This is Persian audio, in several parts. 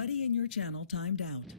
Buddy in your channel timed out.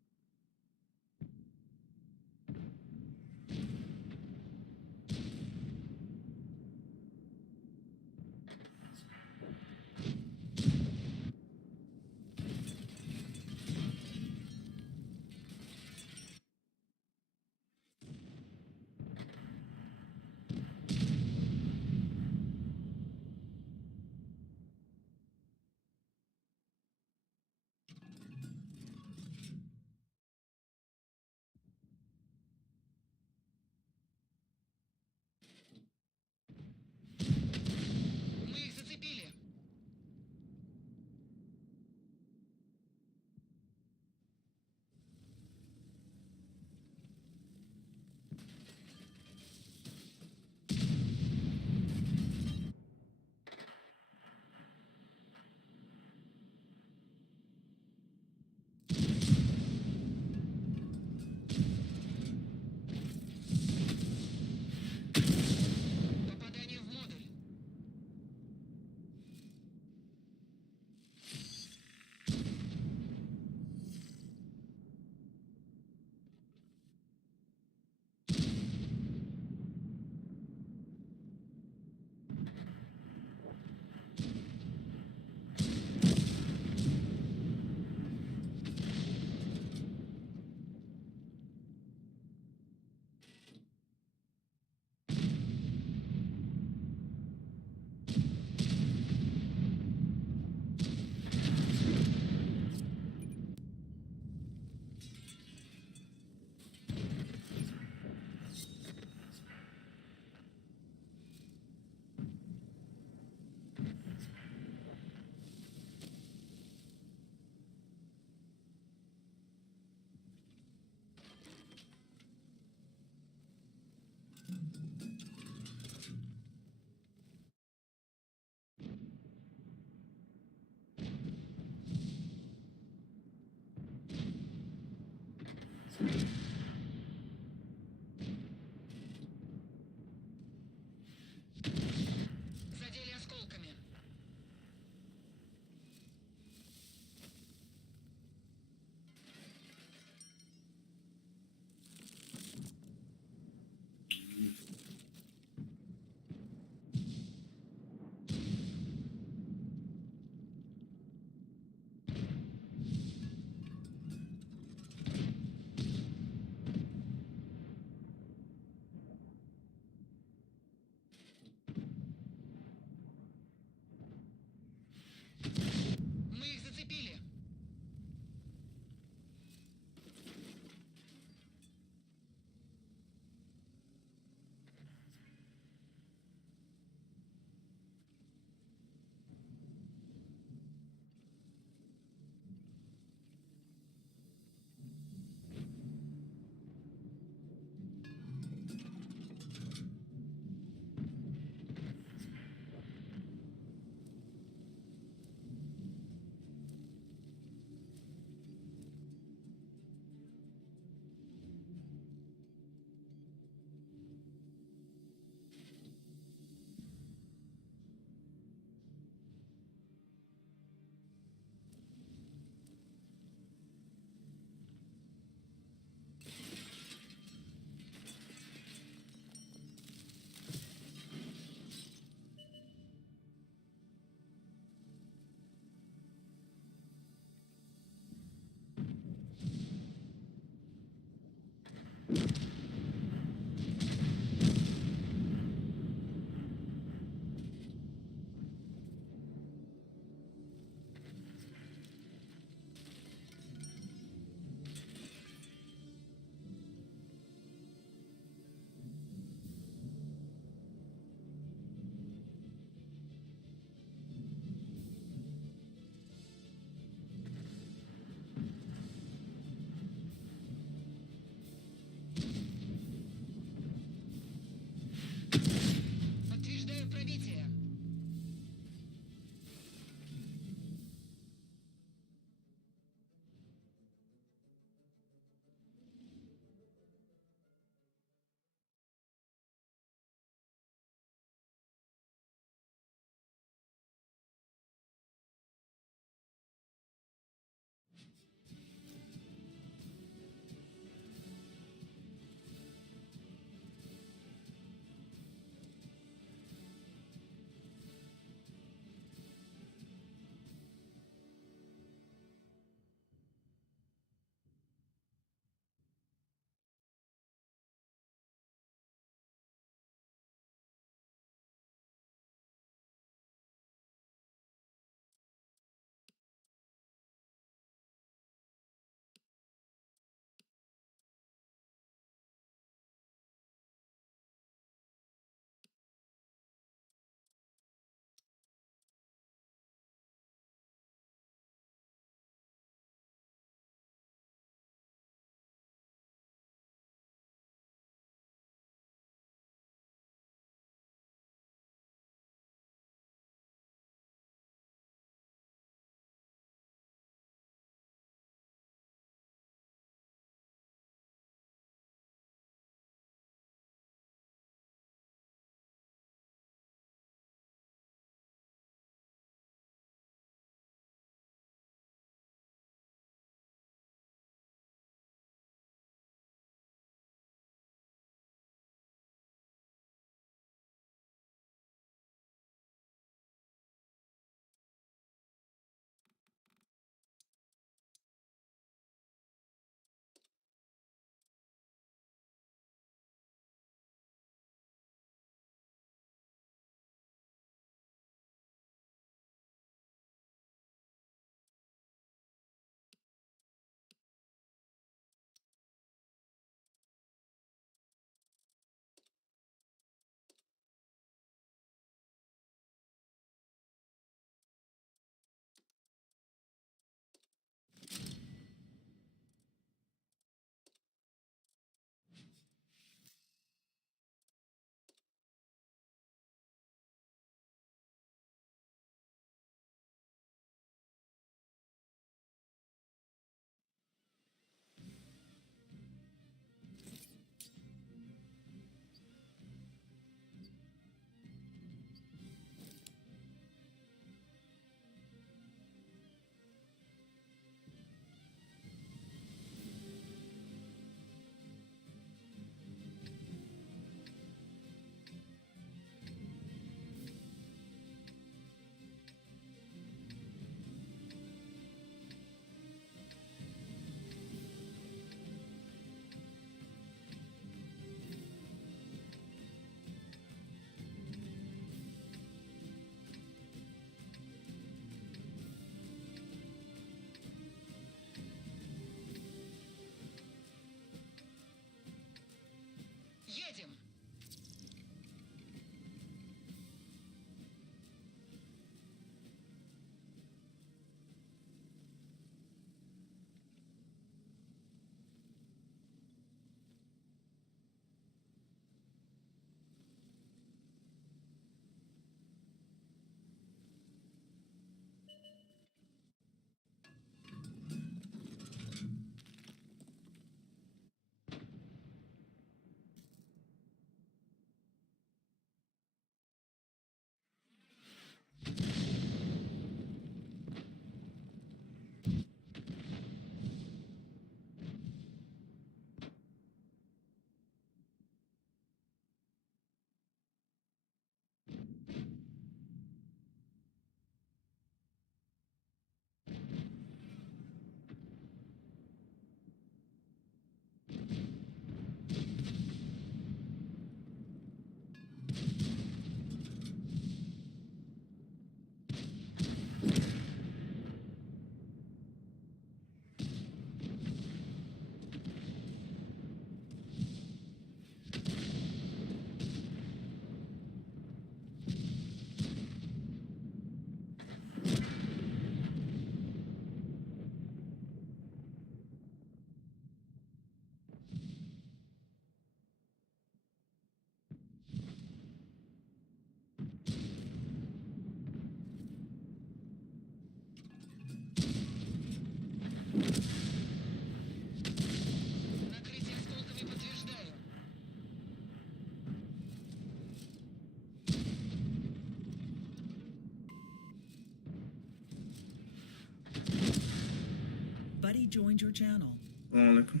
joined your channel. السلام عليكم.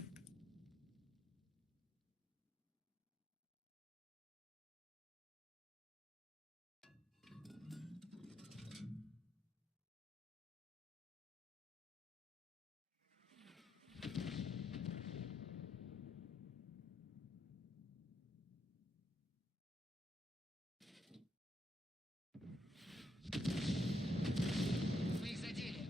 Мы их задели.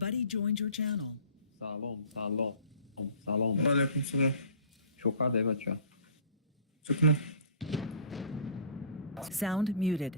Buddy joined your channel. Салом. Валикум салам. Шукаде чё? Чукну. Sound muted.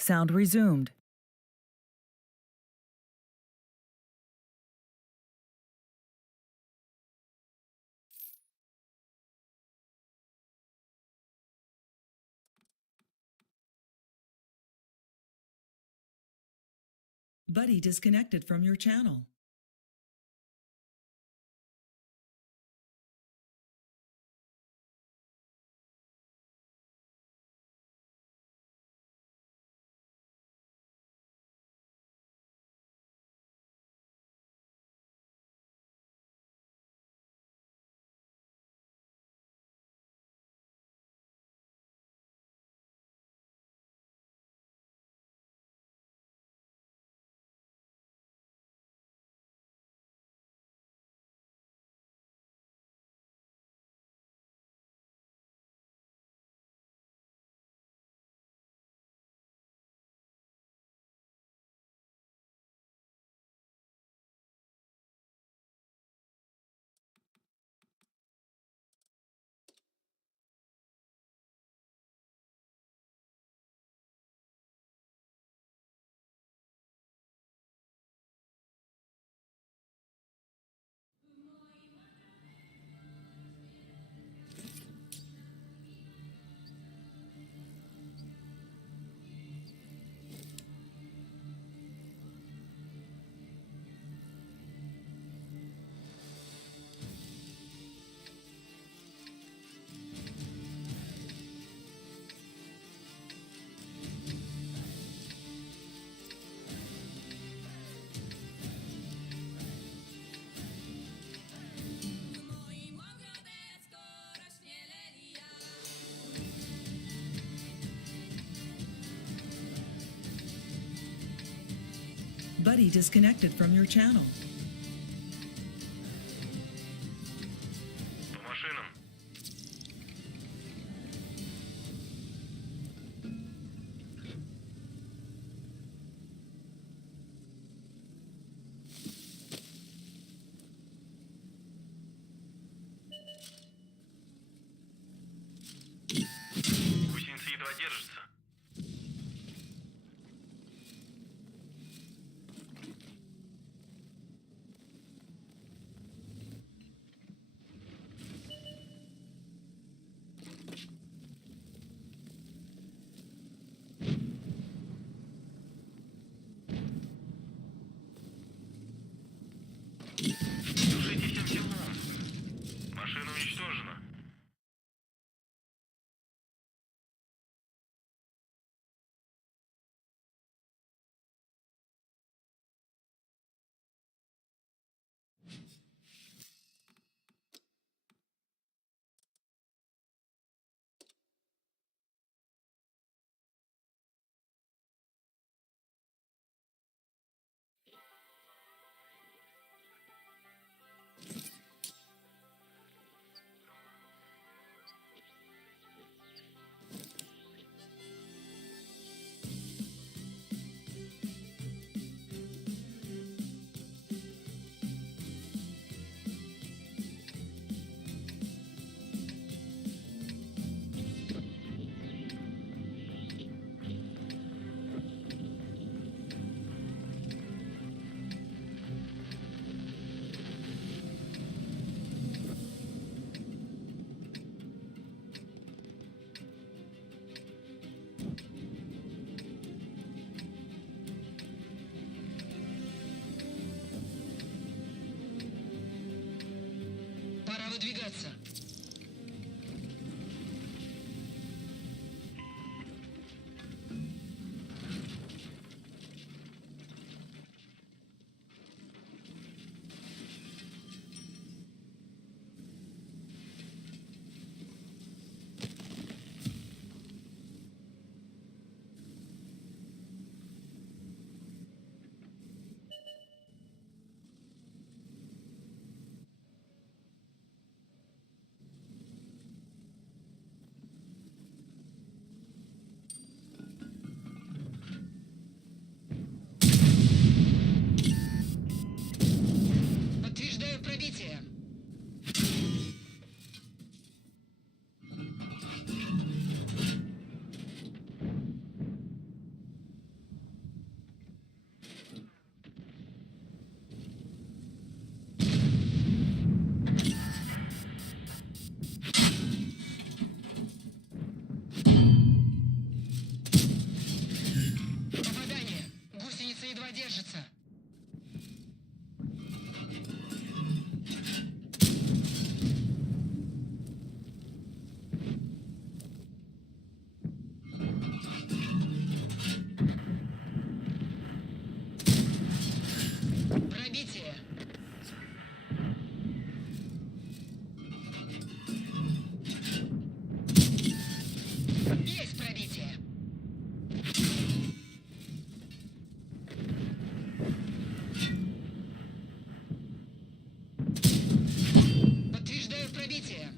Sound resumed. Buddy disconnected from your channel. Buddy disconnected from your channel. По машинам. Гусеницы едва держатся. Тушите всем селом. Машина уничтожена. Пора выдвигаться. Пробитие. Есть пробитие. Подтверждаю пробитие.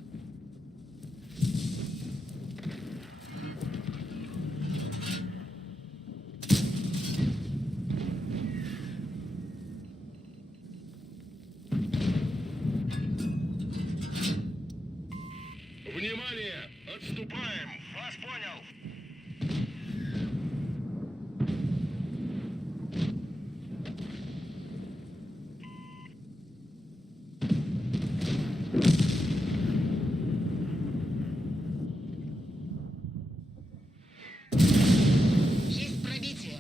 Внимание! Отступаем! Вас понял! Есть пробитие.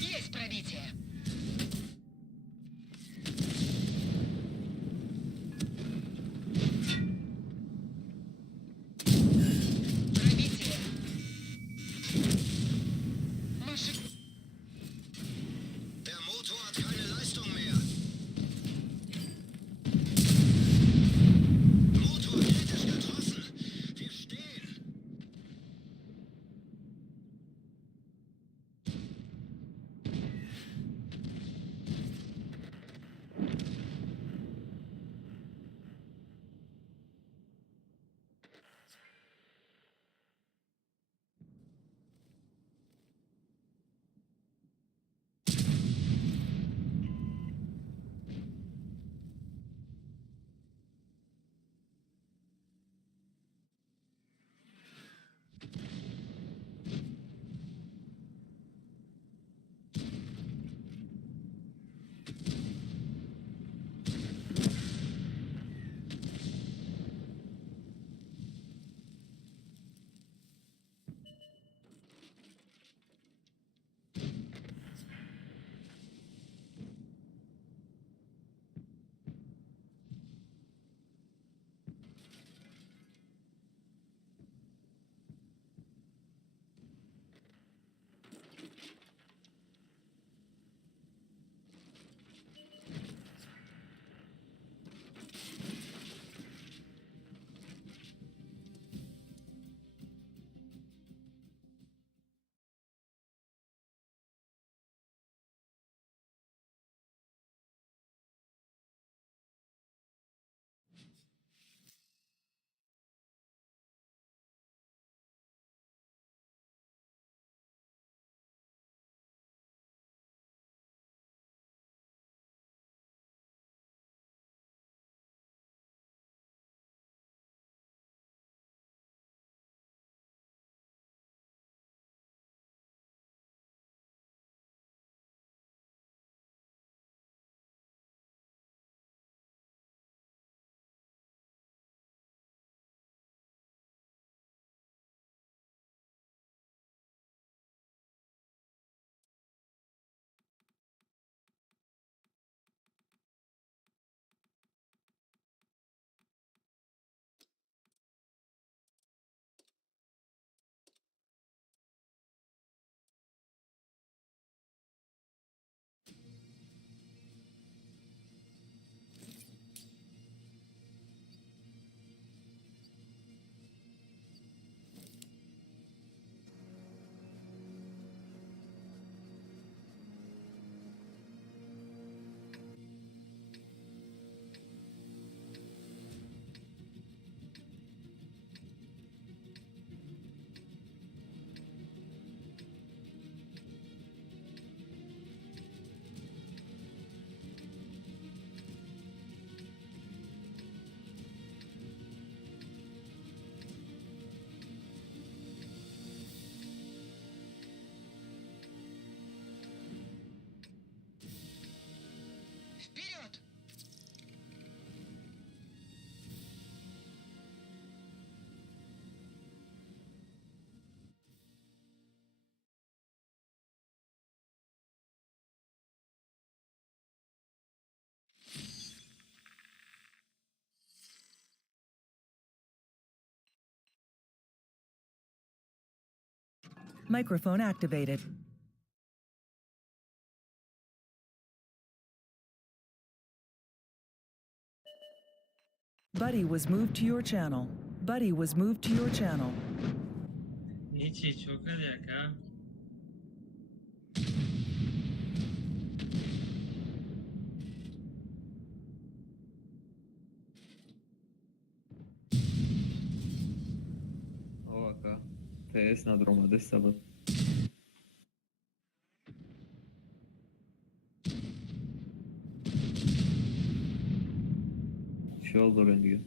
Есть пробитие. Microphone activated. Buddy was moved to your channel. Buddy was moved to your channel. Nici, çok alaka. Ovaka. TS na dromade sabah. Şey oldu ben diyor.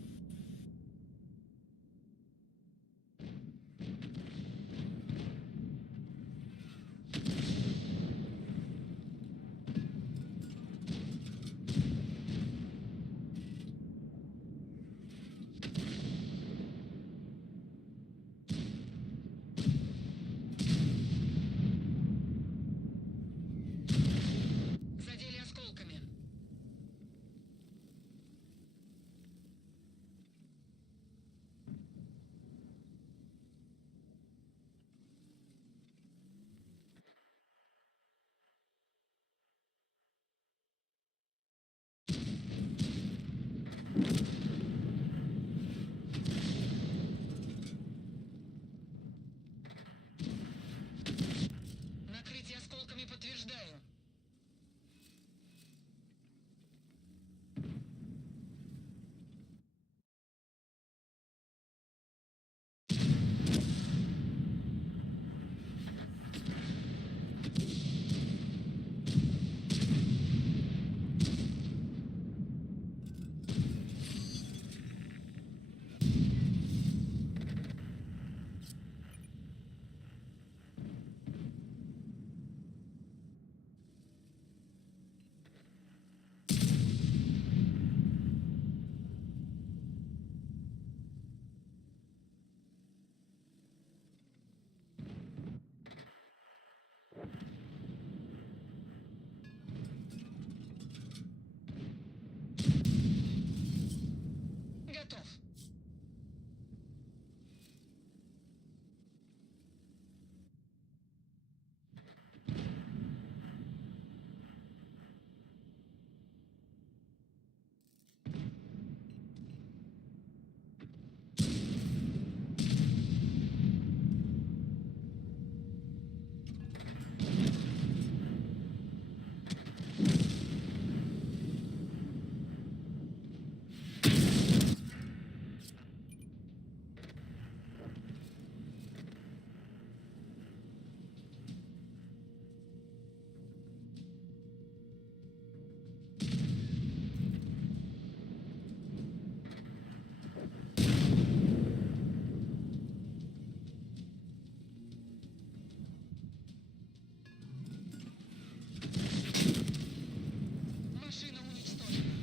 Задели осколками. Накрытие осколками подтверждаю. Готов. Машина уничтожена.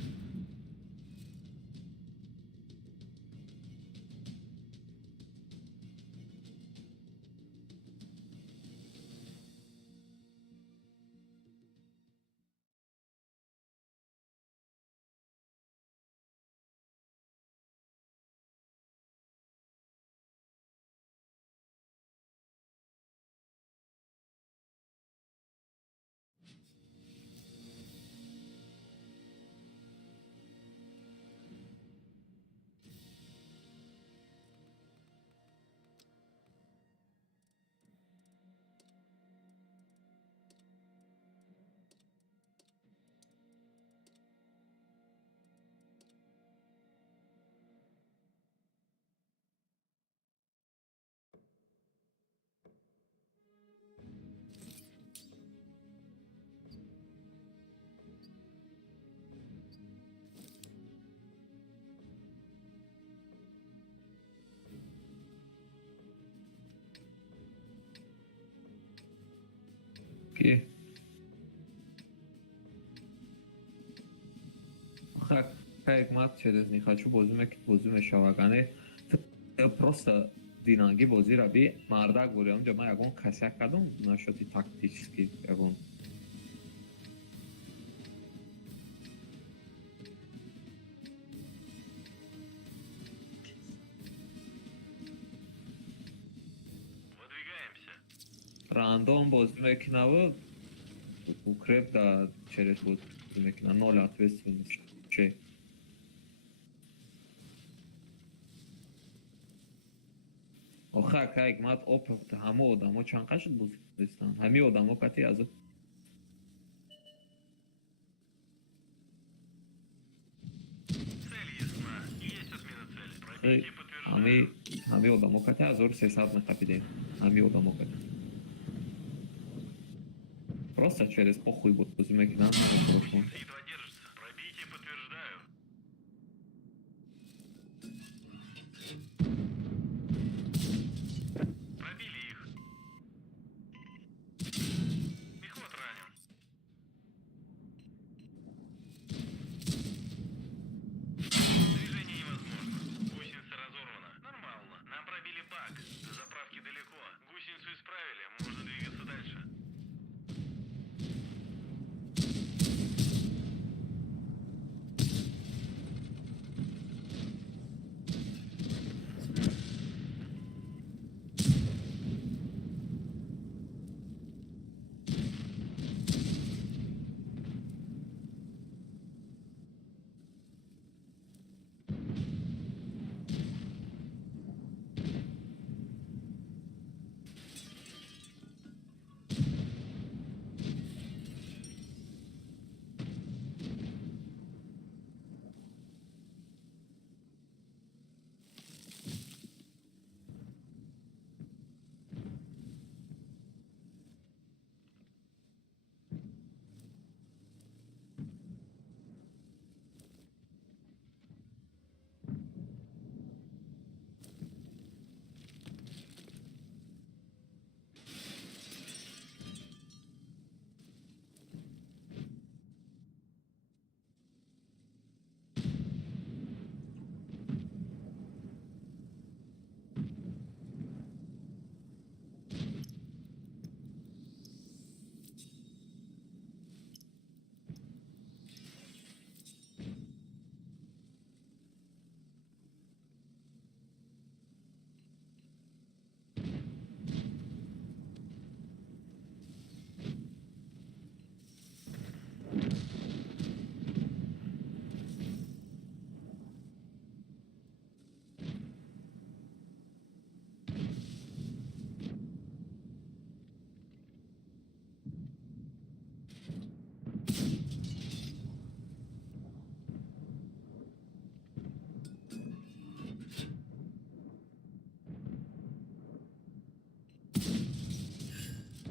Окей. Как мат через не хочу бозуме шавагане. Просто динанги бози раби марда гулям ҷа ман ягон касяк кардам нашоти тактически ягон Выдвигаемся. Random бозӣ мекунаву укреп да через бозӣ мекуна, нол ответственность. Че? Охир кайк мат опыт ҳама одамо чанд қашд бозӣ кардистан. Ҳами одамо кати аз Цель ясна. Есть отмена цели. Пробейте и подтверждаю. ҳами одамо кати 1300 мехапидем. Ҳами одамо кати. Просто через похуй бозӣ мекунам, мана пурушмон. Едва держится. Пробейте и подтверждаю. Пробили их. Пехот ранен. Движение невозможно. Гусеница разорвана. Нормально. Нам пробили бак. До заправки далеко. Гусеницу исправили. Можно двигаться дальше.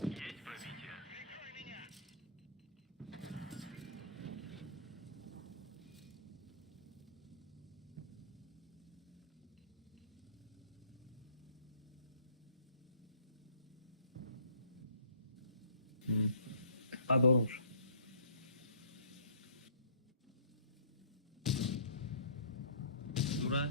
Есть пробитие. Прикрой меня. Adoro. дура.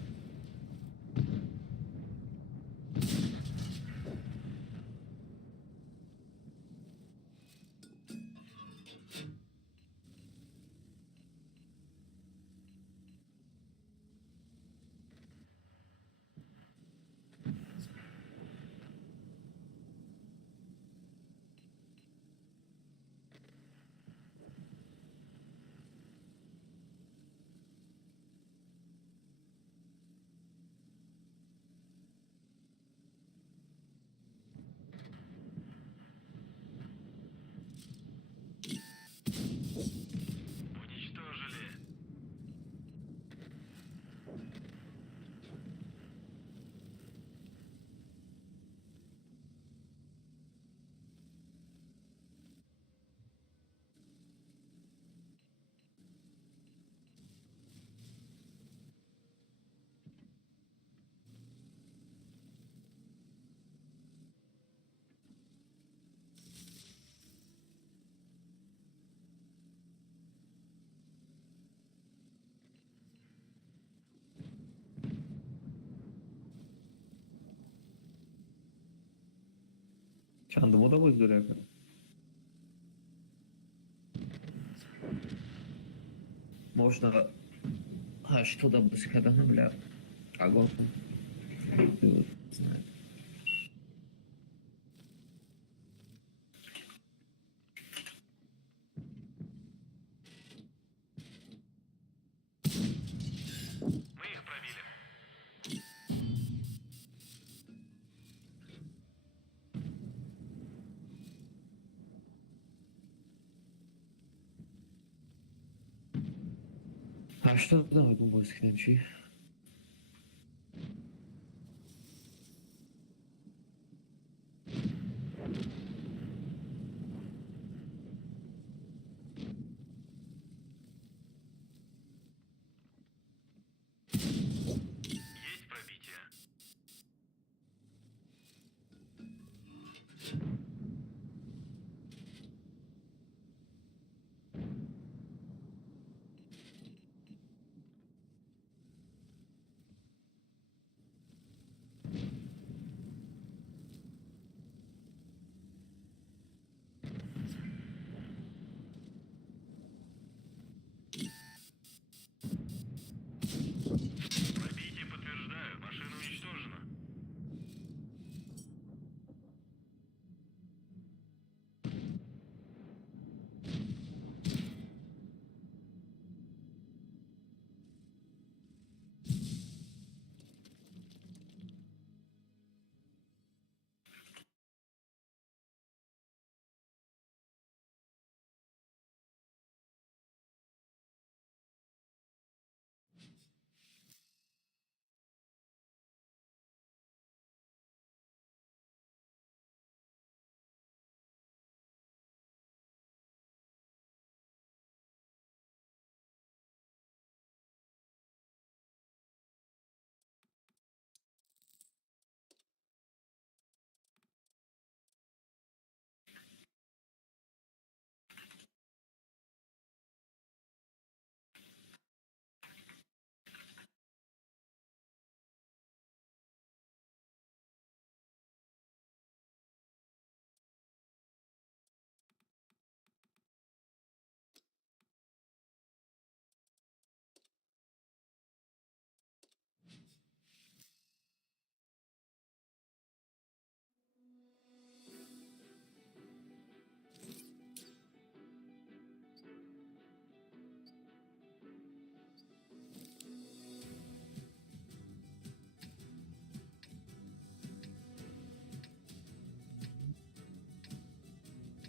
Уничтожили. Чандому да бозӣ доря кара. Можно 80 бозӣ кардан, бля. Агон. Знает. А что там в Гумбойске ночи? Есть пробитие. Пробитие подтверждаю. Машина уничтожена.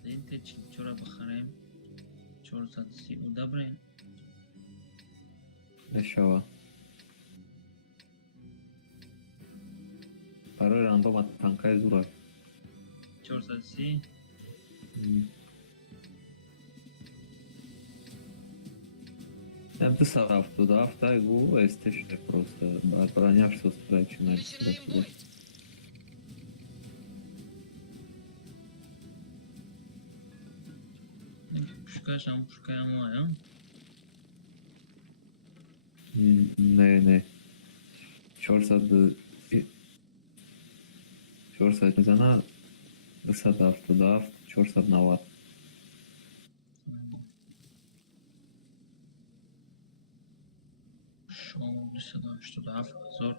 این چرا بخریم 430 удобрень. Дешево. Барои рандом от танкай зурат. 430 Это сараф туда, в тайгу, эстетично просто. Броня, что начинает. Начинаем бой. Пушкаем лая. Не. 400 мезана сараф туда, 400 нават. Шоу сюда, что да, Азор.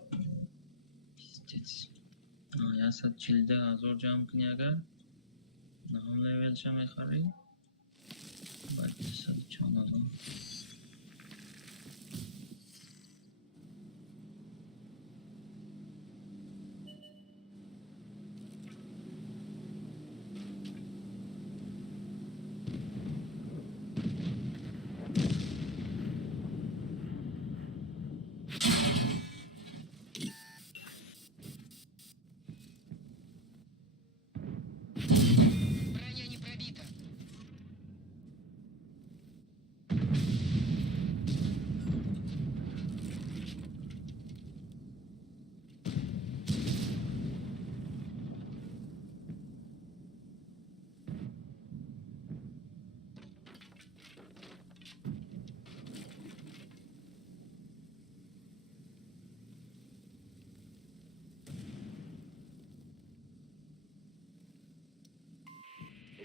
Пиздец. Я сад чилда Азор джам княга. На хам левел шаме хари. Байт сад чон Азор. Броня не пробита.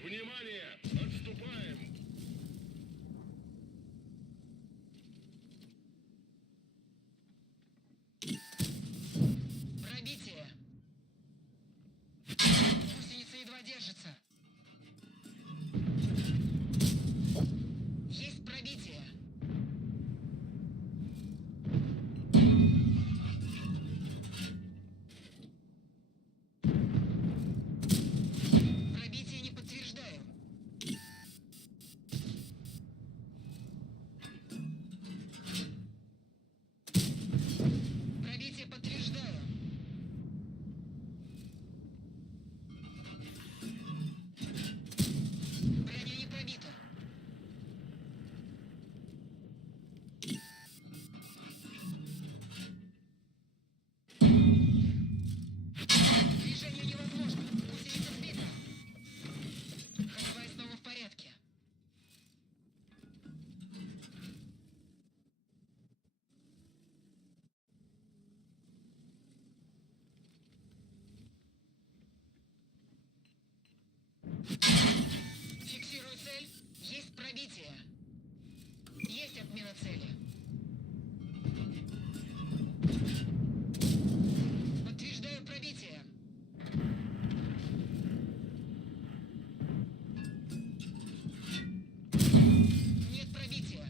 Внимание! Отступаем! Пробитие. Гусеница едва держится. Есть пробитие. Пробитие не подтверждаю. Фиксирую цель. Есть пробитие. Есть отмена цели. Подтверждаю пробитие. Нет пробития.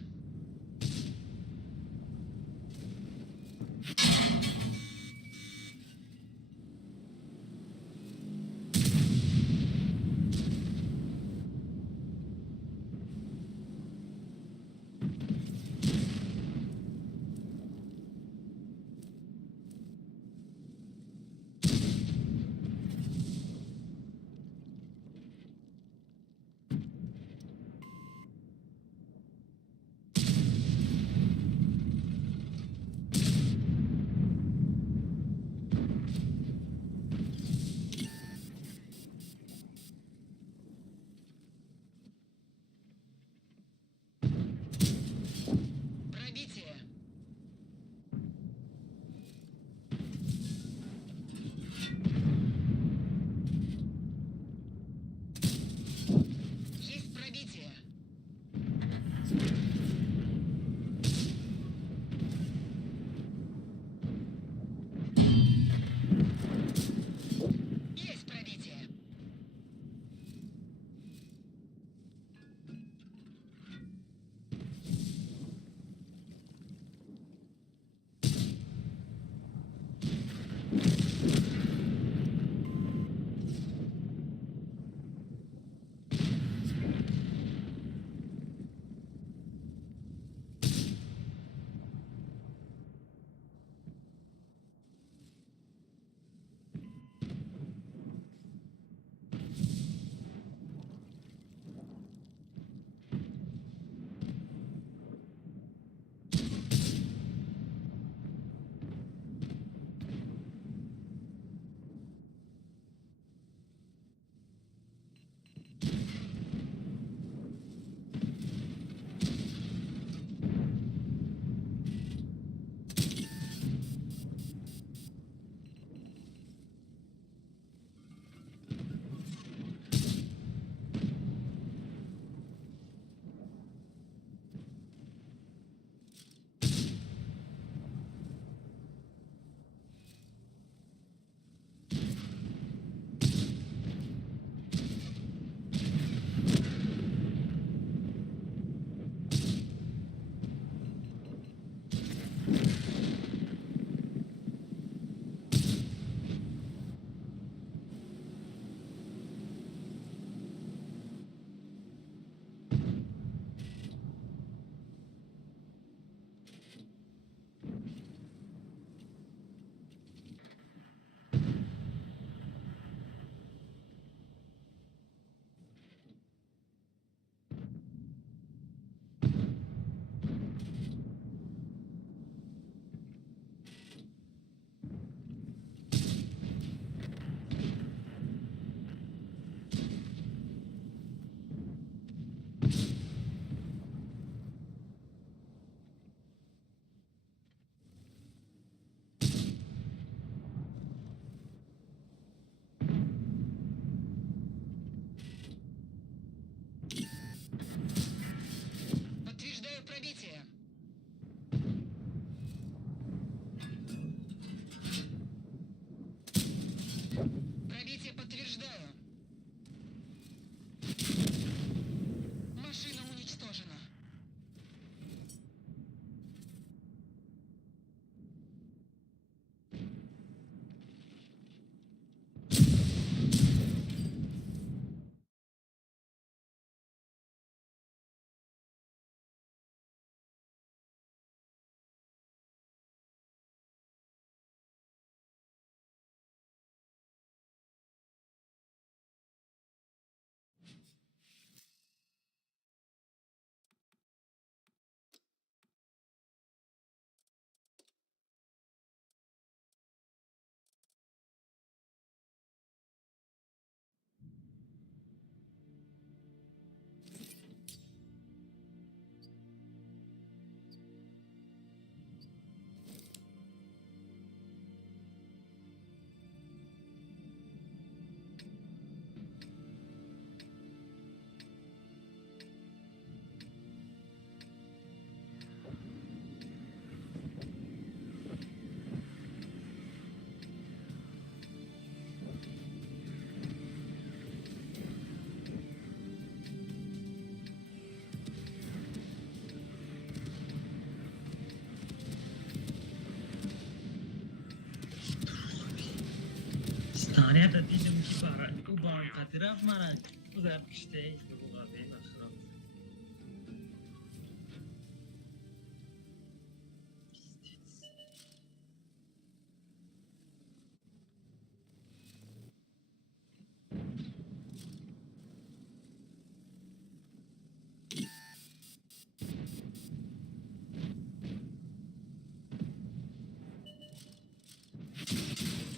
بعد دیدم که برای او با قطی رفت مرد او در کشته ایست به بقابه بخراب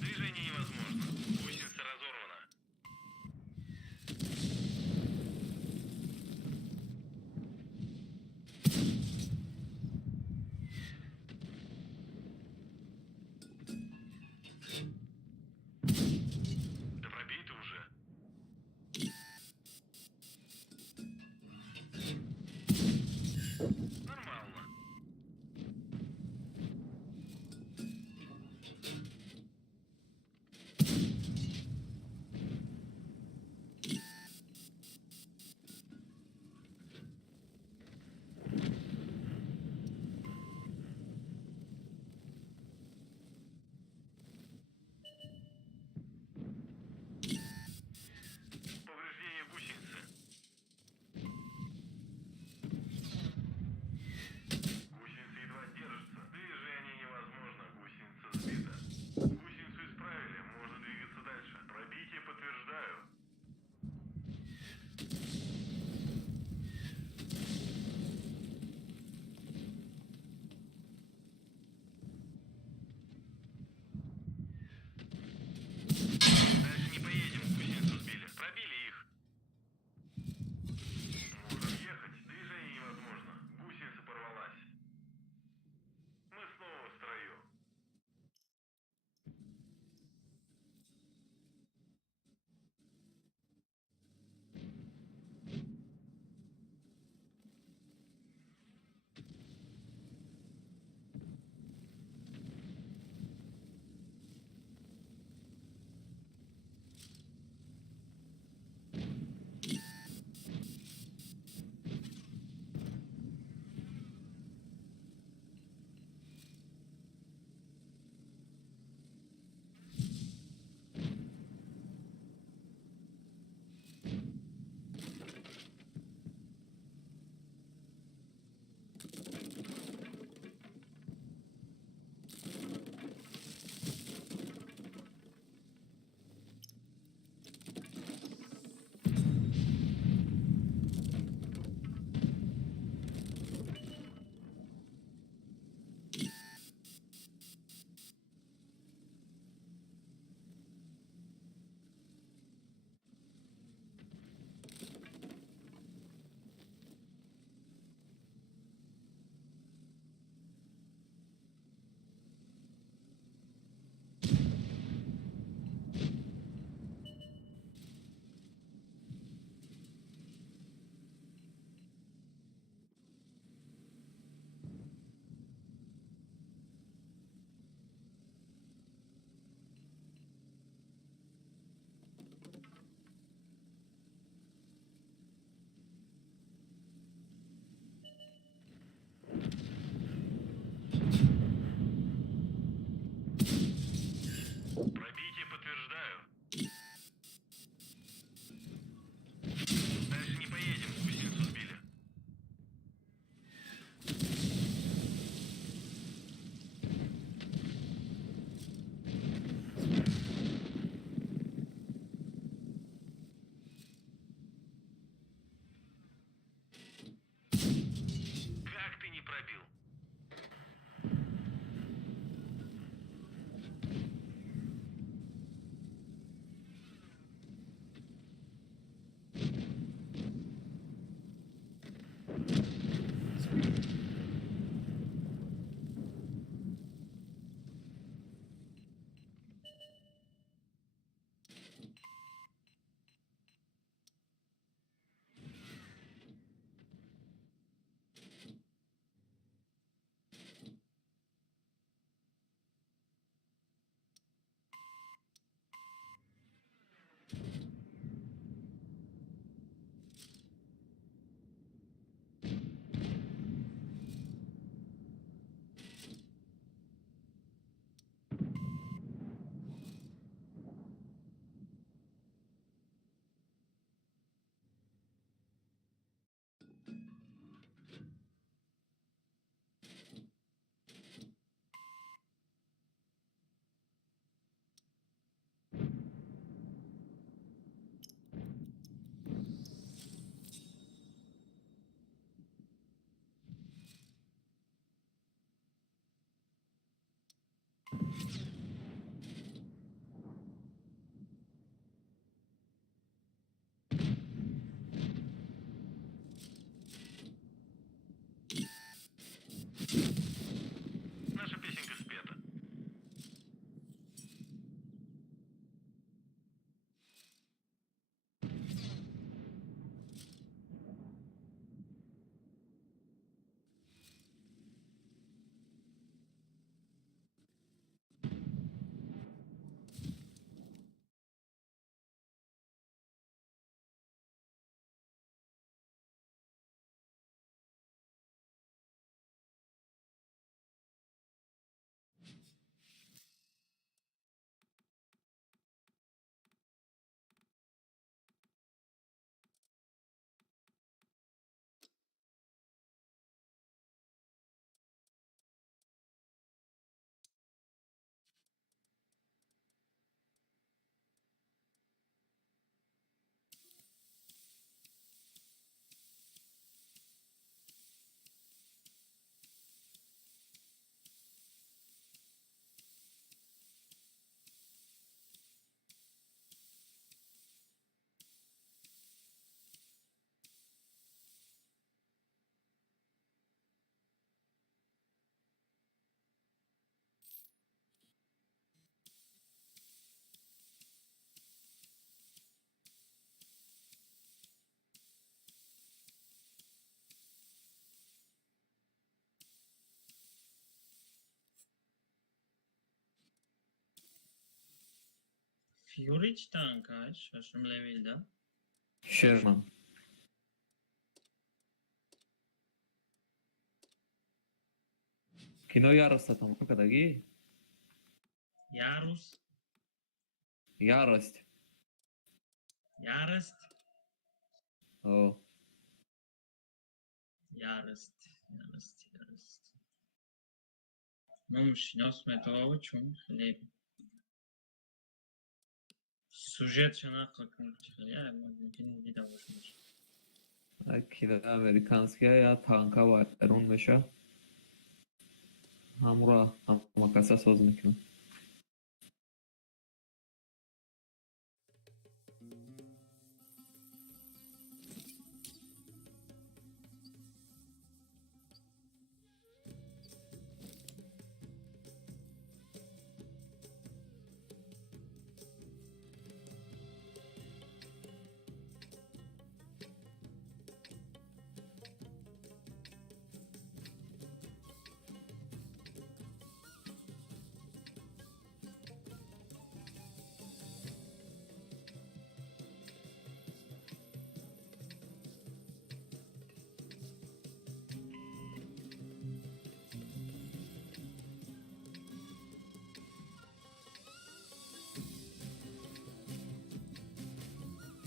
Движение невозможно. Гусеница разорвана. Fury tank kaç? Şaşım levelde. Sherman. Kino yarısta tam kadar Yarus. Ярость. Yarost. О, Yarost. Ну, шнёс металловый чум хлеб. Сюжет шана как я мümkün bir daha başmış. кида американская я танка вайрон меша. Ҳамро ҳамакаса соз мекунам.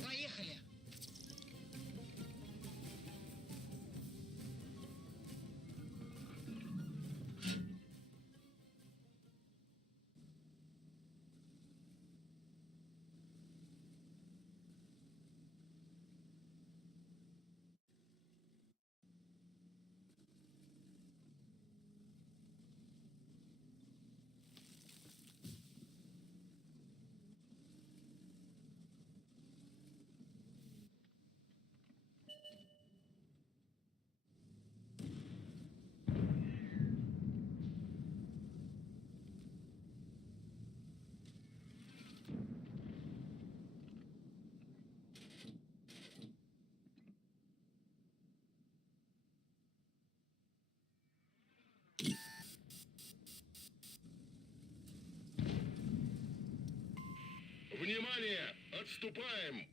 Поехали. Внимание! Отступаем!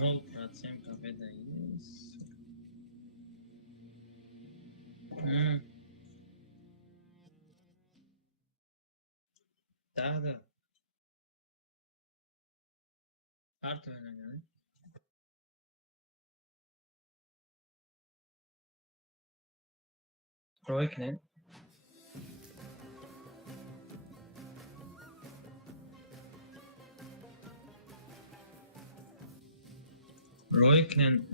0% победа есть. Да. Карту наняли. Ройкнен. Ройкнен.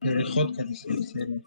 Переход к серии.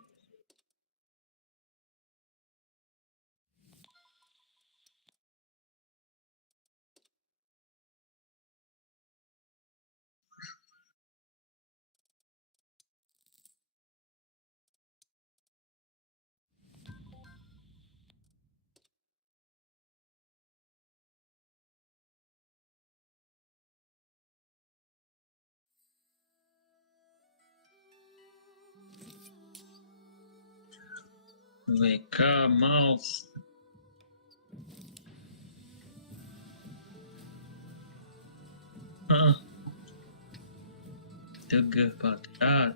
ВК, Маус. ТГ, так.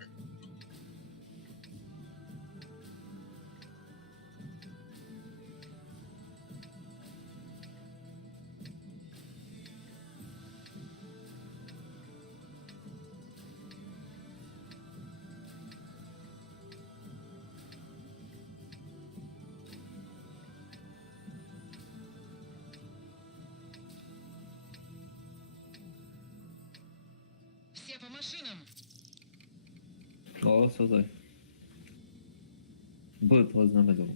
Все по машинам. O, co to? Битва з нами дома.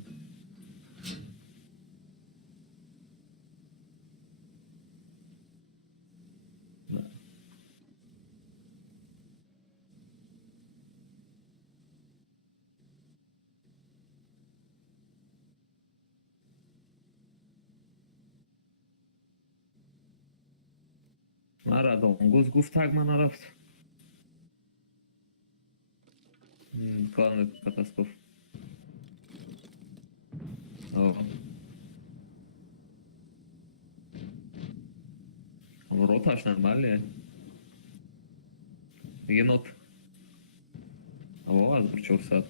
مرا دونگوز گفت تگ من نرفت. کار کاتاستروف. Роташ нормальные. Енот. О, озвучился.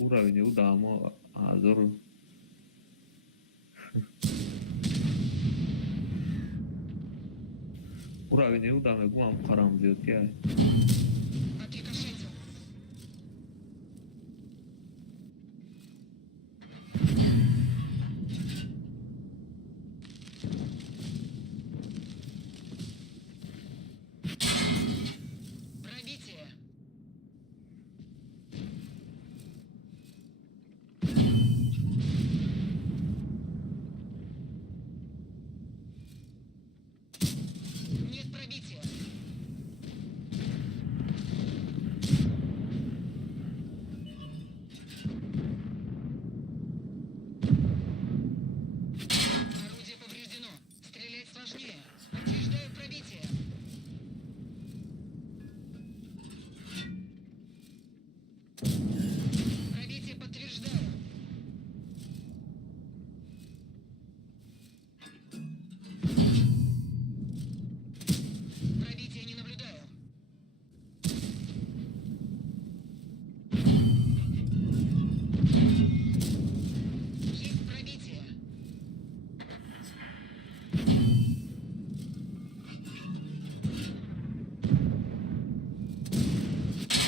Уровень удама, азор. Уровень удама, гуам харам зиот я. Отрикошетил. Пробитие. Нет пробития. Орудие повреждено. Стрелять сложнее. Подтверждаю пробитие. Пробитие подтверждаю. Пробития не наблюдаю. Есть пробитие.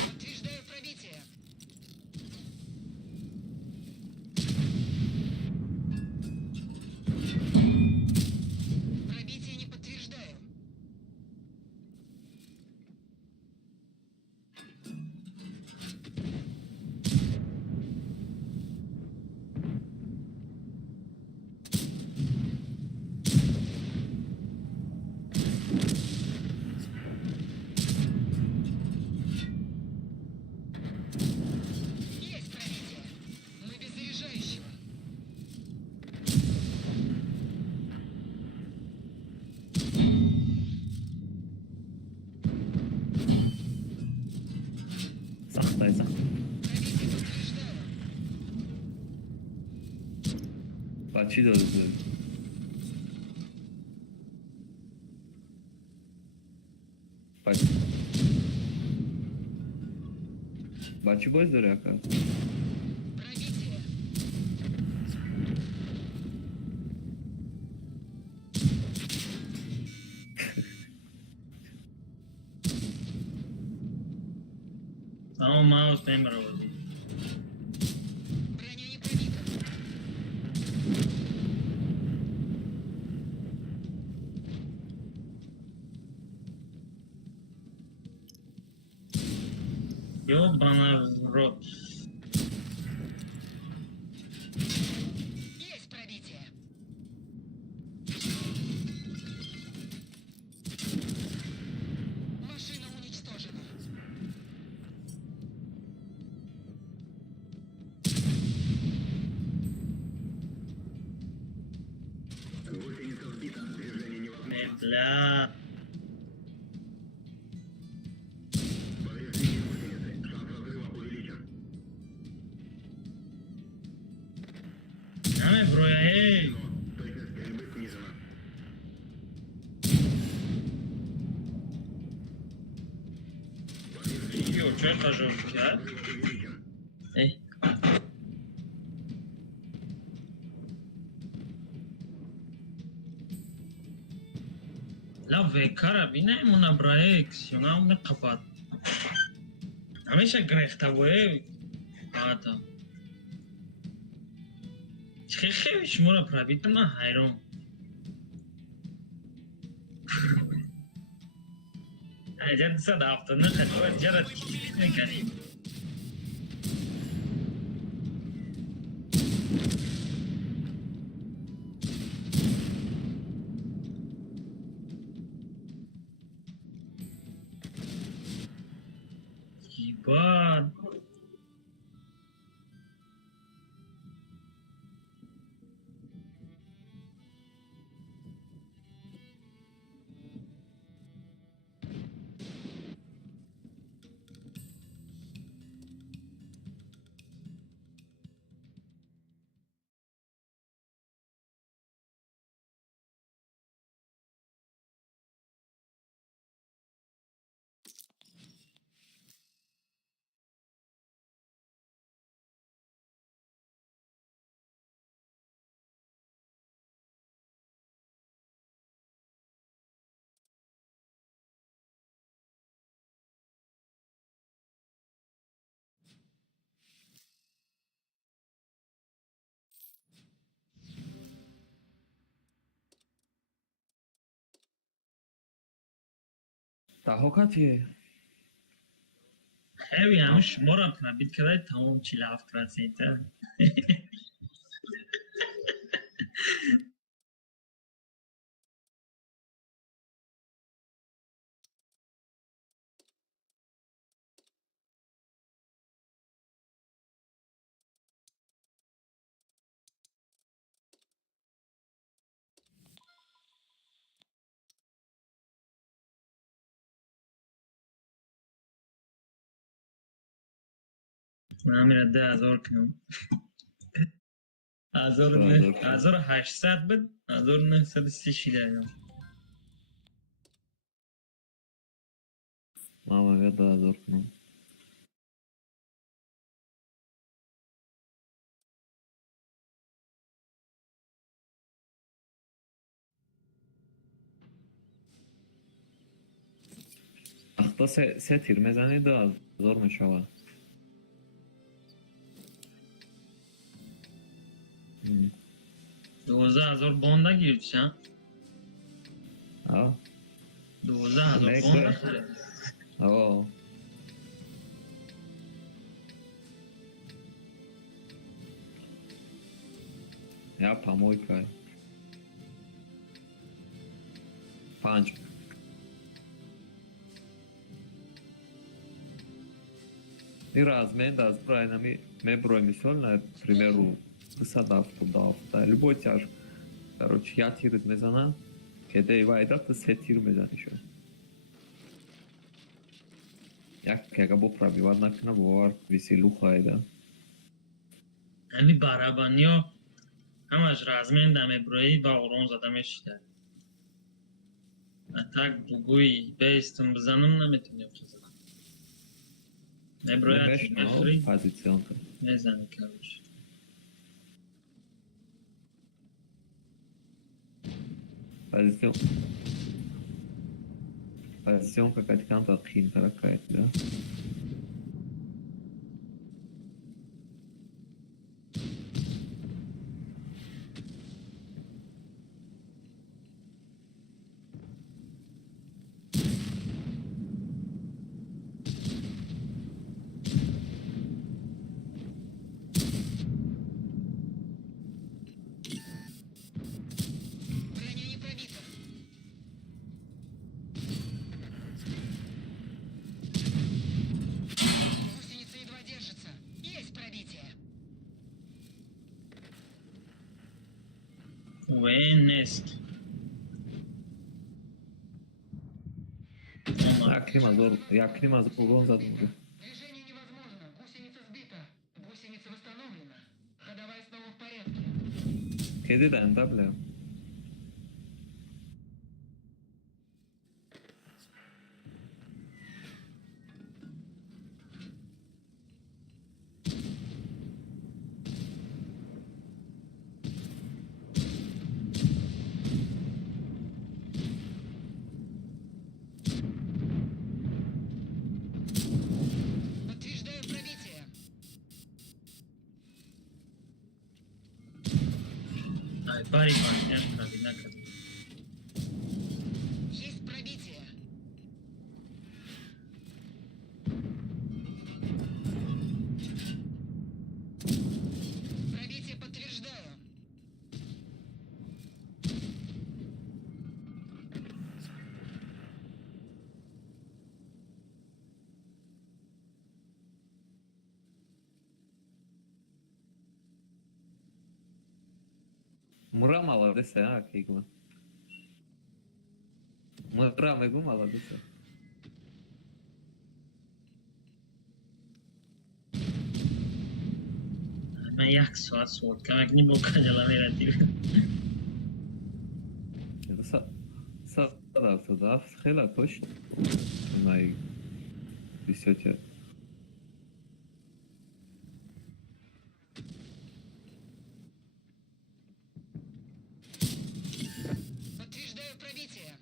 Подтверждаю пробитие. Дайсан. Пробитие подтверждаю. Ба чӣ додӣ? Ба чӣ боис дори ака? Пробитие. Tamam mouse benim arabadı. Броня не пробита. Ёбана в рот. Есть пробитие. Машина уничтожена. Бля. Dame bro ya ey. Yo, что я хожу, а? Эй. لا ویکاره بینه مونا برایکس یونا اون قفات همیشه گریخته بوی آتا چخی خیلی شمورا پرابیت من حیرون اجاد صد افتانه خطوه جرد نکنی Ебать. Тахокати. خیلی همش مرا پرابیت کرده تمام 47 رسیده من میره 10,000 کنم 1800 بود 1930 شیده Мама, я да, зоркну. Ахта се тир мезани да зор мешава. 12,000 بانده گیرچن А? 12,000 بانده خرید О. Я помойка. Панч. И размен да справенами мы броем мисольно, к примеру, высадав туда, любой тяж. Короче, я тирит мезана, когда и вайда, то все тир мезан еще. яка бо пробивать накна бовар веселуха айда. Ами барабаньо ҳамаш размен даме брои ва орон зада мешида. А так бугуй бейстум бизанам наметунем чиза. Меброят мехри Позиционка. мезани короче. Позиционка катиканта хинтара кайт, да? Броня не пробита. Гусеница едва держится. Есть пробитие. Wen nest. Якним азор урон задум. Движение невозможно. Гусеница сбита. Гусеница восстановлена. Ходовая снова в порядке. Кеди да, бля. Подтверждаю пробитие. Ay bari başlayan kabine kadar. Есть пробитие. Пробитие подтверждаю. Мура молодец, а, Кигла. Мура мегу молодец. من یک ساعت صحبت کنم اگه با کجلمه ردیو صدف خیلی پشت مای بسیار Подтверждаю пробитие.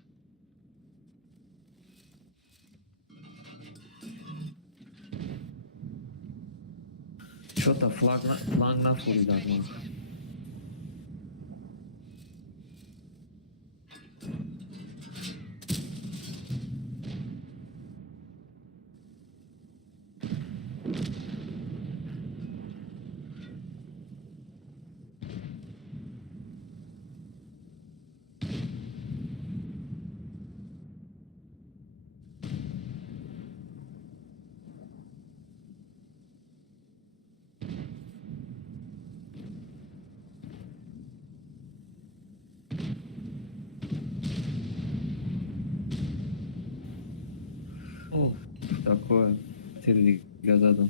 Что-то флаг на фуре давно. О, такое. Теперь газаду.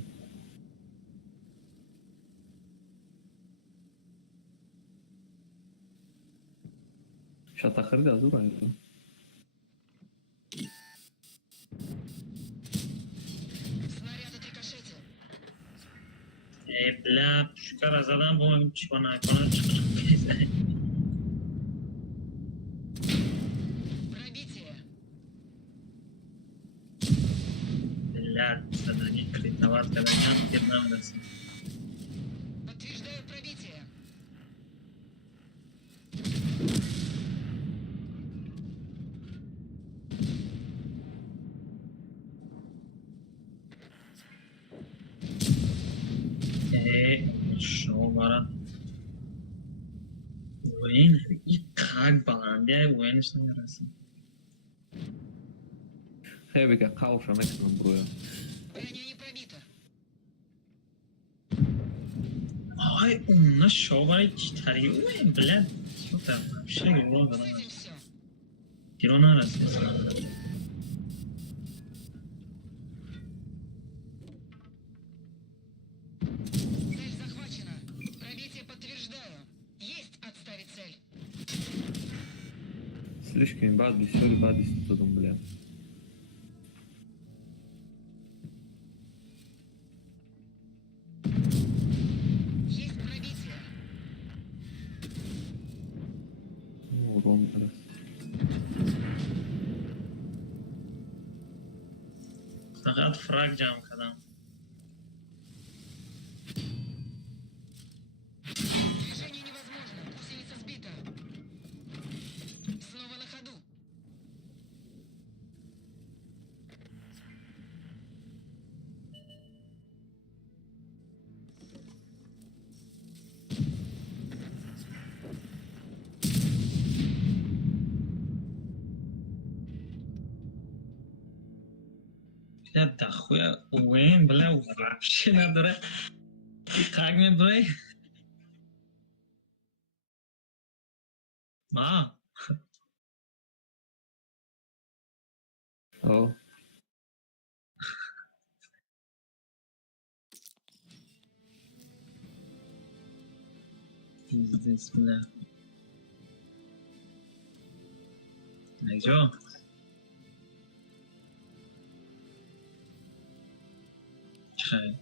Сейчас ахырда зура это. Снаряд отрикошетил. بلا شکر از آدم با من چیکار نکنه چیکار بزنه Пробитие. بلا صدقی کریتوات کردن تیرنام رسیم Подтверждаю пробитие. شما برای وین این تاگ بلنده وینش نمیرسیم خیلی که قاوش میکنم بروی. Броня не пробита. آی اون شما برای چیتری وین بلند شو ترمیم شایی رو С دارم этим все. گیرو نرسیم слишком бад, все бад истодум, бля. Есть пробитие. Ну, урон раз. فقط فرag جمع کردم. Движение невозможно. Гусеница сбита. Снова на ходу. بля, да хуя Уэйн, бля, вообще надо. Как мне, бля? А, О, пиздец, бля. Найдём. Чай.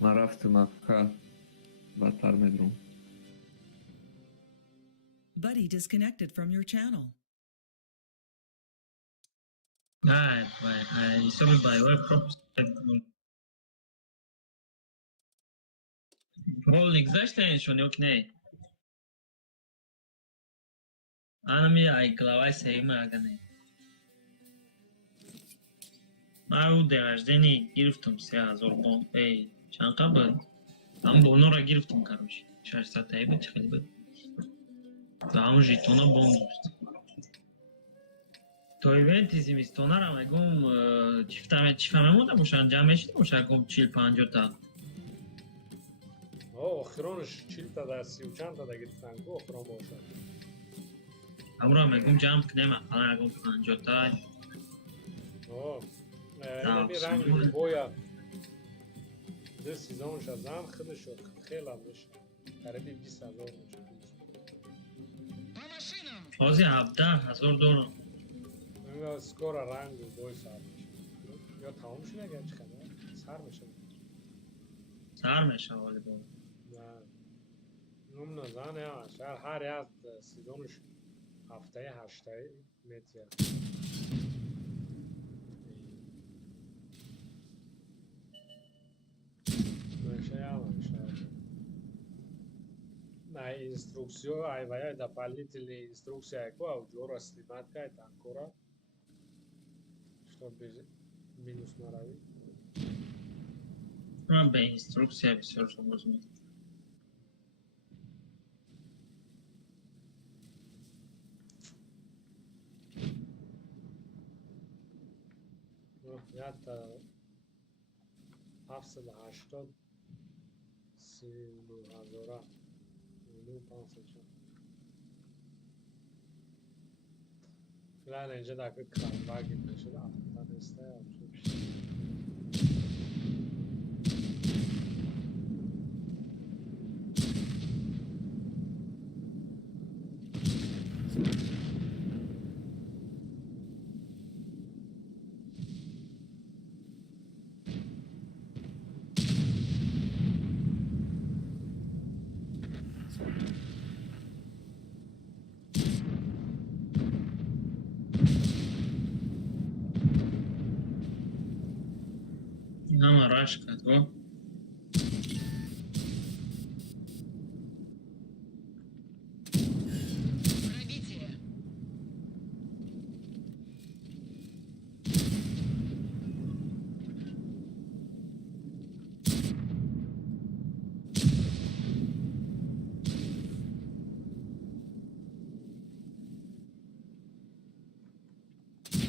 марафту мака батар медрум. Buddy disconnected from your channel. Ай, sorry, бай, ой, пропуск. Ролик, знаешь, что я еще не окей? Она мне айклавай сейма агане. Мау день рождения гирфтум ся зорбон. Эй, чанка был. Там бонора гирфтум, короче. Сейчас сатаеба чхелбе. Там жетона бонуст. То ивент изимис тонара мегум чифамемуда бошан ҷамъешида бошагум 40-50 охиронаш 40 та дар 30 чанд та гирифтан ку охирон бошад. амро мегум ҷамъ кунем алагум 50 та. инами ранги боя ду сезонш азам худашо хела меша қариби 20,000 меша. По машинам. ҳозир 17,000 дорам. инга скоро ранги бой сар меша. ё тамом шуда гар чихада сар меша. сар мешавад вале бор. на нумна зан я шар ҳар як сезонш ҳафтаи ҳаштаи метия. На инструкцию айвая дополнительные инструкции айко аудиора снимать кайт анкора чтобы минус нарави. ман бе инструксия бисёр шумоз мекунам. ята 780 39,000 filan اینجا دقیقه کاربرگی میشه افتاد استه ҳама раш кард о. Пробитие.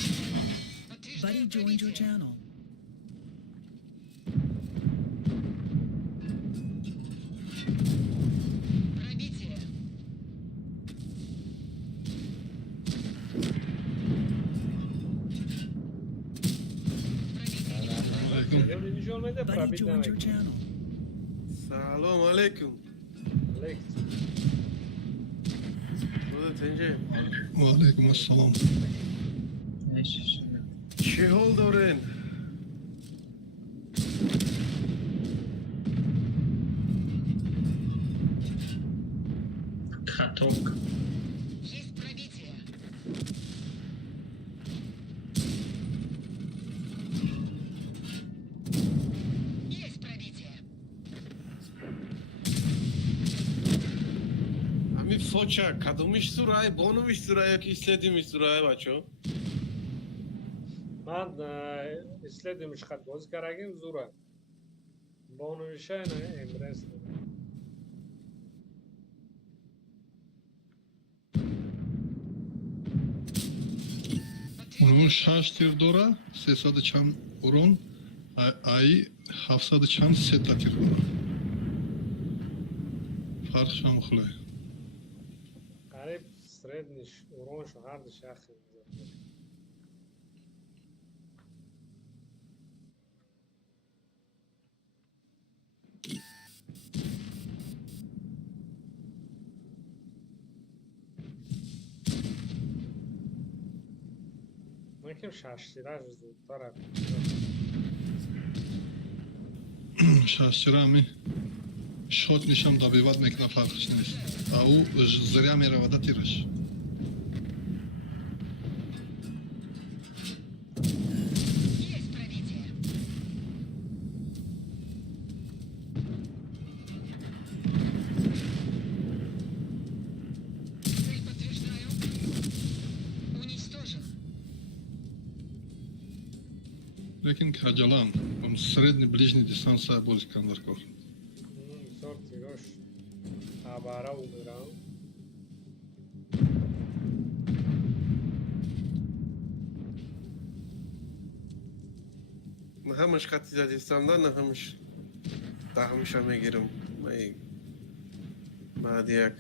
Buddy Подтверждаю joined your пробитие. channel. Пробитие. نشون میده Buddy پرابیت joined your نمیکنه. channel. سلام علیکم. الکتریک. تنجه و علیکم السلام. چه حال دارین؟ کاتوک. Есть пробитие. Есть пробитие. همین فوچه کدومش سورای بانومش سورای یا که اسلیدیمش سورای بچه من اسلیدیمش خط باز کرگیم زوره بانویشه نه امرس اونو 6 تیر داره 300 چند урон ай 700 چند сета тир дора фарқш ҳам хулай قریب средний урон шахард шахи من کم شاشتیراش زودتر шашчирами шот нишам добивад мекна фарқш нест ау зря меравада тираш Есть пробитие. Цель подтверждаю. Уничтожен. лекин каҷалан средний ближний дистанция боз кандар кор сорт тирош абара умирам نه همش خطی زدیستم نه همش دهمش هم میگیرم بعد یک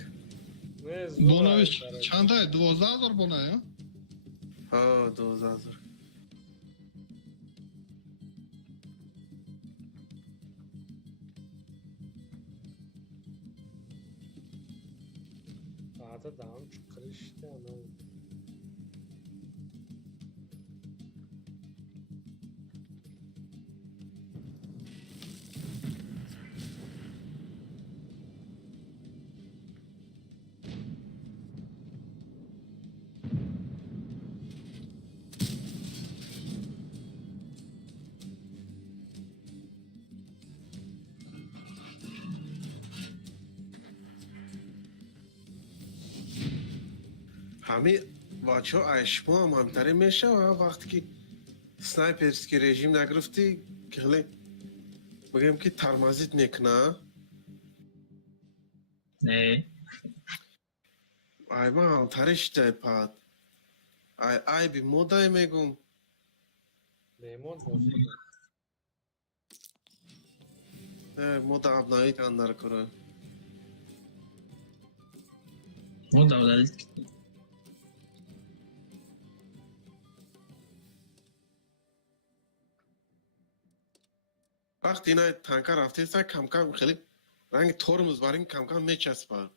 نه زور бонавиш чанда 12000 бона я ها 2000 بعد دام çıkırıştı ana همین بچه ها اشما هم همتره میشه و وقتی که سنایپرسکی رژیم نگرفتی که خیلی بگم که ترمازیت میکنه نه ای من همترش ده پاد ای بی مودای میگم lemon bozuldu. مودا ابنایی تندر کنه مو دولت وقتی اینا تانکا رفته ایسا کم کم خیلی رنگ ترمز بارین کم کم میچسبه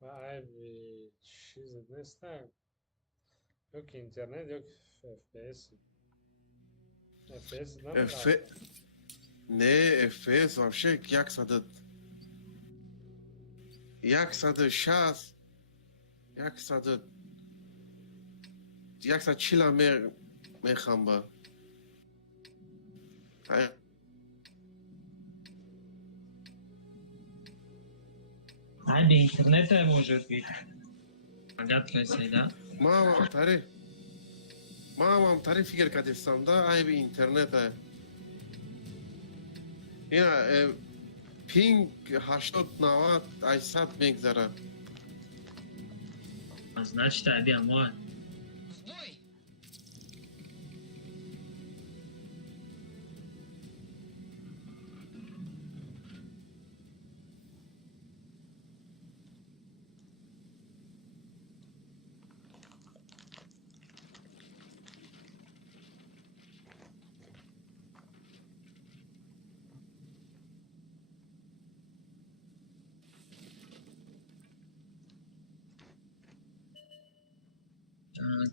و ای bir چیز نیستم yok internet yok FPS FPS اف نه افس вообще یک صدد یک صد شست یک صد یک صد چیلا میخوام با ай به اینترنت موجود بید فقط رسیده ما هم تاری فکر کردیم دا ای به اینترنت اینا پینگ 80 90 800 میگذره значит объем В бой!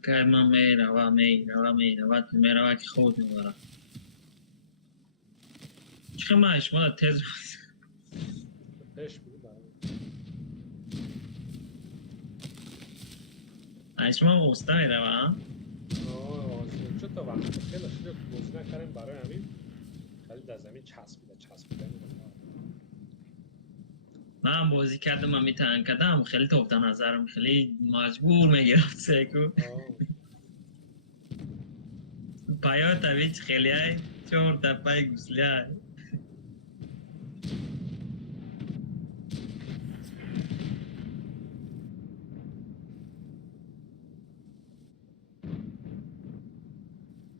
که من میروه تو میروه که خود میبره چه من اشما تز پیش بگو برای اشما اوستا میروه چه تا وقتی خیلی شده بازی نکردیم برای همین خیلی در زمین چسبیده من بازی کردم من میتونم کردم خیلی توفت نظرم خیلی مجبور میگرفت سیکو پایا تاویچ خیلی های چور تا پای گسلی های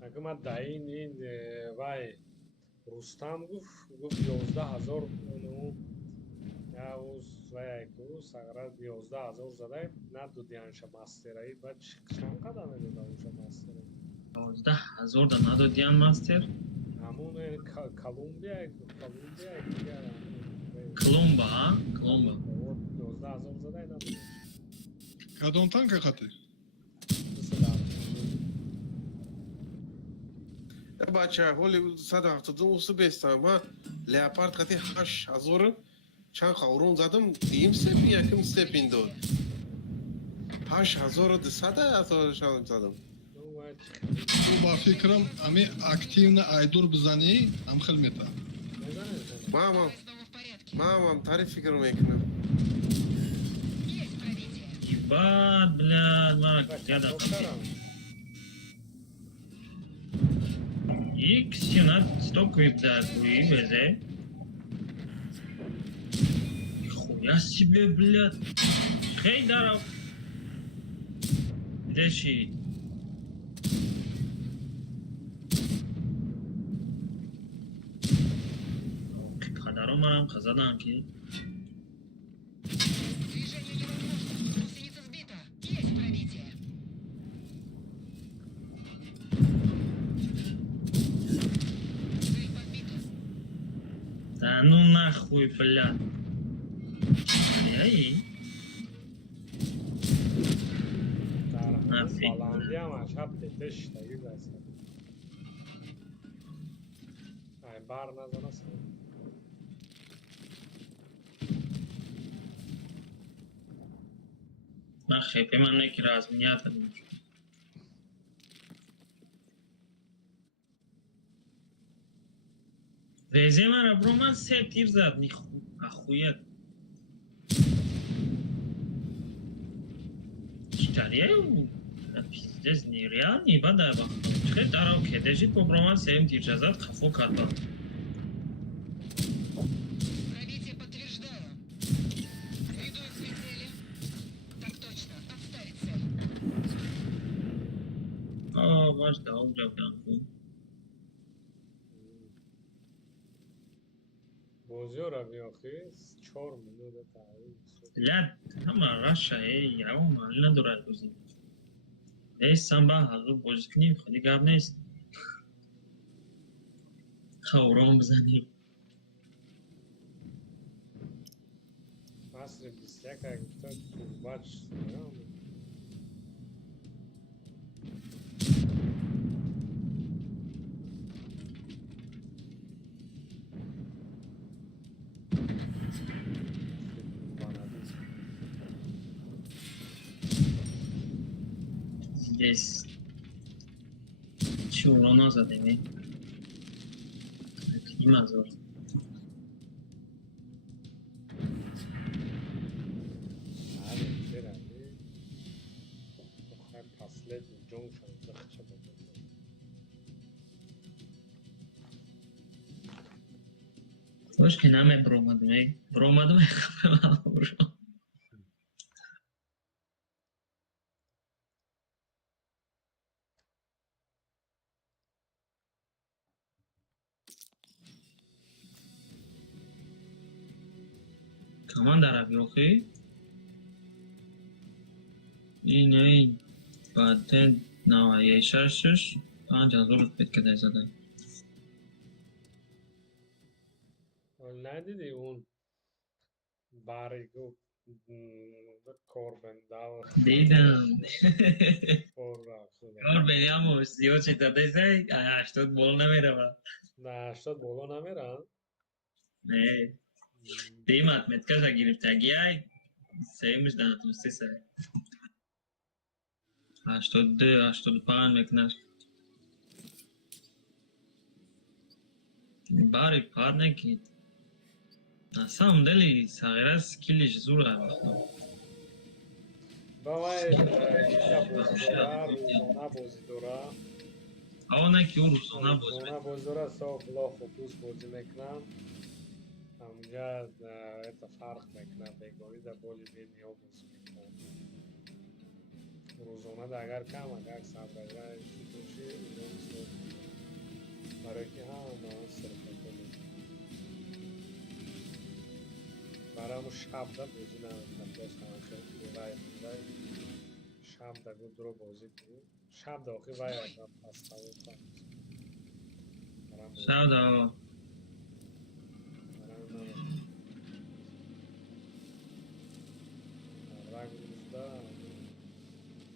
اگه من دهین این وای رستم گفت 11,000 اونو یا اوز وای اکو ساغرات 11,000 زده نه دو دیانش ماسترایی بعد چند قدم میده اونجا ماسترایی 11,000 دا نداد دیان ماستر همون کلمبیا کلومبا ها کلومبا 11,000 زده اینا کدوم танка хати بچه هولی 172 اوسو بیستم ما لیاپارد خطی 8,000 چند خورون زدم دیم سپین یکم سپین داد 8,200 شان زدم تو با فکرم امی активно айдур бизани ам хел мета مامام Снова в порядке. مامام تعریف فکر میکنم Есть пробитие. بعد بلاد ما یادم یک سیونت ستوک ویبدار کوی بزه خویا себе блядь خیلی دارم دشی قدرو منم خزادم که Движение невозможно. Гусеница сбита. Есть пробитие. Цель подбита. да ну нахуй блядь ای در فکر بلندی هم عجب تش تایی دست ای بر نزن اصلا من خیپه من نکی رازمیت هم ریزه من رو برو من 3 تیر زد اخویت چطوریه اون پیزدز نیریانی بده با خیلی دارم که دجید با برو من 3 تیر زد خفو کتا Пробитие подтверждаю. Веду их к цели. Так точно. Отставить цель. آه باش دا اونجا بیان کن بازی رو بیاخی 4 میلیون تحویل لد همه راشه ای او محل نداره گزین ایستم با حضور بازی کنیم خیلی گرم نیست خوران بزنیم عصر 21 اگه گفتن کورباچ здесь чурона задеми климазор последний джоншн захочу باش که نمه برامدمه خبه من برو کمان در بیوخی این بعد نوعیه شرشش 5,000 بید که در زدن ندیدی اون باری گفت کوربن داو دیدم شده. کار بریم و 30 تا دیزه 80 بول نمیره. نه 80 بالا نمیرن. نه دیمت متکش گرفتگی های سیمش دانتون سه 82 85 میکنه باری کار نکید اصلا دلی صغیره سکیلش زوره باید اینجا بازی داره روزانه بازی داره آونه که او روزانه باز روزانه بازی داره صاف لا خطوس بازی میکنم همونجا فرق میکنه بگاری در بالی دینی ها بازی میکنم روزانه در اگر کم اگر صبره باشی اونجا صاف برای که هم صرفه کنیم برای همون شب در بازی نمیکنم داشتم خیلی وای شب در گفت رو بازی کنیم شب در آخی وای اگر پسته و کنیم شب دارم رنگ روزده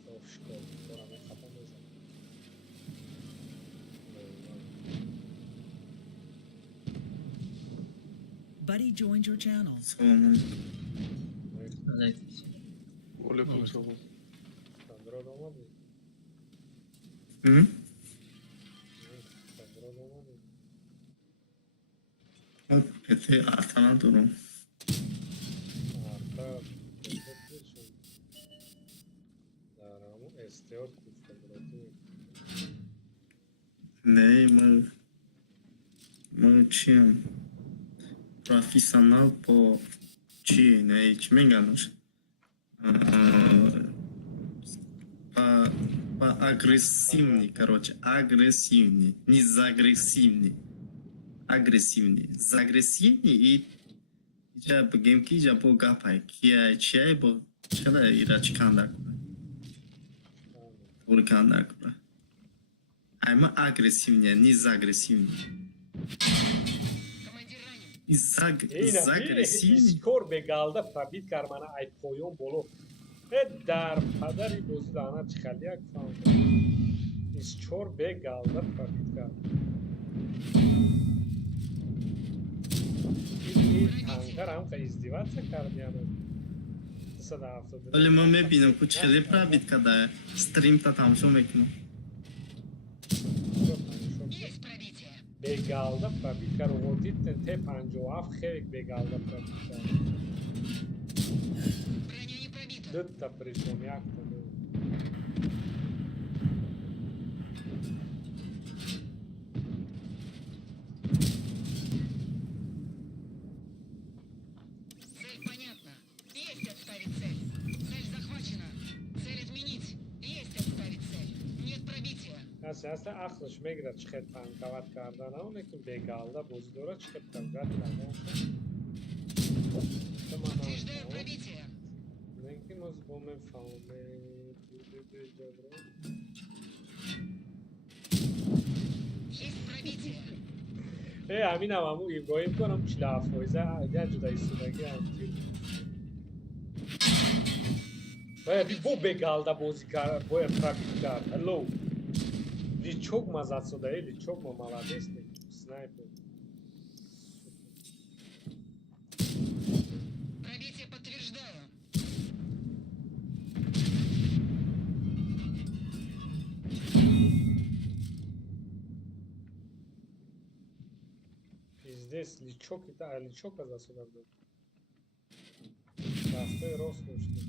صاف شکل دارم این خطا میزن Buddy joined your channel. سلام علیکم سلام. تندراد آمدی؟ هم؟ تندراد آمدی؟ پته اصلا ندارم. آرتا بسیشون در همون استیاد کود تندرادی نه من چیم профессионал по چی نه چی میگنش по агрессивный, короче, агрессивный, не загрессивный, агрессивный, загрессивный и я богем ки я по гапай, кия чай бо чала ирач канда кура, тур канда кура. Айма агрессивный, не загрессивный. Командир ранен. И загрессивный. دیسکور به گالده پرابید کرمانه ای پویون بولو در پدری بوزی دانا چخلیک فهم دیسکور به گالده پرابید کرد این تانکر هم که ازدیوات کردی ولی ما میبینم که چلی پرابید کده استریم تا تماشا میکنم. Есть пробитие. به گالده پرابید کرد و دید ته 57 خیلی به گالده پرابید کرد Броня не пробита. دتا причем як то Цель понятна. Есть отставить цель. Цель захвачена. Цель отменить. Есть отставить цель. Нет пробития. اصلا عقلش میگیره چقدر تنکوت کردن اونه که به گالده بوزی داره چقدر تنکوت کردن Подтверждаю пробитие. Nenki mos bome faume jabro. Есть пробитие. همین هم همون ایبراهیم کنم چلا فایزه اگر جدا ایستودگی هم تیر باید بی بو بگالده بازی کرد باید پرابید کرد هلو لیچوک مزد سوده لیچوک ما ملادست سنایپر Пробитие подтверждаю. пиздец личок это личок за сюда был простой рост что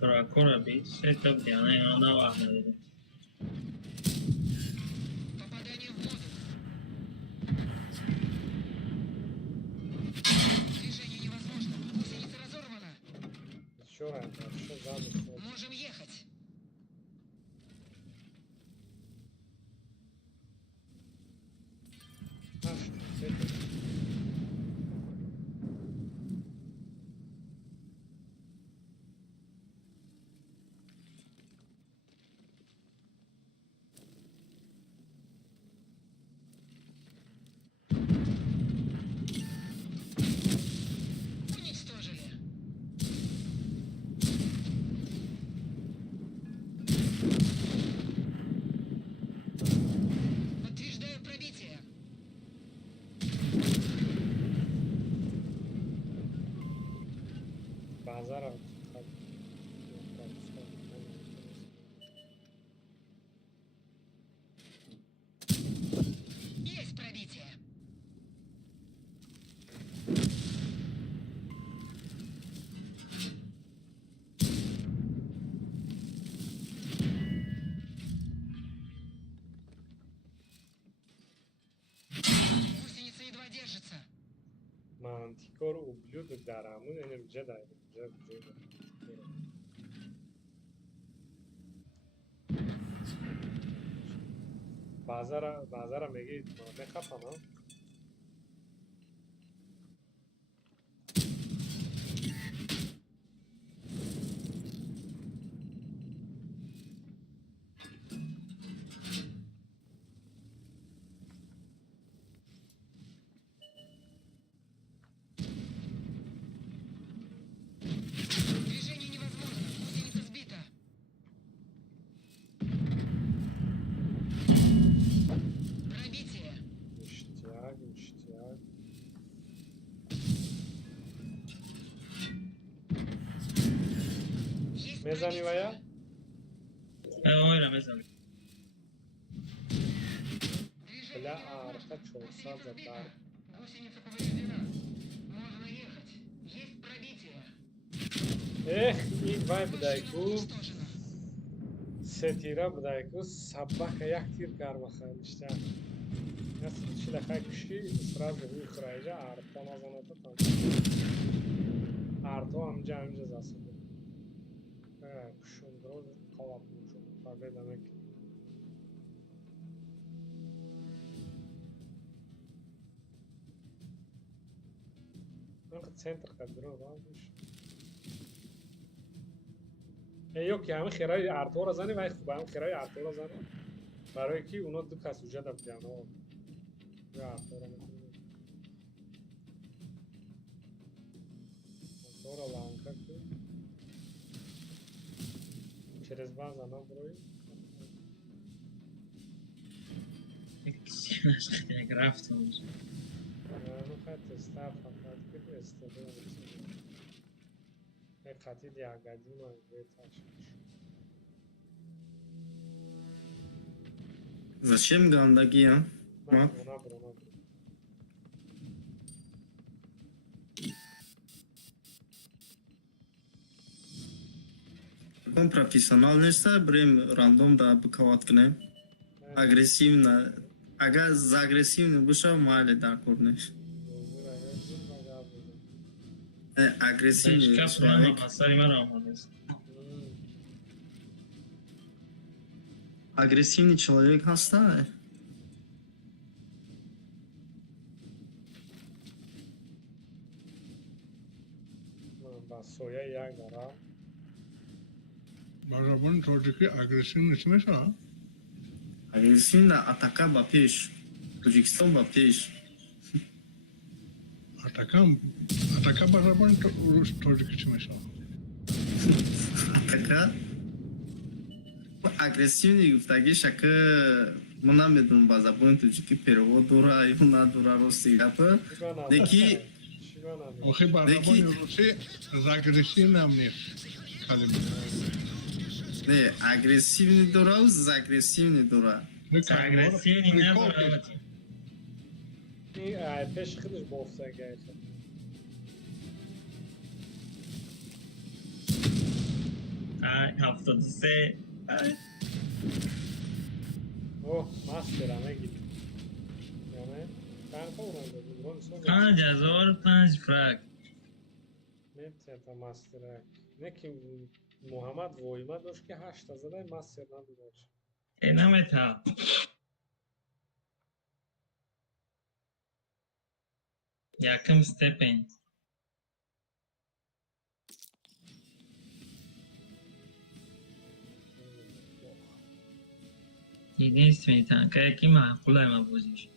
فراکور بی سیتاپ دیانه یا نواه Попадание в модуль. Движение невозможно. Гусеница разорвана. еще раз что задом Можем ехать. базара Есть пробитие. Гусеница едва держится. мантикор ублюдок дарамын энем жадайды базара меги мехапана Движение невозможно. Гусеница сбита. Пробитие. ништяк. Есть мезанивая ойра мезан. Движение бля невозможно. арка чоса задар Гусеница повреждена. Можно ехать. Есть пробитие. эх ин вай будайку Уничтожено. сетира будайку сабака як тир гармаха ништяк члахай кушки сразу выхраежа арта назаната там арто амжа засаду кушундро қалап мушун победа мек центр кадро ёк ҳами хираи арторо зани вай хуб ҳам хираи арторо зани барое ки уно ду кас уҷа дабдиано арторо арторо ланка ку через база наброи як рафтам. ну хай тестар фақат ки тестаде қатид ягадима веташ Зачем гандагӣ, а? набро Он профессионал неста, брем рандом да букават кунем. Агрессивно. Агар загрессивно буша, мале дар кор неш. Агрессивный Шкаф человек. рано сари мара омадест. Агрессивный человек хаста. ба соя як дара Барабан тоҷики агрессив нест меша? Агрессивно атака ба пеш. Тоҷикистон ба пеш. Атака барабан тоҷики чӣ меша? Атака? Агрессивный гуфтаги шака мо намедонам ба забони тоҷикӣ перевод дора ё надора рости гапа. Деки Охи барабани русӣ загрессивнам нест калима. не агрессивный дора у загрессивный дора. Агрессивный не дорад. ин пеш худаш бофтагай Ай 73. اوه ماستر همگی یعنی تنها اونم بود برون سوزه 5005 فرق. نمیتونه تا ماستر نه که محمد وایما داشت که 8 تا زده ماستر نداشت نمیتا. Яким степень. Единственный танк, який мақулай бузиш.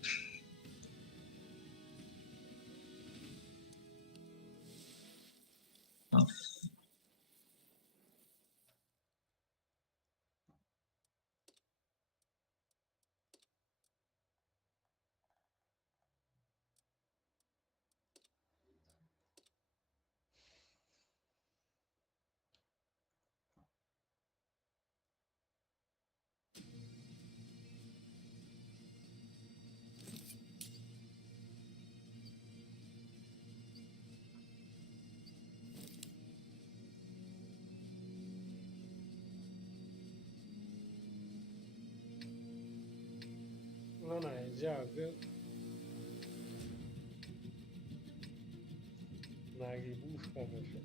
Джагы. Нагибушка наша.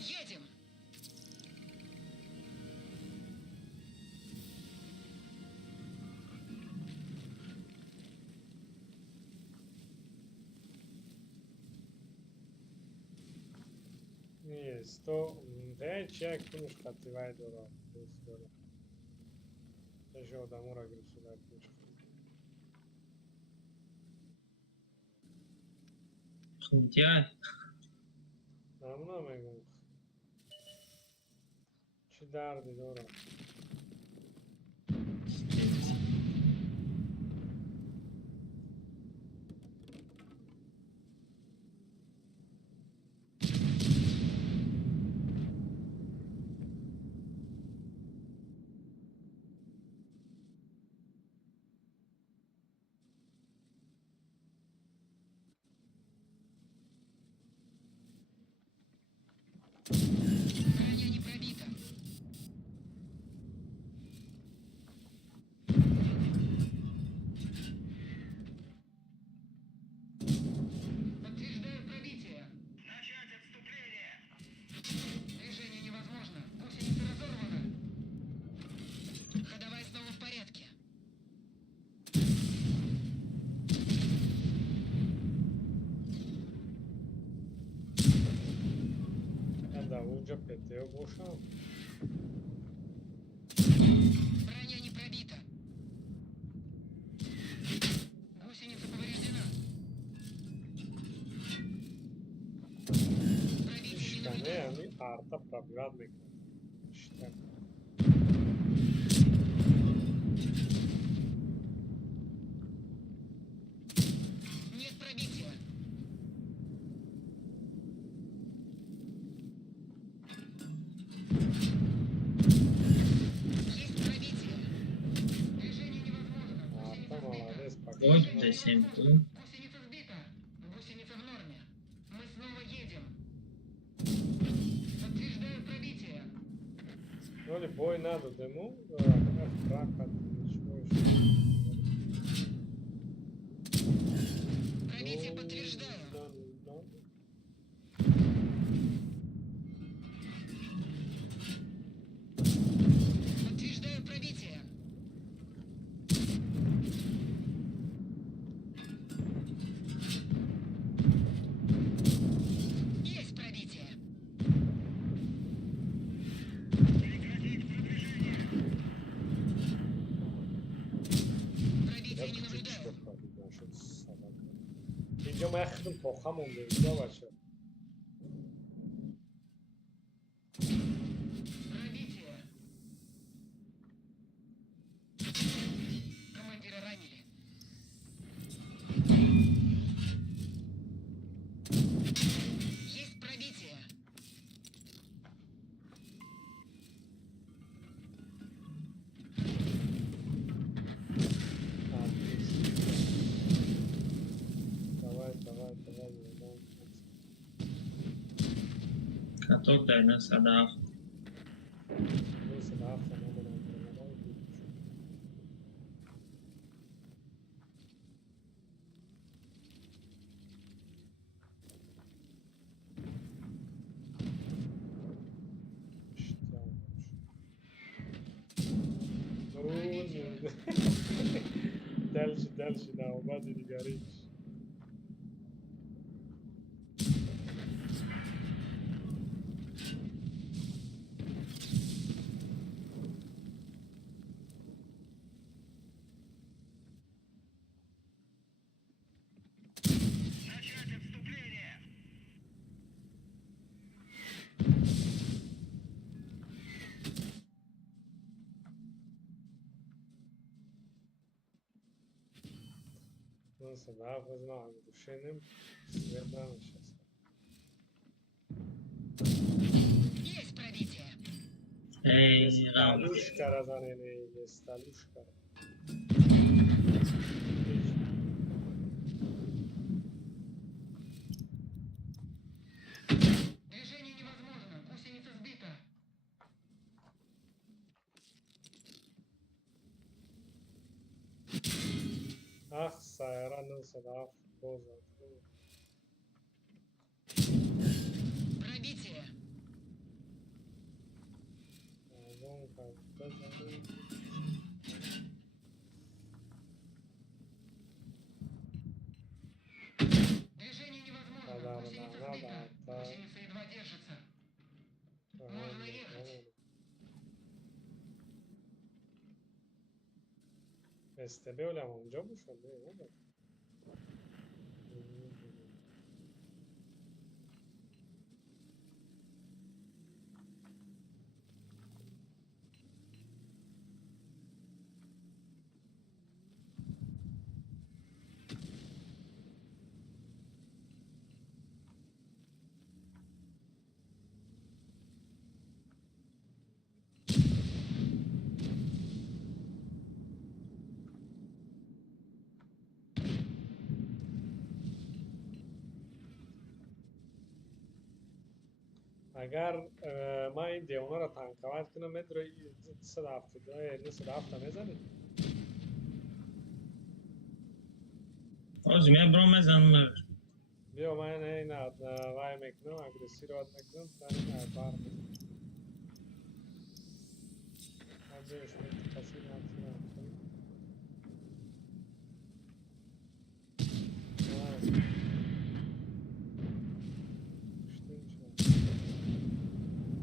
Едем! Есть, то де чек кунуш кативай дора. Теже одамура грисудай кунуш. Хунтяй. Намна мегум. Чи дарди дора. Броня не пробита. Подтверждаю пробитие. Начать отступление! Движение невозможно. Гусеница разорвана. Ходовая снова в порядке. Да, уже петео бошам. Броня не пробита. Гусеница повреждена. Пробитие не İşte ne наблюдается. yani arta правилник. İşte. Нет пробития. Есть пробитие. Движение невозможно. Arta молодец, Вот пока. десем ту. Гусеница сбита. Гусеница в норме. Мы снова едем. Подтверждаю пробитие. Ну ли бой надо дему, фрака, ничего еще. Пробитие подтверждаю. Подтверждаю пробитие. Есть пробитие. Пробития не наблюдаю. اینجا من خیلی پاخم مونده اینجا بچه Пробитие. Командира ранили. Есть пробитие. Давай, давай, давай. Каток дайна садав. Neyse daha fenomen antrenman oldu. İşte olmuş. Дальше, да, убади не горишь. Начать отступление! Neyse daha fazla düşünün. Sverdan сейчас. Есть пробитие. ای قبل استالوش کرده زنه استالوش کرده. Движение невозможно. Гусеница сбита. اخ سایره نو صدا بازه. Пробитие. آزان کافته زنه. Движение невозможно. Надо, Гусеница надо, сбита. надо. Гусеница едва держится. Можно ехать. استبه اونجا باشد نه؟ اگر ما این دیوانه را تنکوت کنم متر 170 میزنه. آج می برام مزن مر بیا من این وای میکنم اگرسی رو میکنم تنی بار میکنم. من بیش میکنم کسی نمیتونم.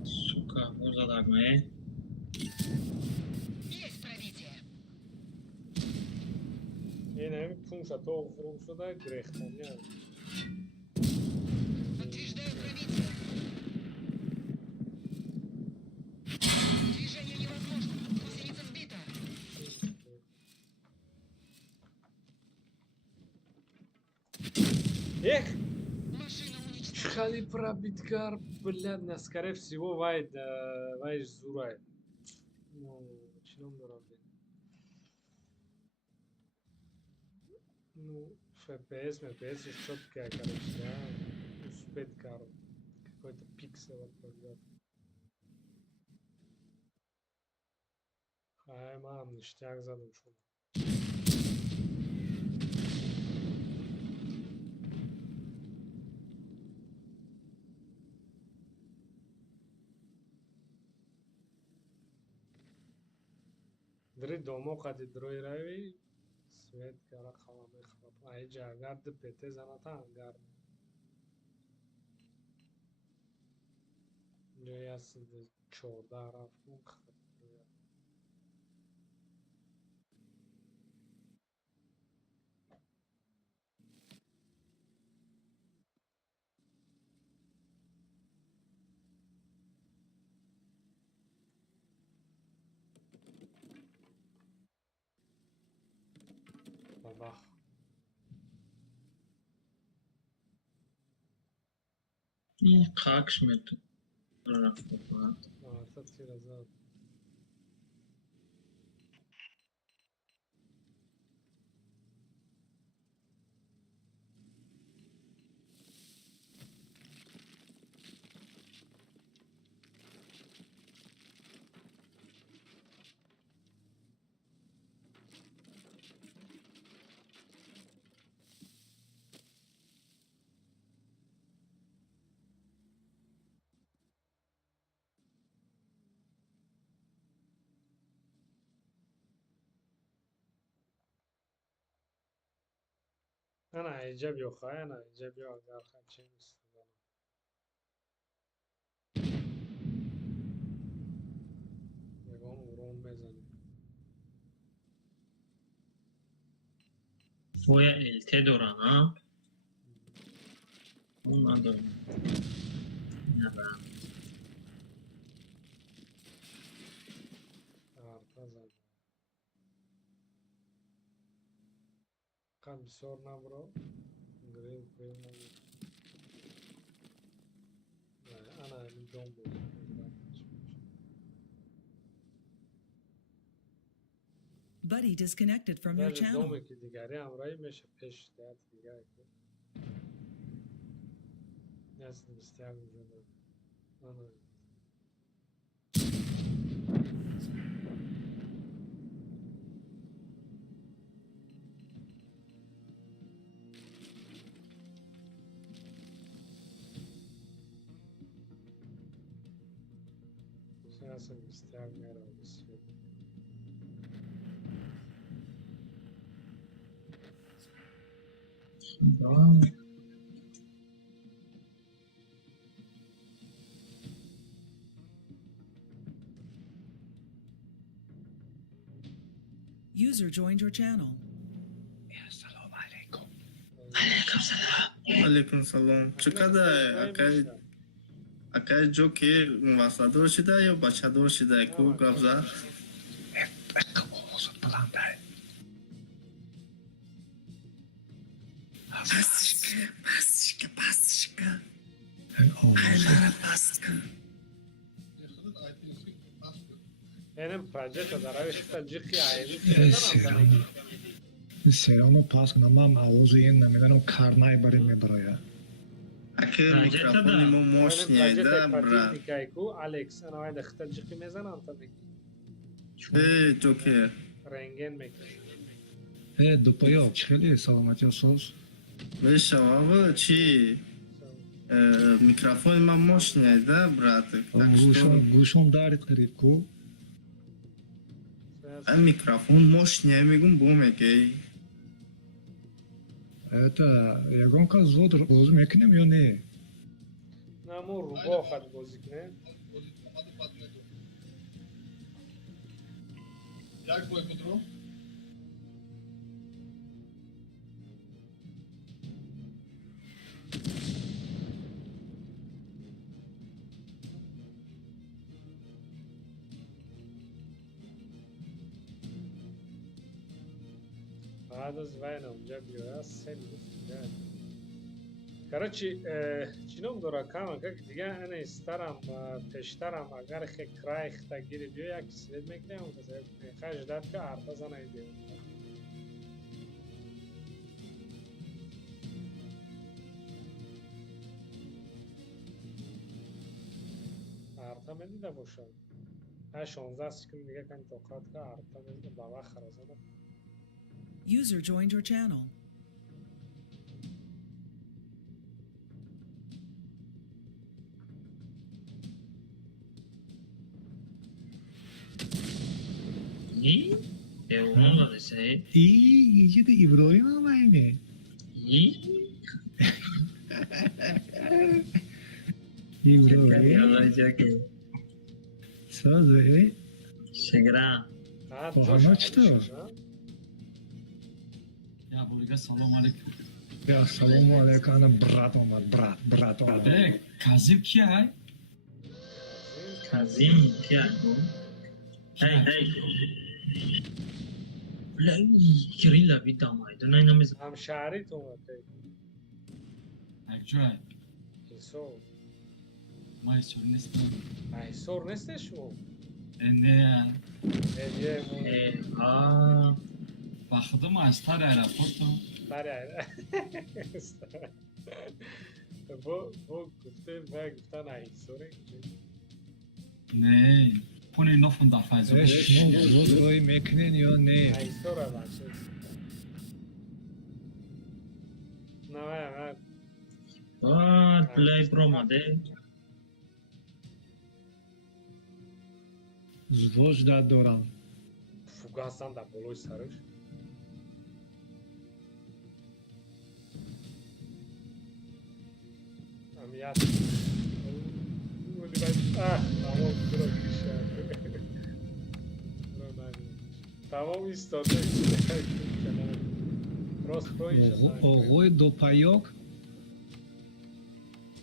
сука узадагме Есть пробитие. این همین پونسا تو خروم شده گریختنی هم. Подтверждаю пробитие. Движение невозможно. Гусеница сбита. Эх! Машина уничтожена. خیلی پرابیتگر بلد نسکره всего вайд зурай. Ну, чином дорогой. Ну, FPS четкая, короче, да. Успеть, короче. Какой-то пиксель отправлять. Ай, мам, ништяк задушил. Дри домо қади дрои рави свет кара қала мехлаб. Ай ҷагард пете заната ангар. Ҷои аст 14 рафтум хат. Бабах. این قاکش میتو رفت فقط Арта тиразад. Ana اینجا بیا خواهی انا اینجا بیا اگر خرچه نیست. یکم ورون بزنیم. باید الته دارن ها اون ندارم ندارم Арта зад. Кан бисёр набро. Грил набро. Ana این دون بود. Buddy disconnected from your در channel. دومی که دیگری همراهی میشه پیش داد دیگری که نسل بستیار میجونه نسل بستیار میره بسیار User joined your channel. علیکم سلام چقدر اکای جو که واسطور شده یا بچه دور شده کو گفزه Pastışka. Aylara pastışka. Benim projeto da ravishta jiki ayri Selamı pas namam ağzı yen namidanım karnay bari me baraya. Akır mikrofonu mu moşniydi bra. Dikayku Alex ana ayda xta jiki mezanan tabii. Çok iyi. Rengen mekli. Dupayov cheli salamat yosos. Ve şavabı çi mikrofonu mu moşniydi bratı. Guşon darit qaribku. Ben mikrofon moşniye migum bu mekey. Это ягонка зодр боз мекнем ё не? Namu rubo xad bozikne. Як бой Петро? Hadi zvajna unja bio ja sen. Короче, чином дуракам, как дига ана старам, пештарам, агар хе край хта гири био як свет мекнем, хаж дат ка арта занай био. Арта медида бошам. Ha 16 секунд дига кан тоқат ка арта медида бава харазада. User joined your channel. İyi. Onu da desey. İyi iyice de İbrahim ama aynı. İyi. İbrahim. Olacak. Söz ve Şegra. Ha, Bahana açtı. Ya Bulga salam aleyküm. ya salamu aleykum ana brat omad brat omad. Be Kazim ki ay? Kazim क्या हो? Hey. Lai kirila vidamai. Donai namiz. Am shari tu mate. Akçay. Iso. May sorunist. Ay sor nesteş mu? Ne ya? Hediye mu? Aa. Baxdım astar aeroportu. Bari aynen. Bu gufte ve guftan ay sorun. Ne? Pone nofun da fazla. Şunu zodroy meknen ё не? Ay sora başı. No, ya. Aa, play promo de. Zvoj da doram. Fugasan da boloy sarış. Amiyat. Tamam, bırak işe. Tamam, istadı. Prosto işe. Oğoy dopayok.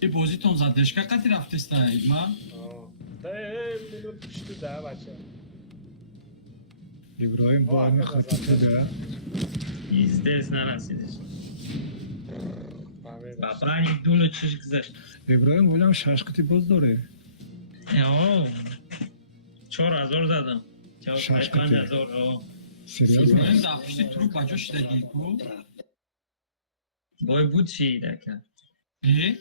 Depoziton zadeshka qati raftesta ma? Bunu pişti daha başa. İbrahim bu anı hatırladı da. İzdes narasidiz. Baba ni dulu çiş güzel. İbrahim ulan şaşkıtı boz dore. O. Çor azor zadım. Şaşkıtı. Çor azor o. Серьезно? این دفعه تروپ بجا شدگی کو بای بود چی دکه ای؟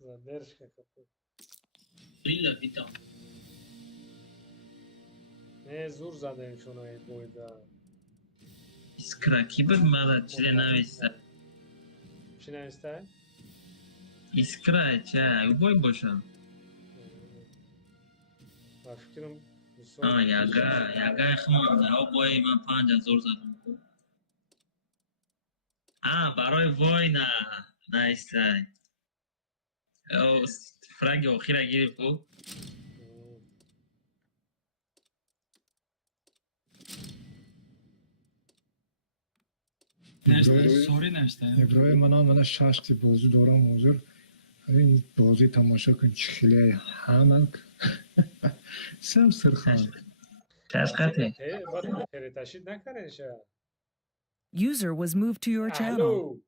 Задержка какой. ریلا بیتا Не, зур задем шуно бойда. іскра کی بود مدد چیه نویسته Чи навистай? іскра ча бой боша Ба фикрам яга хмон дар бой ман 5000 задам барои вой наистай фраги охира гирифту سوری نوشته ابراهیم من شخصی بازی دارم حضور این بازی تماشا کن چخیلی همه سب سرخان چشقته бад перетащить накаренша. User was moved to your channel. Алло.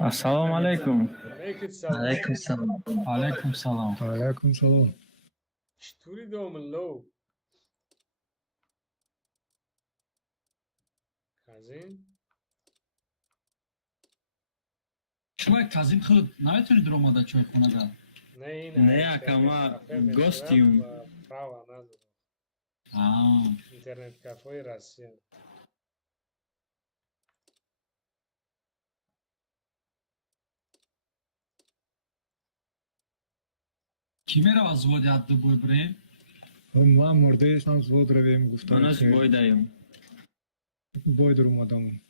السلام علیکم Алейкум салом. алейкум салом علیکم سلام علیکم سلام Чтури домло. Казин. شما کازیم خود نمیتونید رو ماده چوی خونه ده Не, Не, акама, гостиум. Права надо. آه Интернет кафе Россия. کی میره از وادی عدو بوی بریم؟ من مرده هم زود رویم گفتم من از بوی دایم باید رو مادم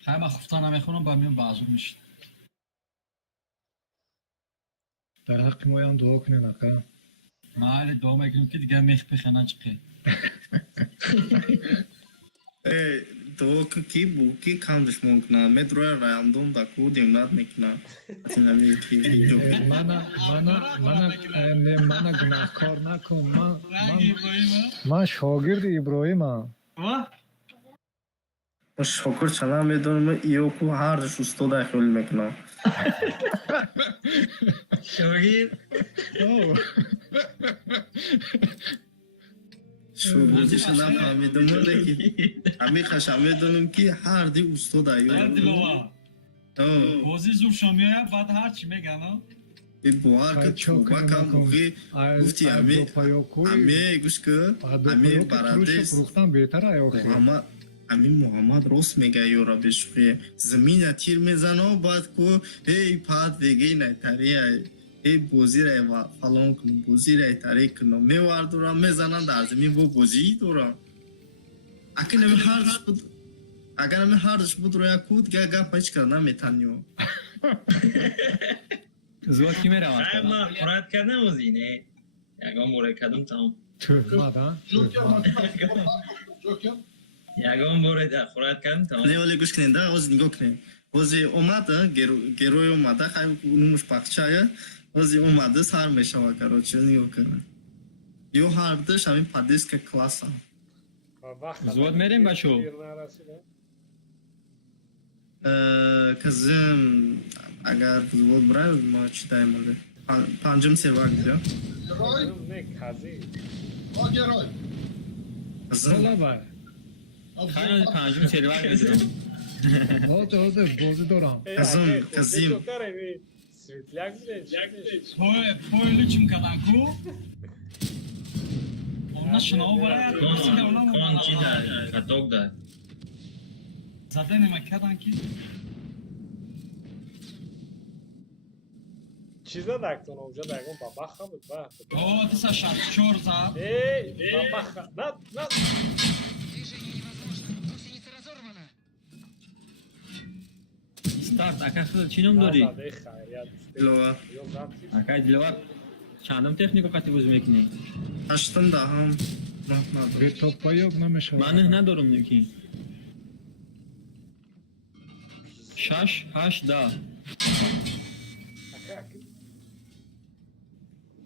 خیلی من خفتان نمیخونم با میون بازور میشید در حق ما هم دعا کنین اکا مالی دو میکنم که دیگه میخ بخنه چقی دوک کی بو کی کامش مونکنا مترو رандом да кудим над мекна атинами ки видео من گناهکار نکن من شاگرد ابراهیمم شکر چنا میدونم ایوکو هر شوستو داخل مکنا شاگیر شوگردی شدم فهمیدم که همین خشم میدونم که هر دی استاد هر ایو دلوا بازی زور شمیه بعد هر چی میگن این بوار که چوبا کم بخی گفتی همه گوش که همه برادرس فروختن بهتر ایاخی همین محمد راست میگه یورا بشوخی زمین تیر میزنه و باید که ای پاد وگی نیتریه ای بوزی رای فلان کنم بوزی رای تاریک کنم میوار دورم میزنن در زمین با بوزی دورم اگر نمی هردش بود روی کود گه پایچ کردن میتنیو زود کی میره من خورد کردم از اینه یکم مورد کردم تمام تهمت ها یکم مورد خورد کردم تمام نه ولی گوش کنین ده از نگاه کنین وزی اومده گروی اومده خیلی نموش پخچه وزی اومده سر میشه کرد چه نگاه کنین یو هردش همین پدیس که کلاس هم زود میریم بچو کزم اگر بود برای ما چی دایم پنجم سرور دیدم Не, кази. سالا بای خیلی پنجم سریور میدونم حاضر بازی دارم Казим. Светляк, блядь. پویلو چیم کدن کو اونا شناو باید کون چی داری کتوک داری زده نمکدن کی چیزا دکتون اونجا دکتون بابخه بود با اوه تسا شرط چور زد ای بابخه نه Движение невозможно. Гусеница разорвана. استارت اکا خود چینم داری زده خیریت لوا اکا دلوار چندم تکنیکو قطعی بوز میکنی هشتم دهم به توپا یک نمیشه من نه ندارم نکی 6 8 10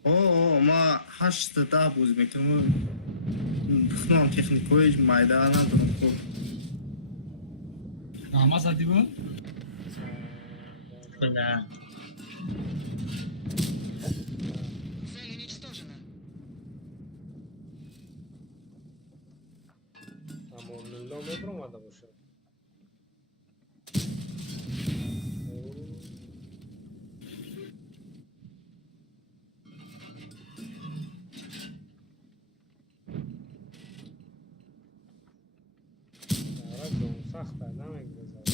اوه ما هشت ده بوز میکنم بخنام تکنیکوی مایده ندارم خوب همه زدی بود خدا Цель уничтожена. амонилlo метр омада бошад. سخته نمیگذاره.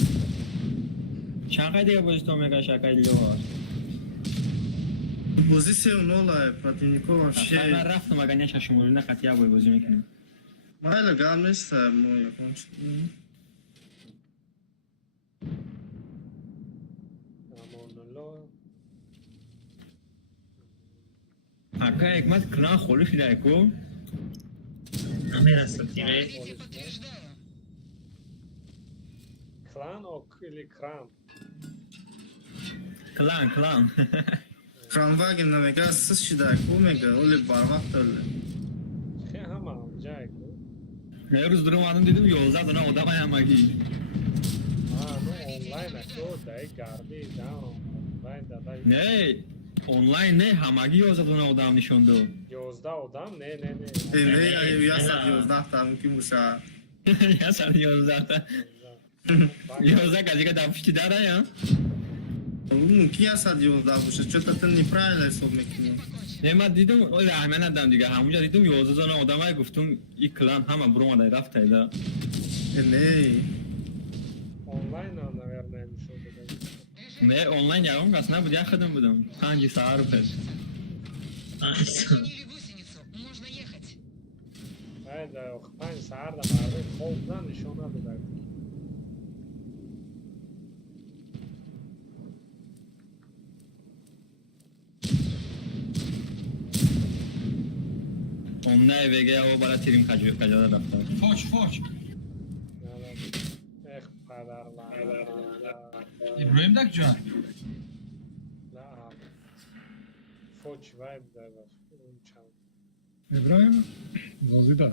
چقدر دیگه بازی تو میگه شکایت لیوار Позиция 0 противников вообще. من رفتم اگر نیشه شمولی نه خطیه بازی میکنیم Майла гамнест, мой кончит. амонилlo اکا حکمت کلان خولی شده اکو امیر است تیمه Говорите, подтверждаю. клан или крам? کلان Кранваген намега сыз шида комега, оли барвақт оли. خیلی همه همجایی که یه روز درم آدم دیدم 11 دونه آدم همگی نو آنلاین اکو دای گردی دام آنلاین دادای نه آنلاین نه همگی 11 دونه آدم نشون دو 11 آدم نه Ele ia saber os dados que musa. یا سر 11 تا 11 کسی که دفشتی داره یا Ну, я садил да, что-то ты неправильно суммекнул. نه من دیدم اول همه ندم دیگه همونجا دیدم 11 دونه آدم های گفتم این کلان همه برو ماده رفت ایده Не. آنلاین هم наверное میشد نه آنلاین یارم کس نبود یا خودم بودم 5 ساعت پس Починили гусеницу. Можно ехать. باید 5 ساعت مردم خوب نه نشون نده اون نه وگه او بالا تیریم کجا رفت فوش اخ پدر لعنت ابراهیم دک جان نه فوچ باید داده اون چند ابراهیم بازی ده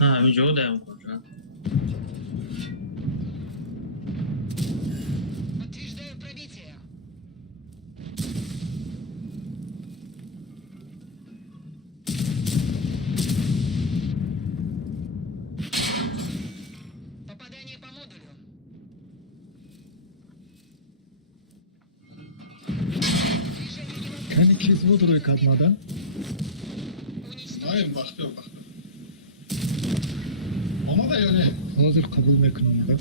ها همینجا دایم کنم Подтверждаю пробитие. Попадание по модулю. کنی چیز بود روی کدماده Hayır, bakıyor. Ama da yani. حاضر قبول میکنم ده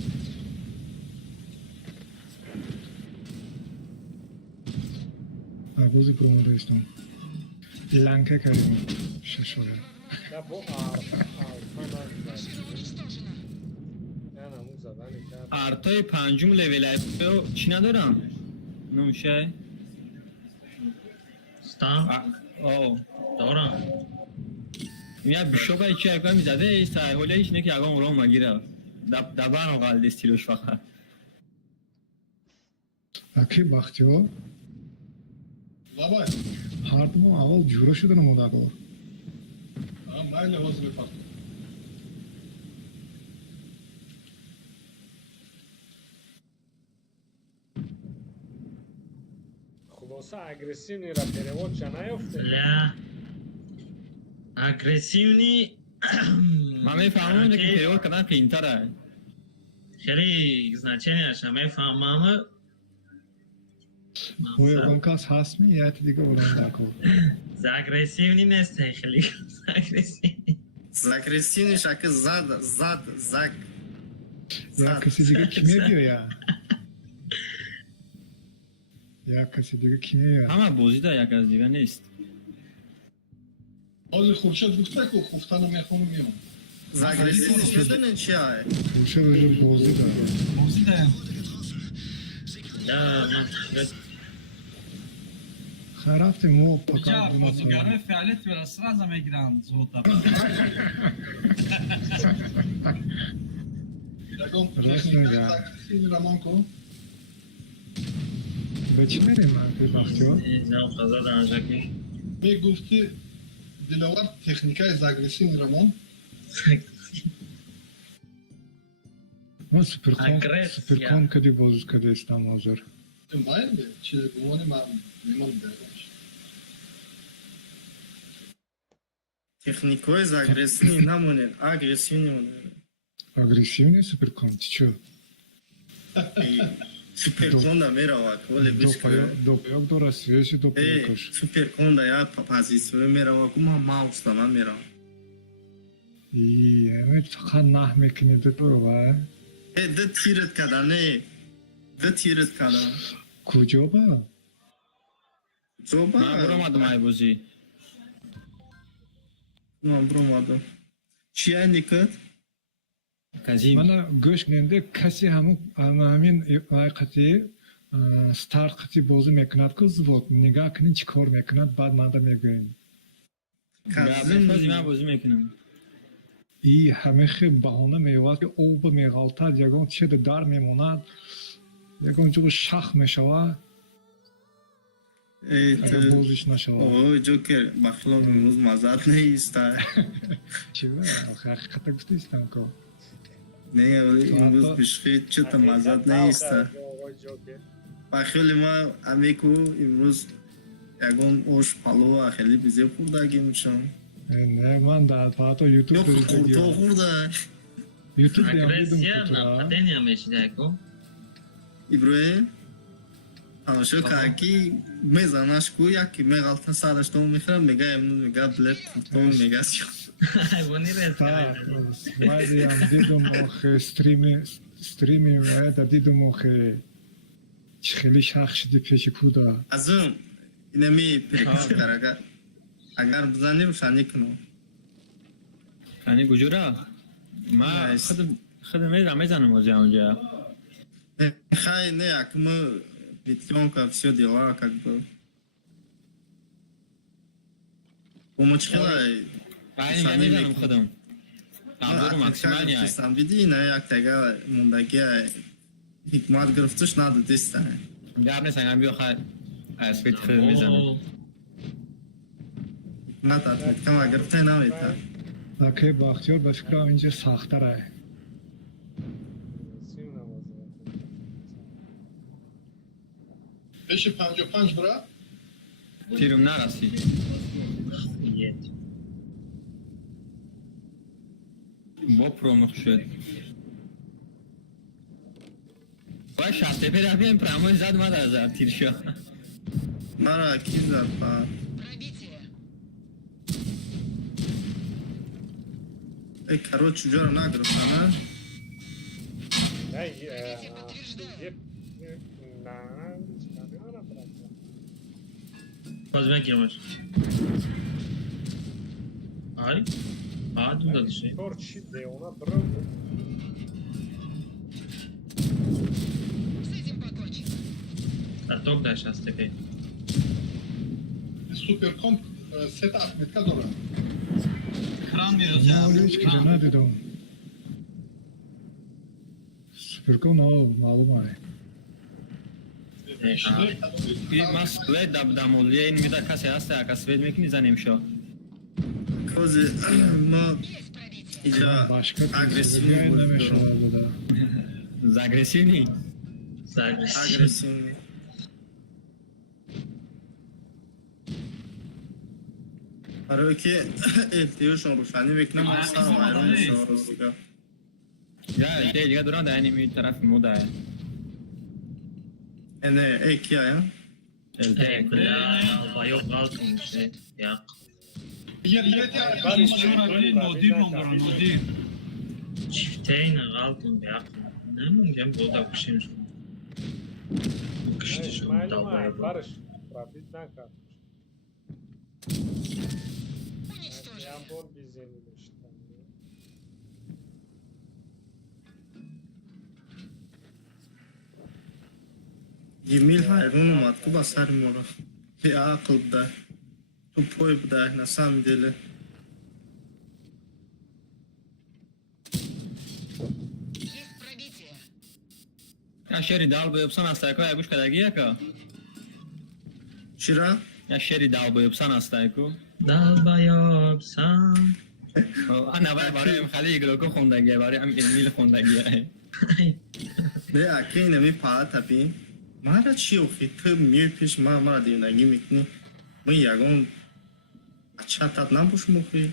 بازی پروموده استم لنکه کردیم ششوره نه با آلفا Машина уничтожена. نه نمون زدنی کرد ارتای پنجم لول اپ چی ندارم نمیشه Stam? او دارم. یا بیشوب ایکی اگه میزده ایست حالا ایش نه که اگه اون رو مگیره دبان و قلد استیلوش فقط اکی وقتی ها Labay. هردمون اول جورا شده نموده دار Ha, maile hazır yapalım. خلاصه اگریسیو نیره перевод چه نیفته لا. اگریسیونی من میفهمم که پیرول کردن قیمتره خیلی значение میفهمم. توی اون کس هست می یه دیگه بلند دکو Загрессивный نیست خیلی загрессивный. Загрессивный шаг зад. یا کسی دیگه کیمه بیا یا کسی دیگه کیمه یا همه بازی دا یک از دیگه نیست Hazır Xurşed gufte ki xuftana mexonu miyom. Загрессивный что-то чай. روشه روشه بازی داره بازی ده لا من خرفت مو اینجا پکار دونا بازیگرای ساله فعالیت به رسرازه میگیرن زودتا Yagom Razne texnika ya. agresivni Ramonko. به چی میریم به وقتی ها؟ اینجا فضا دانشگاهی Mi gufti dilavar texnikay agresivni Ramon. من سوپرکام اگریس، سوپرکام کدی بازی کدی استم حاضر Bayım be. Çiz gumoni ma memon dermiş. Техникой загрессивный намонен, агрессивный он. агрессивный суперкон, ты чё? Суперконда меравад, вале бишка. Допоёк дора свежий допоёкаш. Суперконда я по позиции меравад, ма мауста ма меравад. И эми хан нах мекини дурва. Да тирет кадане. Да тирет кадане. Куҷоба? Ҷоба? Ман буромадам айбузӣ. Ман буромадам. Чи ай никат? Казим. Мана гӯш ненде каси ҳамин қати старт қати бозӣ мекунад ку звод нигаҳ кунед чӣ кор мекунад баъд манда мегӯем. Баъди ман бозӣ мекунам. И ҳамехи баҳона меёвад ки об меғалтад, ягон чизе дар мемонад, ягон ҷо шах мешавад. Агар бозиш нашавад. Ой, ҷокер, ба хилоф имрӯз маззат неиста. Чӣ ба? Ҳақиқата гуфтаистам ко. Не, вале имрӯз бишхи чута маззат неиста. Ба хиёли ман амеку имрӯз ягон ош палова хеле бизе хӯрдагимшон. Не, ман дар фақато ютуб хурто хӯрда. ютуб Агрессия нападение мешидаку. Иброҳим тамошо кард ки мезанаш ку яке меғалта сараш дом мехӯрад мега имрӯз мега блек хурто мега Айвони Майдиам дидум охе стримим да дидум охе чӣ хеле шах шиди пеши куда. Азум инами перекара агар бизанем шани кунам. Шани куҷора? Ман худам мезанам ози онҷа. Хай не, як мы ветрёнка, все дела, как бы. Помочила. Я мезанам худам. Абзору максимални ай. Сам види, на як тага мундаги ҳикмат гирифташ надо диста. Гап нест, агар биё хай асфит худам мезанам. Ҳикмат атлеткама гирифта намета. Аке бахтиёр ба фикрам инҷа сахтарай. Пеши 55 бра? Тирум нарасид. Бо промах шуд. Вай шасте перабием промой зад мада зад тиршо. Мара ки зад па. Пробитие. Эй, короче, чужора нагрифта, на? Возьми гемаш. Ай? Туда дыши. С этим покончено. Карток дай сейчас теперь. Суперкомп сетап метка дора. Кран Ҳолич ки надидум. Суперкон маълум ай. Ман свет дамолия ин вида касе ҳаста яка свет мекунӣ занем шо. Кози мо Есть пробитие. иҷа Башка агрессивни намешавад буда. Загрессивни? агрессивни. барое ки эҳтиёҷшон рӯшанӣ мекунам ҳастам вайрон мешавад. Я дига дурам да ини тарафи мода. Эне кия? Албаёк галтун ше. Я. нодир. Чифтейн галтун я. Намонгам бода кушим. Куштиш далбай. Барыш, пробит накат. Уничтожено. Ямбор безенилmiş. Емил ҳайвон омад ку ба сари моро. Беақл буда. Тупой буда, на самом деле. Есть пробитие. Я шери далбоёбсан астайку ягуш кадагияка? Чира? Я шери далбоёбсан астайку. Далбоёбсан. Ана барои хали игроку хондагия, барои Эмил хондагия. Не, аки нами паа таби. Мара чи охи ту миёи пеш мара дивнагӣ мекунӣ. Ман ягон бачатат набошум охи.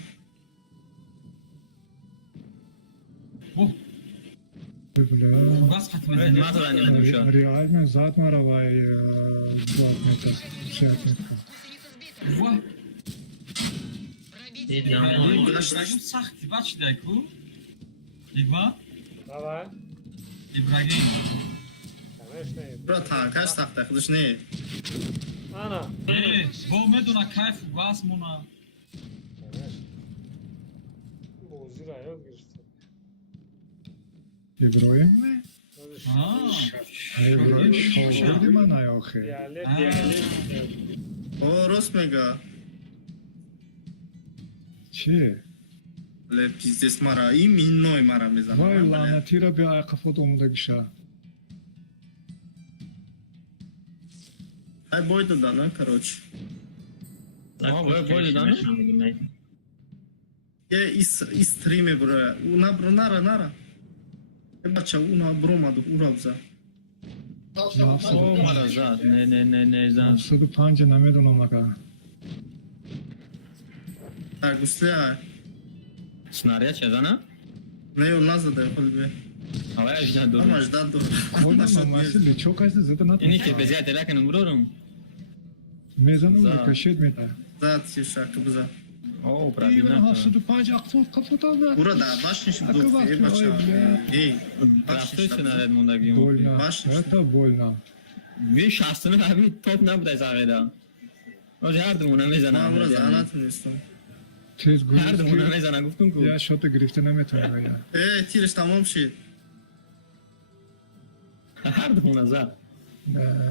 Бля. Газ хатм мезанӣ. Мазур анима нушо. Реально зад мара вай 2 метр, 60 метр. Вай. دیدم. ибрагим сахти бачидаку. Ибра? Давай. Ибрагим. Конечно. Бро, танкаш тахта худаш не. Ана. Бо медона кайф газ муна. Конечно. Бозира ёд гирифтем. Иброим? А. Иброим шогирди ман ай охир. Пиале. О, рост мега. Чи? Ле пиздец мара, ин минной мара мезанам. Вай лаънатиро биё айқафот омодагиша. Ай бой дада, не, короче. Бой дада, не? И стриме, бро. Уна, бро, нара. Бача, уна, бро, маду, урабза. О, мара зад. Не, зад. 75 намедонам нака. Так, гусля. Снаряд чезана? Не, он назаде, холбе. Ава я ждат дуру. Ама ждат дуру. Кольна мамаси личок аст зада натон. Ини ки безият элакин брорум. Мезанам За. ликашед мета. Зад си шак бза. О, Ибра правильно. 75 ақфот қафот алда. Ура да, башниш Ака дух, вақти, бача. ой, бля. Ей, Рафтой снаряд мундагим. Больно. Башниш. Это больно. Ви шастunu abi top набудай зағида. Оҷ ҳардумона мезана. Ма ура занат нестам. Тез ҳардумона гӯш. мезана гуфтум ку. Я шота гирифта наметавонам я. Тириш тамом шид. ҳардумона за.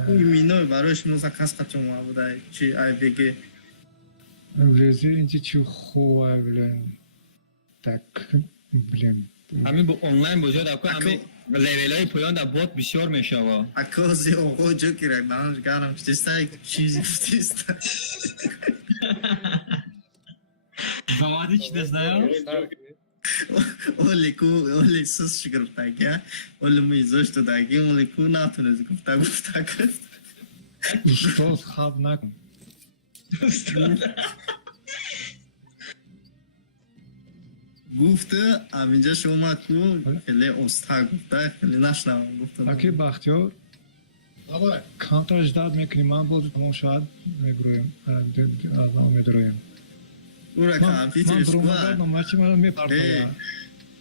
ин миной бароиш музакас қачом будай. Чи айбеге. Влезе инчи чи хова, блин. Так, блин. ҳамин бо онлайн бозиёд аку ҳамин левелҳои поён дар бот бисёр мешава. Акози оғо ҷо кирак данаш гарам чистай чизи футиста. Завади чи дезнаё? Оли сус шигирфтаги, оли ми зоштадаги, оли ку натунез гуфтак. Устоз хаб накун. гуфта аминҷа шума ку хеле оста гуфта хеле нашнавам гуфта. Аки Бахтиёр. Давай. Кантар ждат мекуним, ман боз тамом шад меброем. Медроем. ура компютериш бромадад ва номачи мана мепартоя.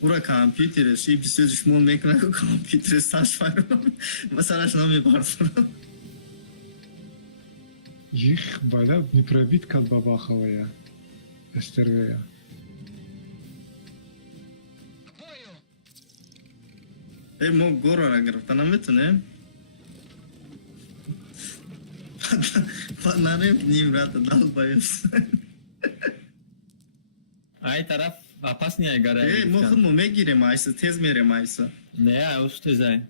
ура компютериш и бисёр душмон мекунад ку компютериш сашфарам масалаш намепартонам. Их, бля, не пробит как бабаховая. Эстервея. Мо горора гирифта наметунем. Паднарем ним рата далбаёс. ай тараф опасния гара. Мо худмо мегирем айса, тез мерем айса. Не, уж тезай.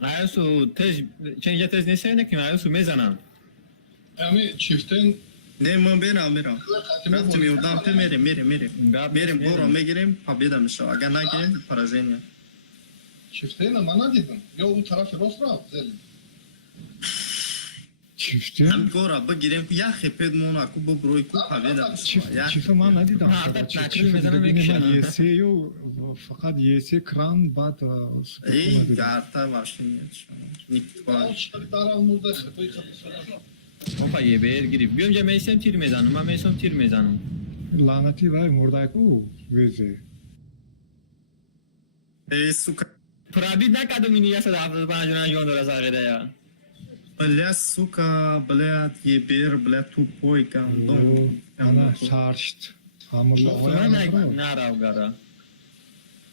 Айсу тез ченҷа тез несайне ки айсу мезанам. Ами чифтен Не, мо берам. Вақти меудам те мерем. Мерем горо мегирем, победа мешава. Агар нагирем, поражение. чифтен ама надидам. Ё у тарафи рост рафт зели. Чифте? Ҳам гора бигирем, яхе педмона ку буброй ку победа мешава. Чифа ман надидам. накрил мезанам мекушанам. Есею, фақат есе кран бад Эй, гарта ваши нет. Никто. Дарам мурда хатои хатосара. Опа ебер гирифт. Биём ҷа месем тир мезанам. Ман месам тир мезанам. Лаънати вай мурдаку везе. Эй, сука. Пробит накардум ини 175 ҷон дора зағидая. Бля, сука, блядь, ебер, блядь, тупой гандон. Ана саршт. Нарав гара.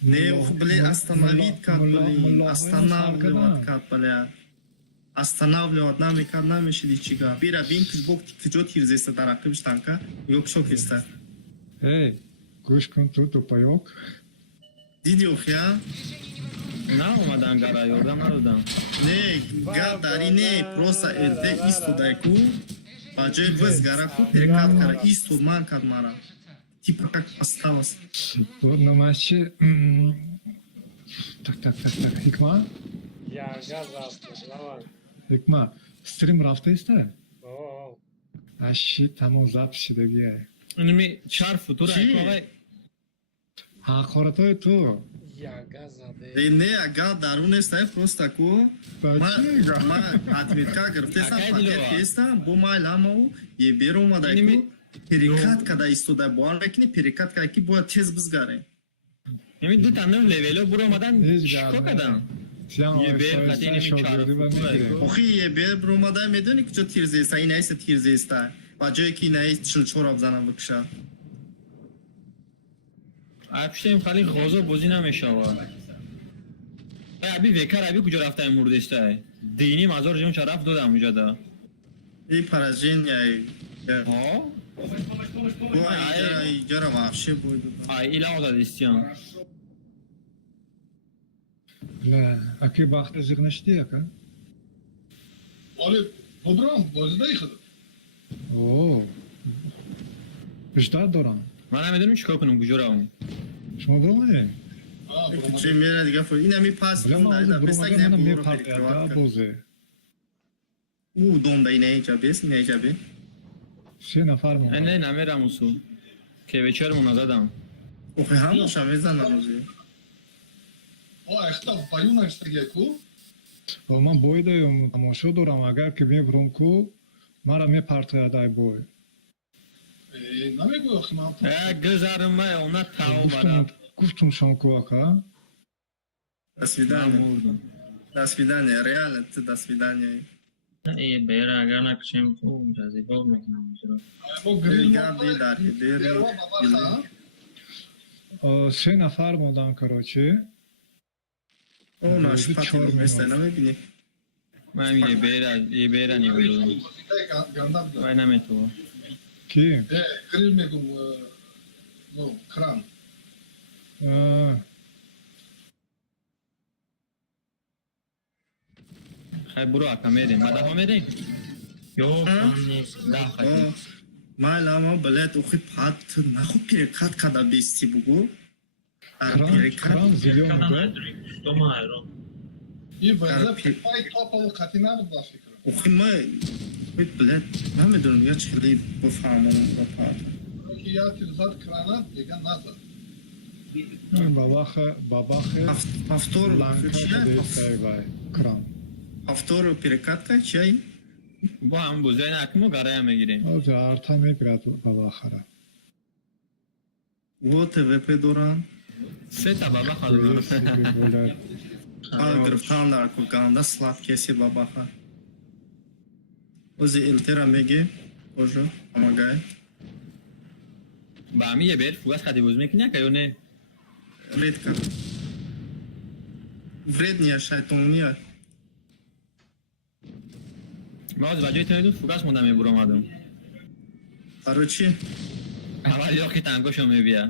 Не, блядь, остановить как, блин. Останавливать как, блядь. Останавливать нами как нами шли чига. Бира бин кызбок кыжо тирзеста даракыбыш танка. Ёк шок еста. Эй, гӯш кун ту тупаёк. Диди охя? На омадан гара, ёрдам надодам. Не, гадари не, просто элде истудай ку. Ба ҷои виз гара ку перекат кара. Истуд ман кад мара. Типа как осталось. Номачи. Так. Ҳикма? Яга завтра, давай. Ҳикма, стрим рафтаиста? О, Аши тамом запис шидагия. Инми чар футура Чӣ? айковай. ҳақоратҳои ту яга заде не ага дарунеста просто ку ма отметка гирифтеста Акай пакет Дилова. кеста бо майламау е бер омада ку перекатка да истода боан мекини перекатка ки бояд тез бизгаре Ими ду танам левело буро омадан ҳеҷ чико гап кадан? сиям Е бер оҳиста катин ими шогирдӣ ба мегирем чарф. охи е бер бромада медони куҷо тирзеста инаиста тирзеста ба ҷое ки инаи чилчора бизанам бикша Апштем хали ғозо бозӣ намешавад. Аби векар аби куҷо рафтаи мурдештай? Дини мазор ҷон чараф додам уҷада. и поражение Ҳо? иҷара вообще буйду Ай ила одадистиям. ла аки бахта зиқ нашидӣ ака آره ببرام بازده ای خدا о биштар дорам Ман намедонам чикор кунам куҷо равам. шумо биромадем чӣ мера дига инами пас била ман ҳозир биромада манам мепартояда бозе у домда инаиҷа бес инаиҷа бе се нафар мо Не намерам усу. Ке вечер муназадам. охи ҳамаша мезанам ози آه اختا بایون استگه کو ман боидаём тамошо дорам агар ки мебуром ку мара мепартоядай бой نمیگو آخی من Гизарма она тав бара. гуфтум шон ку ака до свидания до свидания реально ты до свидания Е бера агар накушем ку ҷазибо мекунам ҳозиро. بو گریل Гар дидари дери се нафар модам карочи онаш Бозӣ пати чор места минут. намебини Ман е бера нивелудам. گنده بده Вай наметова. ки گریل میگم نو کران Хай буро ака мерем. Ба даҳо мерем? Ё хон нест. Даҳ хай. майлама блед охи пат нахуб перекат када бести бугу дар перекат кран зиён да Дома айрон. این وزه پای تاپ و قطی نبود با فکر охи ма блед намедонам я чили бифаҳмам ба пат که یادی زد کرانه دیگه نزد бабахе повтор ланкаша дестаи вай кран повтор перекатка чай Бо ҳам бузай накмо гарая мегирем. ҳозир арта мегирад бабахара во твп дорам Се табаба хадам. гирифтан дар ганда слаб кеси бабаха ози илтера меги ожо помогай Ба ҳами е бер фугас хади боз мекунӣ ака ё не? редка вредния шайтония Ма ҳозир ба ҷои ту фугас монда мебуромадам. барои чӣ Аввал ёки тангошо мебия.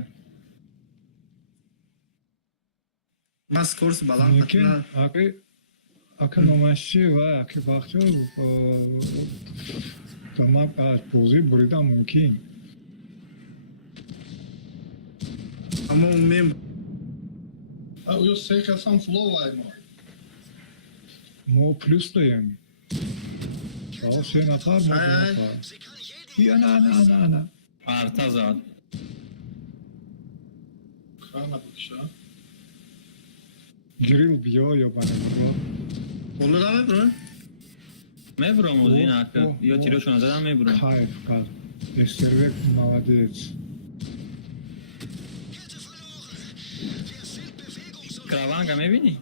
ман скорс баланд лекин ака номашчи ва аки бахчо тамак аз бозӣ бурида мумкин аммо мем او سه کسان فلو وای ما мо плюс даем се нафар мо ду нафар ана Арта зад. کرانه بکشه грил биё ё банамро болуда мебурон Мебурам оз ин ака. Ё тирошо назадам мебурам. кайф кайф эстервек молодец Краванга мебинӣ?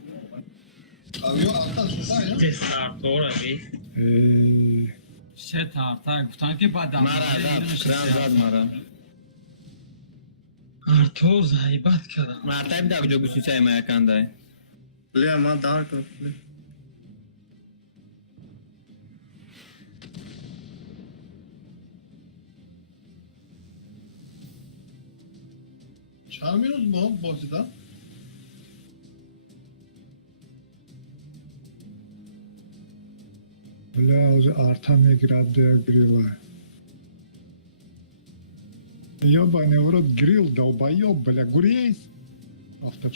اویو آتا شده یا Те стартора ви. се тарта гуфтанд ки ба Мара зад, кран зад мара. Арто заҳибат кардам. Мартай бида куҷо гусучай ма якандай. ле ман дар кор چند مینوت با بازیده бля ҳозир арта мегирад я грила ёбаневрот грил долбоёб бля гурейс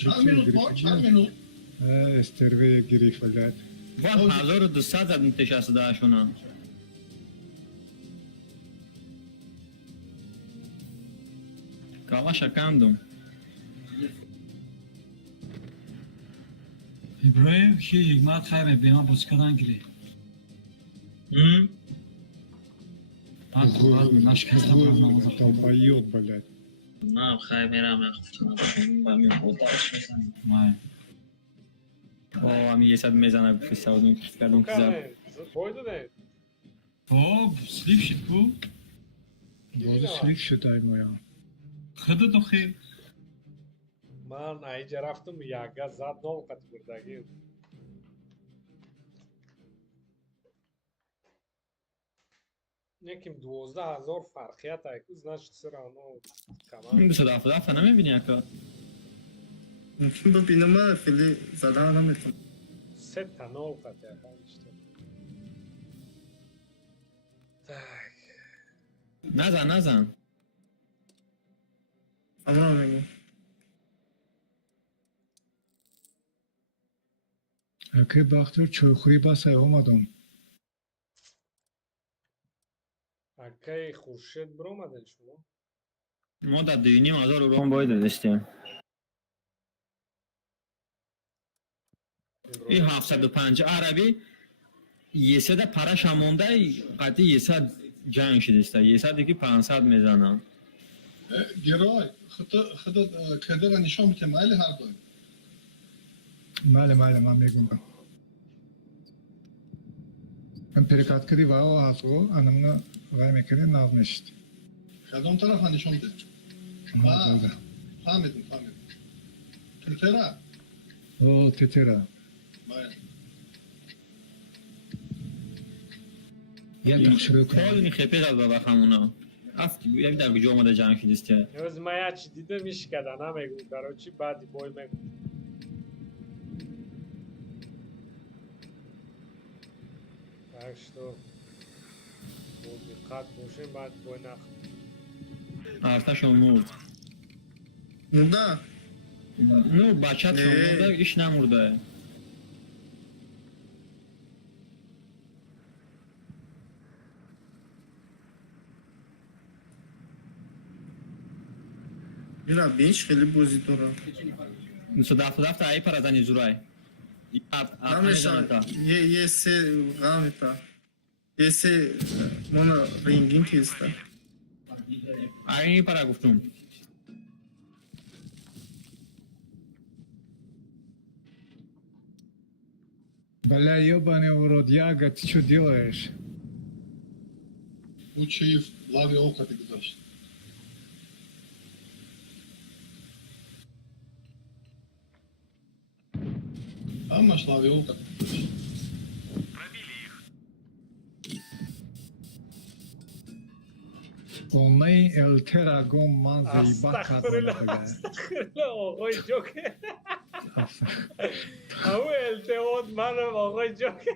چند مینوت با چند مینوت эстерве гириф блядь Ва 1200 зад нишастадаашона. Калаша кандум. ابراهیم کی حکمت خیره به من بازی کردن گیری بعد باید نشکسته برم نماز Долбоёб, блядь. نه خیلی میرم اختیار با می بودش میزنم مای همین 100 میزنه فرستادم کردم که زد Пойдете? خب سلیپ شد کو Боже, слив считай моя. خدا تو خیلی Ман айҷа рафтам якга зад нолқати бурдагӣ. Неким 12000 фарқият айку значит сира оно каман. 277 نمیبینی اکا ببینم من خیلی زدن نمیتونم. 3 та нолқати яканишта. Так. نزن اما میگم Акай бахтор чойхӯрӣ басай омадам. Акай Хуршед биромадед шумо? ما در 2500 اورو باید داشتیم این 750 عربی 100 پرش همونده قطعی 100 جنگ شده است 100 که 500 میزنن گرای خدا کدر نشان میده مالی هر دو Мале, ман мегӯям. Ин перекаткади вао ҳастго, анамна вай мекарди нав мешид. کدام طرف نشان میده فهمیدم ترتره О, тетера. Я так шурӯъ кунам. خیلی خپه زد بابا خمونا افتی یک در کجا آمده جنگ شده است Ёз ма ячи дидам ишкада намегӯ карочи баъди бой мегӯ. Так что бо диққат бошем баъди бой нах. ارتشون مرد مونده نو بچت مرده ایش نمورده میرا بینش خیلی بازی دارم 277 ای پر ازنی زورای نمیشن یه سه غامتا یه سه مونا رینگین کیسته این پر گفتم Бля, ёбаный в рот, Яга, ты что делаешь? учив лави окати гузашт Амаш лави окати гузашт Онлайн элтера гом ман заиба Астағфирулла, кардам. астағфирулла, оғой ҷоке. Ҳамун элтиҳод манам оғой ҷоке.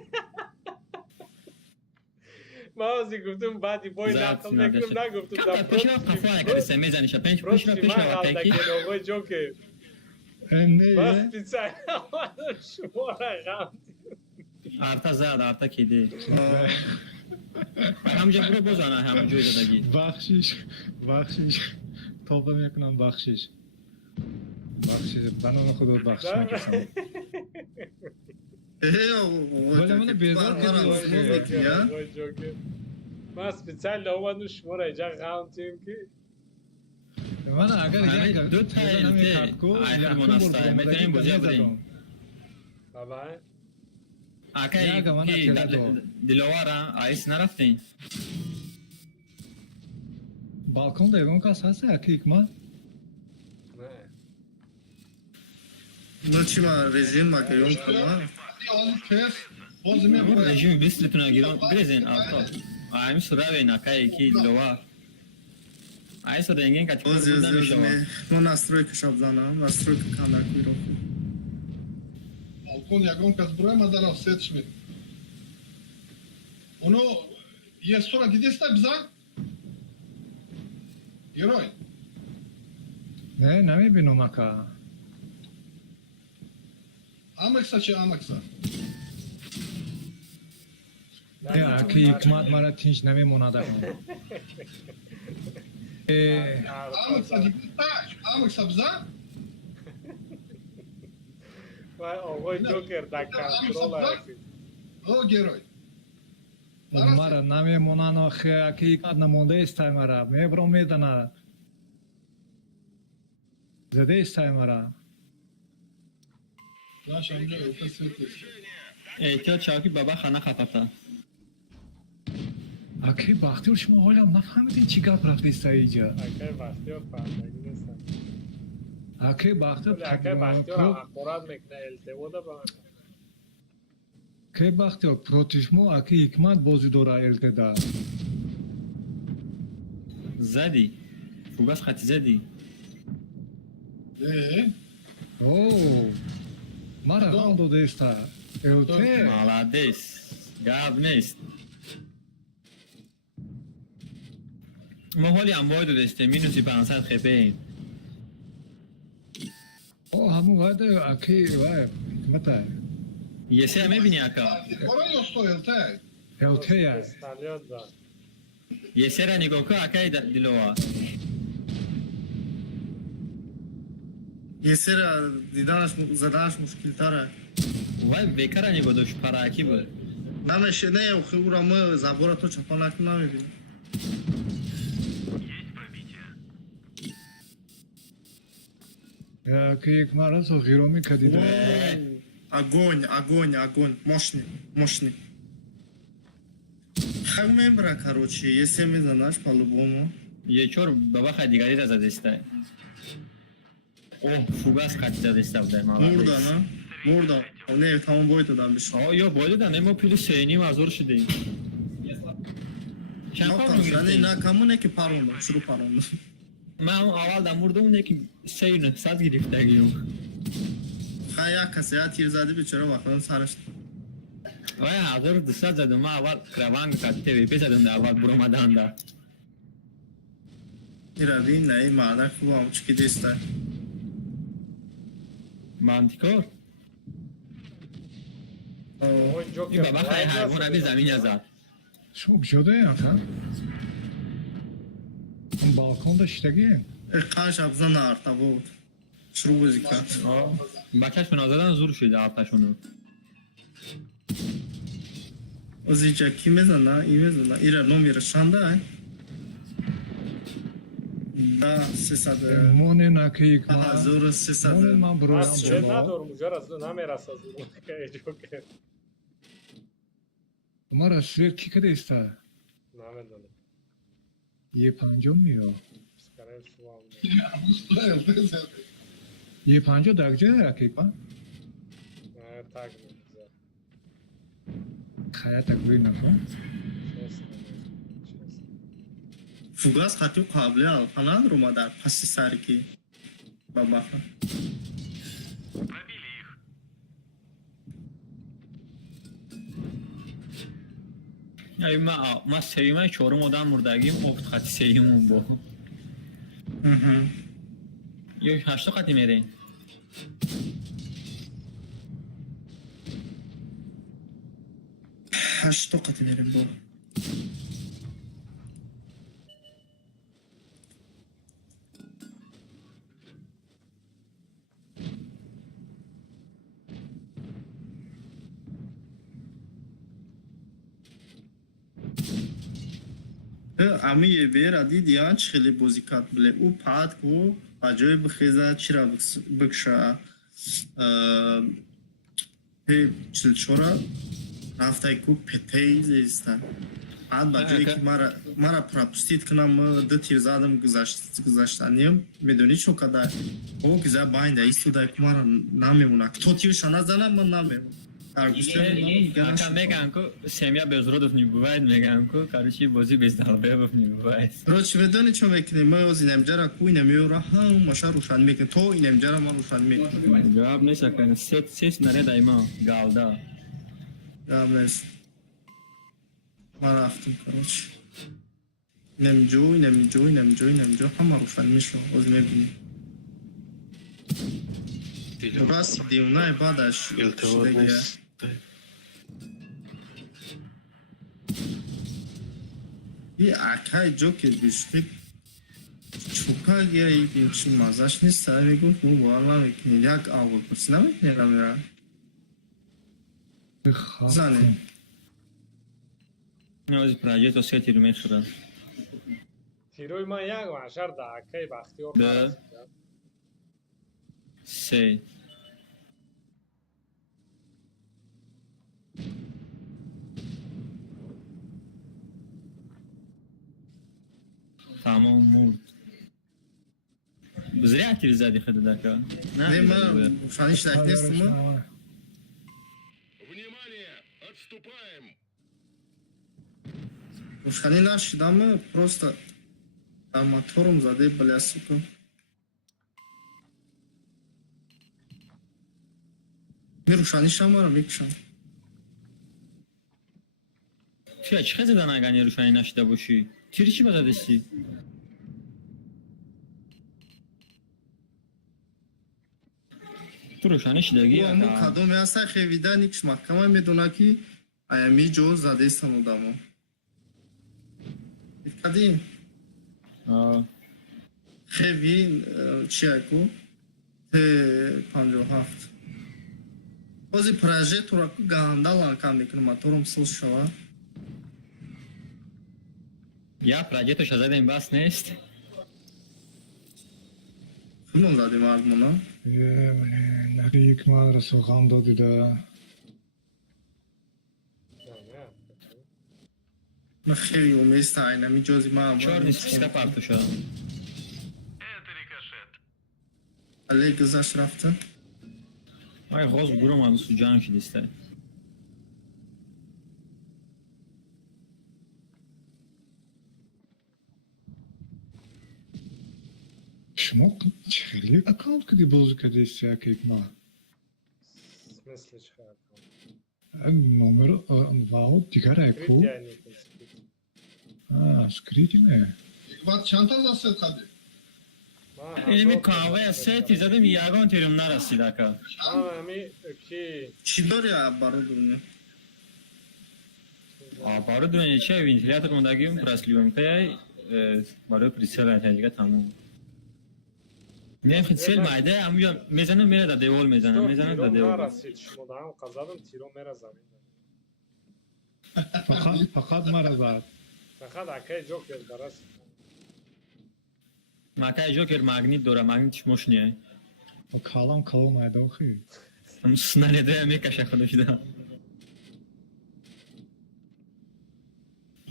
Ман ҳозир гуфтум баъди бой нақл мекунам, нагуфтум پیشنا قفا نکرده میزنیش پیشنا ман پیکی ҳалдакен оғой ҷоке. Не, Бас специально шуморо ғам. ارتا زد ارتا کیدی همونجا برو بزنه همونجوری دادگی бахшиш. Тоба мекунам бахшиш. Банони худо бахшиш мекасам. Вале мана безор кардӣ. оғой ҷоке. Ман специально омадам шуморо инҷа ғам тиҳем ки Мана агар як دو تا ایفر مناسته میتونیم بازی بریم бабай. اکا Яга, мана کی теледо. دلوارا آیس نرفتین Балконда ягон кас ҳаст яки ҳикмат? Не. Ну чи man rejim makayom kama پس باز میبره رژیم 20 لیتونه گیرون بریزین آفتا آیمی سراوین اکا یکی دلوار آیس رنگین کچ باز پور بودن میشوا ну настройка шаблона настройка каналку ро балкон ягон кас бура мадарав сетш мед оно е сора дидеста биза герой Не, намебинам ака. амакса чи амакса Яки ҳикмат мара тинч намемонад акам. амакса дидеста амакса биза вай оғой ҷокер дар контрол ҳастӣ. О, герой. мара намемонанд охе аки ҳикмат намондаистай мара мебро меданад задаистай мара Флаш амҷо ӯта сетис. احتیاط چاکی بابا خانه خفته аки бахтиёр шумо ҳолам нафаҳмидед чӣ гап рафтаистай иҷа акай бахтиёр фаҳмагӣ нестам. аки бахтиёр вале акай бахтиёр ҳақорат мекуна илтиҳода ба ман. ки бахтиёр проти шумо аки ҳикмат бозӣ дора элтеда زدی فوگاس خطی زدی о мара ҳам додаиста элте молодец гап нест ما حالی هم باید داشته مینوسی 500 خپه о ҳамун вайда аки вай ҳикматай یه سه هم میبینی اکا Ora ёсто элтай. элтея Пистолет да. یه سه را نگاه که اکای دلوه یسر دیدنش زدنش مشکل تره وای بکر را نگاه دوش پراکی بود نمیشه نه خیلی او را ما زبورا تو چپان لکن نمیبینیم Есть пробитие. аки ҳикмаразо ғиромӣ кадида огонь огонь огонь мощный мощный хак мебра короче если мезанаш по-любому یه چور بابا خیلی دیگری را زدسته اوه فوگاس خطی زدسته بوده мурда на мурда не тамом бои додам бишо آه یا باید دادن اما پیل سینی مزور شدیم چند کار یعنی میگرفتیم؟ نه کمونه که پروندم شروع پروندم من اون اول در مورد اونه که 3900 گرفته گیرم خیلی یک کسی ها تیر زده بیچاره وقتا سرش وای 1200 زدم من اول کروانگ کتی تی وی پی زدم در اول برو مدن در این را بین نه این مردک خوب هم چکی دیسته مانتیکور Оғой این ҷокер. بابا خیلی حیوان روی زمین زد шумо кушодаям ха балкон даштагием قنش ابزا نارتا بود شروع بزی کرد بچهش به نازدن زور شده آفتشونو از اینجا کی میزنه این میزنه این را نومی رشنده да 300 монен аки ҳикмат 1300 монен ман бироям Аз чизе боло надорум уҷар аз намераса зурун акай ҷокер. мара свет ки кадиста Намедонам. е панҷом ё Скорее всего, он Ёсто элтай зеди. е панҷо дагҷая аки ҳикмат не так нельзя. хая такбир нафон Честно. фугас хату қабли алфанад рума дар паси сарки бабаха Пробили их. ای ما سریمه چهارم آدم مردگیم افت خطی سریمون با یا 8 خطی میرین هشت قطع میریم برو امی یه بیر ادید یان خیلی بازی کرد بله او پاد کو بجای بخیزه چرا بکشه پی چل چورا رفته کو پتی زیستن بعد بجایی که مرا پراپستید کنم دو تیر زدم گذاشتنیم میدونی چون کده او گذار باینده ایستو دای که مرا نمیمونه تو تیرش نزنم من نمیمونه Ака меган ку семья без родов не бывает, меган ку, короче, бозы без долбоебов не бывает. Короче, видони чо мекунем, мы оз инемҷара ку инемёра ҳам маша рӯшан мекунем, то инемҷара ман рӯшан мекунем. Гап нест акан, се снаряд айма, галда. Гап нест. Ман рафтам, короче. Инемҷо, ҳама рӯшан мешо, оз мебинем. Раст дивнай баъдаш шидагия. И акай ҷо ки бишқи Пагия и чи мазаш не стави гуфт, ну вала мекни, як август пуси намекни рамира. Зане. از پراجکت و سه تیر میخورم تیروی من یک وحشر دعکه بختیار ده. نرسیدم. سه تمام مرد زريعة تیر زدی خود دکا Не ма фаниш так нест ма. Внимание! Отступаем! Ушани нашидам просто мотором заде бля сука. Мирушани шамара мекшам. چه چه زدن اگر روشنی نشیده باشی تیری چی بزدستی تو روشنی شدگی Мо кадом яса хевида никш маҳкама медона ки аями ҷо задестан одамо. Диккадин хеви чи аку Т57. Бози прожектора ку гаҳанда ланкам мекунам мотором сӯз шава. یا پراجکتش زدیم بس نیست Хӯмон задем мардмона. یک ماه را سوغام دادی ده نه، نه. Ма хеви уместа айнами ҷози маам. چهار نیست کسکه پرتو شد Это рикошет. Але гузашт рафта. آی غاز گروه هم سو جان شدیسته شما چخیلی اکاونت کدی بازی کدی سیاک یک ماه В смысле, че аккаунт? номер вау дигар айку Скрит я не скрит. скрити не وقت چند تا زاست خالی اینمی کاوه سه تیر زدیم یگان تیرم نرسید اکا Ами, ки Чӣ дори оборудование? بارو دونه چه وینتیلاتор мондагим просливаем برای прицела دیگه تموم نمیخواد سیل مایده اما میزنه میره در دیوال میزنه میزنه در تیرом دیوال нарасид. Шумо да ҳам қазадам, тиром мера замин. فقط مرا زد Фақат акаи ҷокер дарасид. مکه جوکر مگنیت دوره مگنیتش مشنیه و کلام کلام ایداخی هم سناریده میکشه خودش ده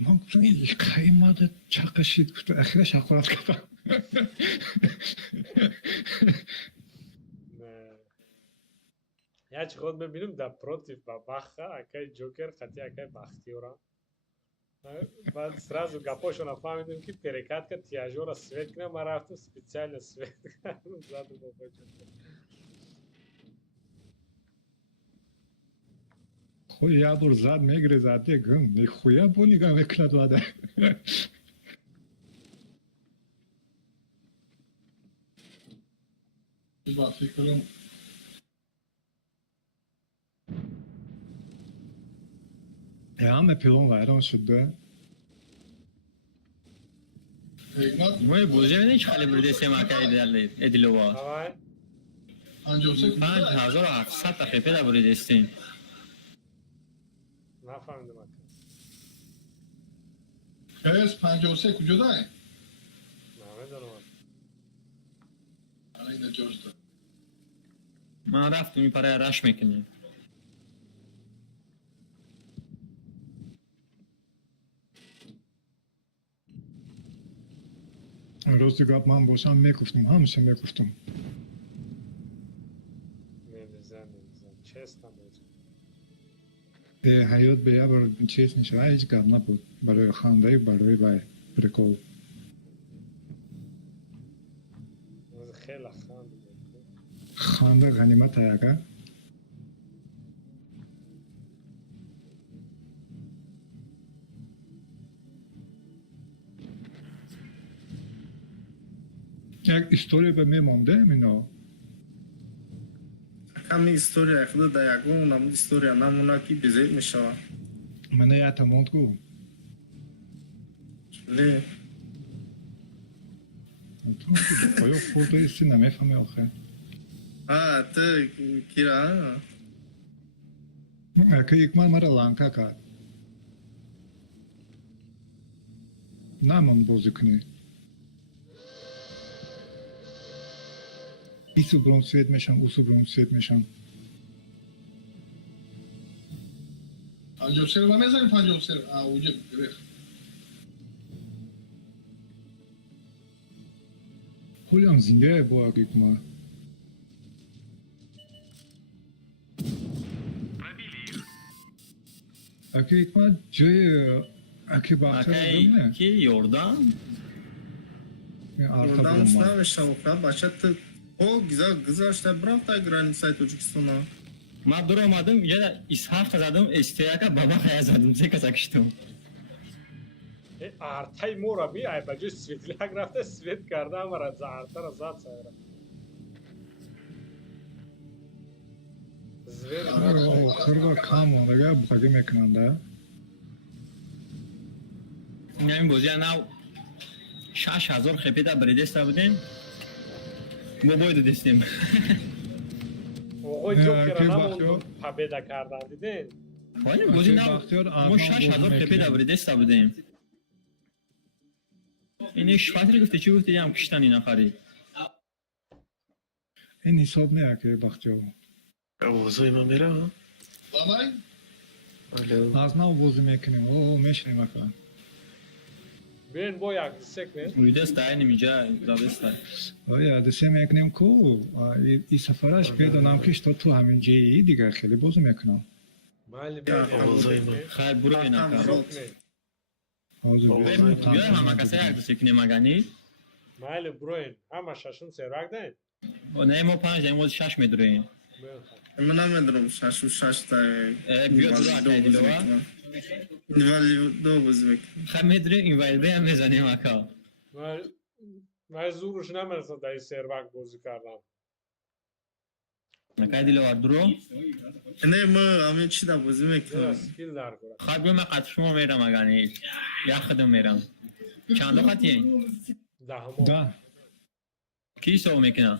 من گفتم این قیمت چقشید گفتم اخیرا شقارت کردم Я чи ход мебинам да против ба баха, акаи ҷокер, хати акаи бахтиёра. Баъд сразу гапошо нафаҳмидем ки перекатка тияжора свет кунам, ман рафтам специально свет кардам, задам бо ҷокер. خو یه بار زد میگره زده گم میخویه بو نگاه میکند واده با فکر کنم همه پیلون ویران شده حکمت مای بوزه نیچ خالی برده سه مکه ادیلوا Ҳавай, 53 5700 دقیقه در برده استیم нафаҳмидам ака. کیس 53 کجا Намедонам ака. این جاش داد من رفتم این پره رش میکنیم راستی گپ من باشم میگفتم همیشه میگفتم Мемизан. Честно будет. حیات به یه بار چیز میشه هیچ گپ نبود برای خنده برای بای پرکول خیلی خنده بود. خنده غنیمت هیگه یک істория به میمانده اینا Ҳами история худа да ягон намуд история намуна ки бизет мешава. мене я тамонд гу Ле تو پای خورده ایستی نمیفهمی آخه ها تو کیرا که یک من مرا لانکا کرد نمان بازی کنی ایسو برون سوید میشم اوسو برون سوید میشم 53 رو نمیزنیم 53 اوجه گرفت Julian زنده با یک ما اگه یک ما جای اگه باختر دونه Ki Yordan. arka Oradan bulunma sınav şavuklar başlattı. O güzel işte bırak da граница Tojikistana. Ma duramadım ya ishaq zadım istiyaka baba khaya zadım se kasakishtum. артай мора биай ба ҷои светляк рафта свет карда амара артара зад сайра звери آخر کام اونگه بگی میکنند Nami boziya nav 6000 khepida bridesta budem. Moboydu destim. оғои ҷокера намонд победа кардан диден Hani bozi nav mo 6000 khepida bridesta budem. Ini shfatri gufte chi gufte yam kishtan ina khari. این حساب نه که بخجو اوضاع ما میره ها زمای الو از نو بازی میکنیم او میشنیم اکا биен бо як дисек не Uyda stayni mija zavesta. آیا دسته میکنیم کو ای سفرش پیدا نام کش تو همین جایی دیگه خیلی بازی میکنم майли اوضاع ما Khay buro ina ka. Ya hama kasa yak sekne magani. майли буроин ҳама шашум сервак ден Ne mo 5 mo 6 medroin. Emin amirim şaş da. Biyo duro atay dilova. İnvalido bozmak. Khamedre invalide ham mezanim aka. май зурш намерасам дар ин сервак бозӣ кардам Kay dilova duro. Ne mi amin çi da bozmak. зера скил дар кора Khay be ma qatshmo meram magani. Ya khadam meram. Chando khatiye? даҳмо ده Ki so mekina?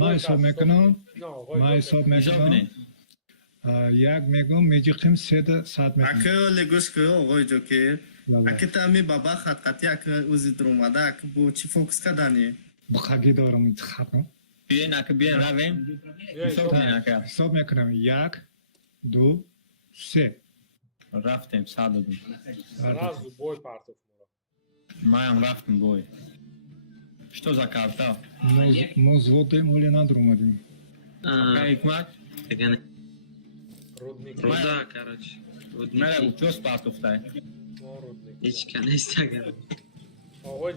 ما حساب میکنم ما حساب Hesab میکنم ne? یک میگم میجیقیم 3 ساعت میکنم Akı legos ki oğoy joker. لابا Akı tami baba khat qati akı uzi dromada akı bu çi fokus kadani. بخگی دارم خطم Bien ak bien ravem. So aka. حساب میکنم 1 2 3 Raftem sadodum. сразу бой партов мора Mayam raftem boy. Что за карта? ما зводим или надр اومدیم Kay hikmat. рудник Руда, короче. Mera uchos partofтай. мо рудник Ечка не стяган. оғои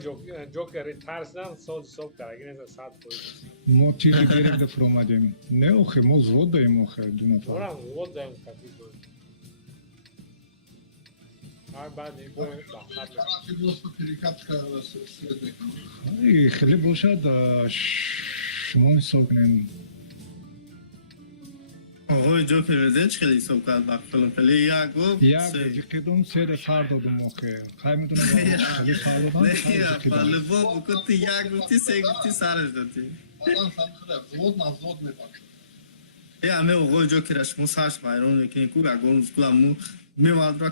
ҷокери тарсидан соз ҳисоб кар аги неза сад фоиз ما تیغی گرفت دفر اومدیم نه آخه ما زود داریم آخه 2 نفر морам вод даем кафи бой ҳар баъд ин бой ба хат просто перекатка свет میکنم ای خیلی باشد شما حساب کنین Oğoy joker de çıkılı sokak bakalım. Feli ya go. یک قدم 3 سر دادم آخه خیلی میدونم خیلی سر دادم Ne ya falı bu kutu ya guti se guti sarış dati. الان سمخره زود نزود میباشه Ya me oğoy joker aş musaş bayron ve ki kuga gonuz kula mu me vadra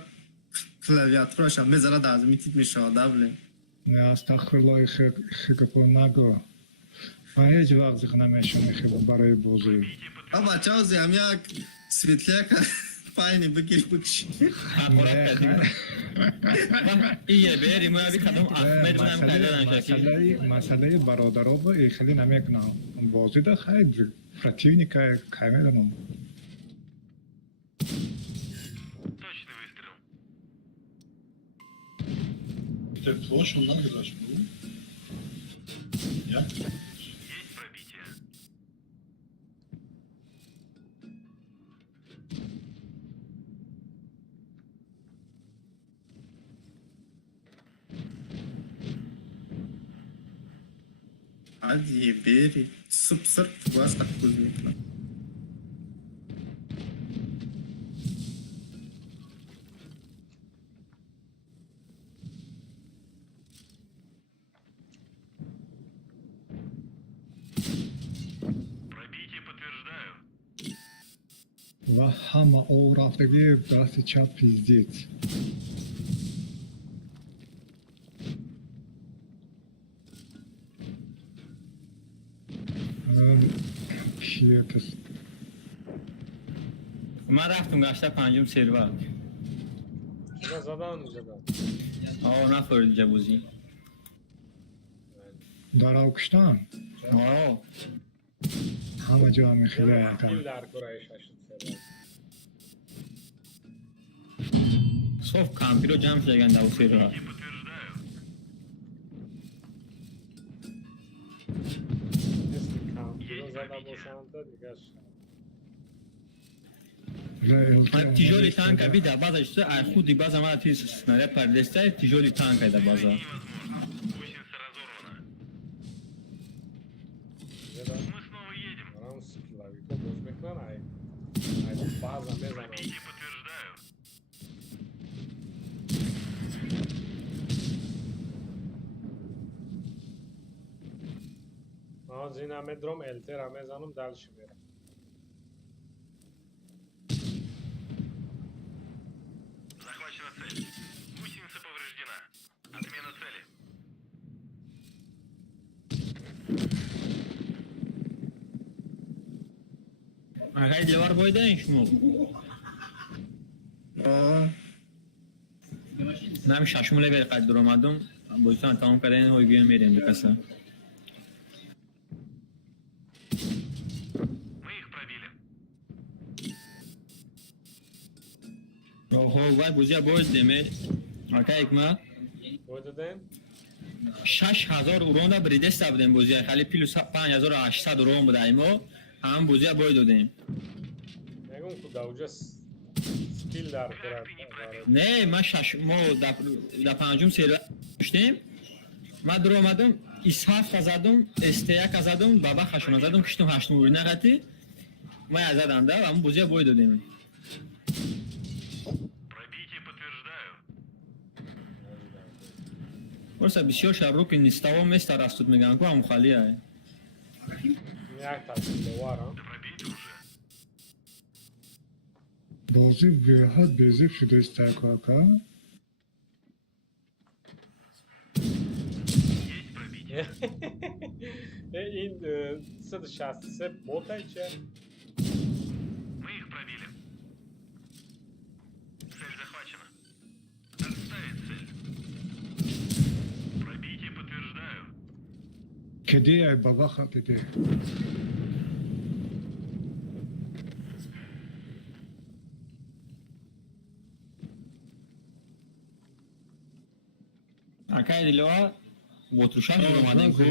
klaviatura şa me zara da mitit mi şada bile. نه استغفرالله خیلی کنم نگو من هیچ وقت زخ نمیشم خیلی برای بازی Ama çavuz ya ya svetlyaka fajni bıkış bıkış. Akhorat kadim. İyi beri mo abi kadam Ahmed nam kadadan shaki. مسئله برادرها با خیلی نمیکنم بازی ده خیلی противника کمی دارم Точный выстрел. Тепло, şundan güzel bu. Ya. Есть пробитие. Hadi beri sıp sırt basta kuzmikla. و همه او رفتگی دست چپ پیزدید کیه کس من رفتم گشته پنجم ثروت. کجا زدن؟ آه نفرد جبوزی. در اوکشتان آه همه جا هم خیلی کیل یکم در کرایش هشت ثروت. صف کامپی رو جمع شدگن دو ثروت. مثل کامپی رو زده باشند تا دیگه من تیجولی تانکا بیده بازش تو خودی باز ما توی سناریو پردسته تیجولی تانکا ده بازا. Нам скилловика бозбеклар ай база мезанам. Az in amedrom elter amezanum dalshi mera. Захвачена цель. Гусеница повреждена. Отмена цели. Agay levar boydan şunu. آه من ششم level قدر اومدم بایستان تمام کردن هویگی میریم بکسه. Мы их пробили. هوگی بوزیا باید دیمه. آکای اکما. Boydaden 6000 اورون دا بریدست بودیم بوزیا خالی پیلوس 5800 اورون بود ایمو هم بوزیا باید دادیم. megum ku dauja skill dar kurar. نه من شش ما در پنجم سری داشتیم. من در اومدم اسحاق زدم استیاک زدم بابا خشون زدم کشتم هشتم ورنه قطی ما زدم ده اما بوزیا باید دادیم. Пробитие подтверждаю. ورسه بسیار شروع که نیستم مستر استود میگن که هم خالیه. Yak tarzında var ha. Пробейте уже. بازی ویهات بیزیب شده استایکاکا Есть пробитие. In sıdı şahsisi bota içe. Мы их пробили. Цель захвачена. Отставить цель. Пробитие подтверждаю. کدی ای بابا خطیده اکای دیلوا وطروشان در اومدن کو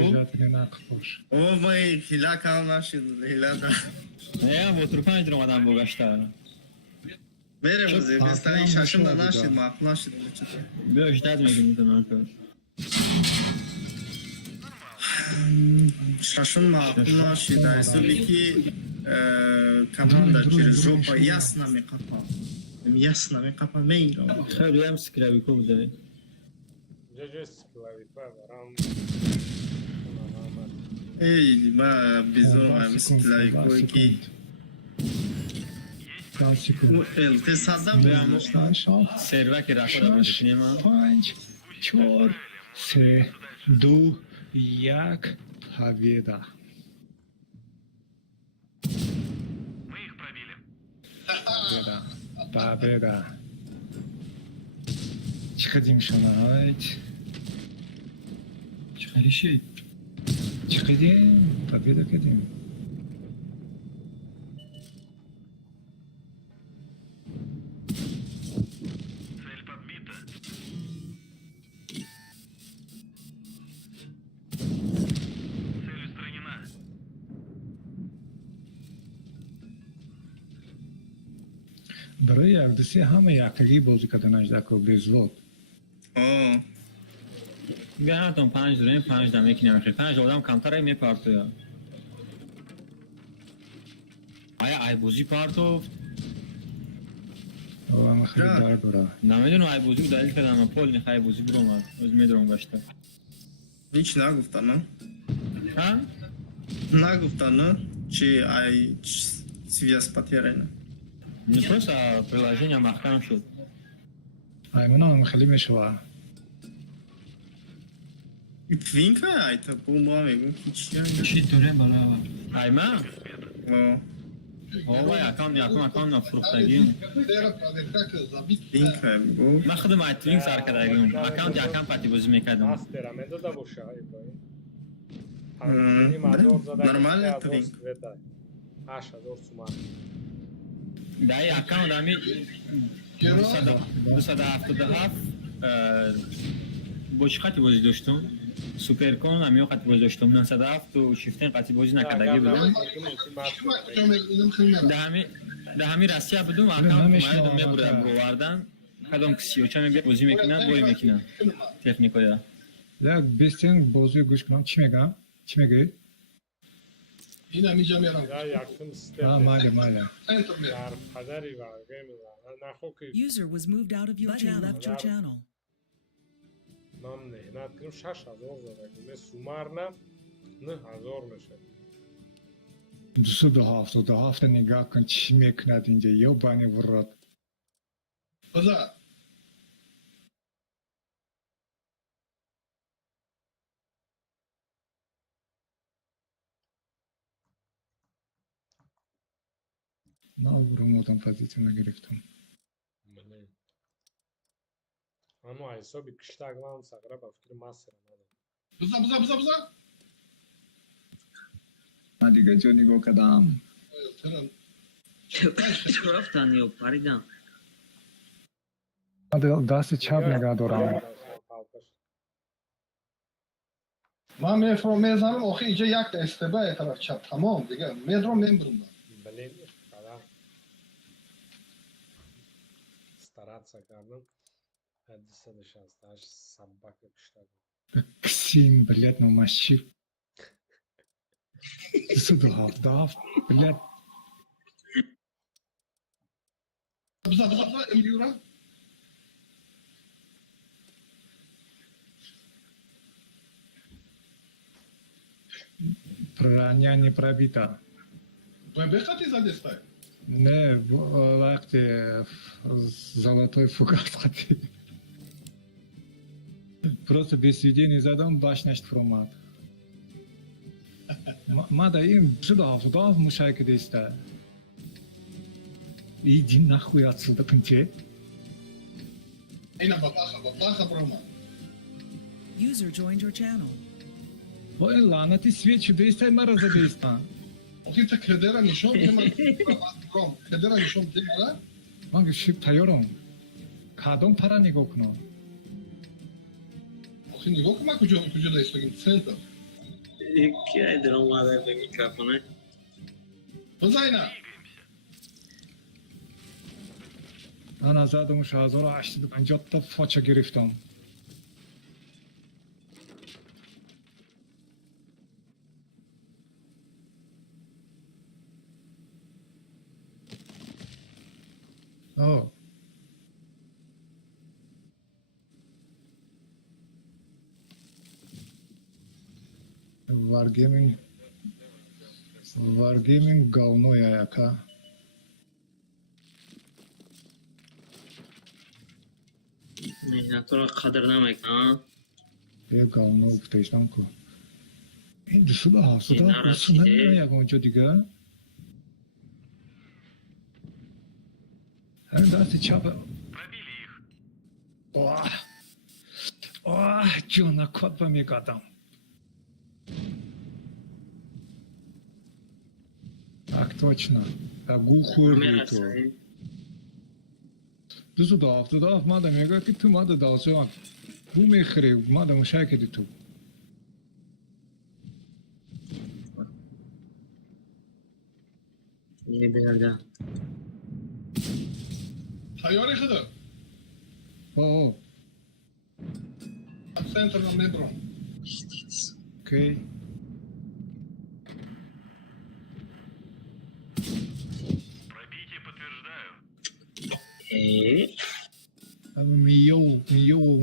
او مای هیلا کام نشد هیلا دا نه وطروشان در اومدن بگشتن بره بازی بستانی ششم دا نشد معقول نشد بیاش داد میگیم میتونن که ششم معقول نشد ایسو بیکی کماندا چیر جوپا یاسنا می قپا یاسنا می قپا میرم خیلی هم سکرابی کو بوده Cece sklavit var ram. ای ما بیزو هم سکلای کوی کی التصادم داشتم ثروت که رفت رو بکنیم 5 4 3 2 1 победа Мы их пробили. победа چقدیم شما هایت چخریشی چقدیم победа کدیم Цель подбита. Цель устранена. برای یک دستی همه یکتگی بازی کردن اجدکو بیزلوت آه بیا هاتون 5 داریم 5 دم یکی نمیشه 5 آدم کمتر میپارتو یا آیا ای بوزی پارتو او هم خیلی دار برا نمیدونم ای بوزی دلیل کردم اما پول نخواه ای بوزی برو من از میدونم گشته هیچ نگفتن نه ها؟ نگفتن نه چی ای связь потеряна Не просто приложение махкам шуд. ایمانا خیلی میشوه Твинка, это по-моему, кичи. چی دوریم بالا Ayman. О, Ова якам нафрухтагим. Твинка, бо. Ман худам айтвинг сар кардагим. Аккаунт якам пати бозӣ мекардам. Аз терамендо да боша иброҳим. Нормально твинк. 8000 суман. Дай аккаунт ами 277 бо чӣ қати бозӣ доштум? Суперкон ами қати бозӣ доштум. 97 ту шифтен қати бозӣ накардагӣ будам. Да ҳами Россия будум аккаунт маядум мебурдам бовардан. Кадом кисиёча мебиям бозӣ мекунам, бой мекунам. Техникоя. یک بیستین بازوی گوش کنم چی میگم؟ چی میگی؟ این همینجا میرم Я якум آه степ. ماله маля Дар падари ва гемила. Нахо ки User was moved out of your channel. Left your channel. ман меҳнат кардам 6000 задагим. Ме сумарна 9000 мешад. 277 نگاه کن چی میکند اینجا یا بانی ورد بذار نه برو مودم позицию نگرفتم Блин. Ану айсоби киштаглам сагра ба фикри масера надам. بذار من دیگه جا نگاه کردم چرا رفتن یا پریدن؟ من دست چپ نگاه دارم من میزنم آخه اینجا یک استبه طرف چپ تمام دیگه میدرم نمیبرم Блин, қадар стараться кардам. 268 собака киштаглам. ксин блядь ну мащи 277 блядь بذار اميورا броня не пробита بخطي задестай не вақти золотой фугас хати просто без сведения задам башняш промат мада им 277 мушайка деста иди нахуй отсюда пунте اين باباخا بروما User joined your channel. ой ланати свет чудеста мара задеста آخه تا کدر نشون که من برام کدر نشون که من من شیب تایارم کدام پارا نگاه کنم آخه نگاه که من کجا دایست بگیم سنتر کی ایدر اومده به میکروفونه؟ بذار اینا من از آدم 1850 تا فاچه گرفتم آه Wargaming говно яка. Mehnatlara qadr namakam. یه говно گفتشتم که این 270 اینا اصلا رسیده. نمیره یک اونجا دیگه همین دست چپ Пробили их. جانا کات با میگادم так точно гу خوردی تو 270 ماده میگه که تو ماده داشتم بو میخری ماده مشاکدی تو Yeni bir yerde. تیاری خدا اوه سنتر من برام اوکی Пробитие подтверждаю. اما میو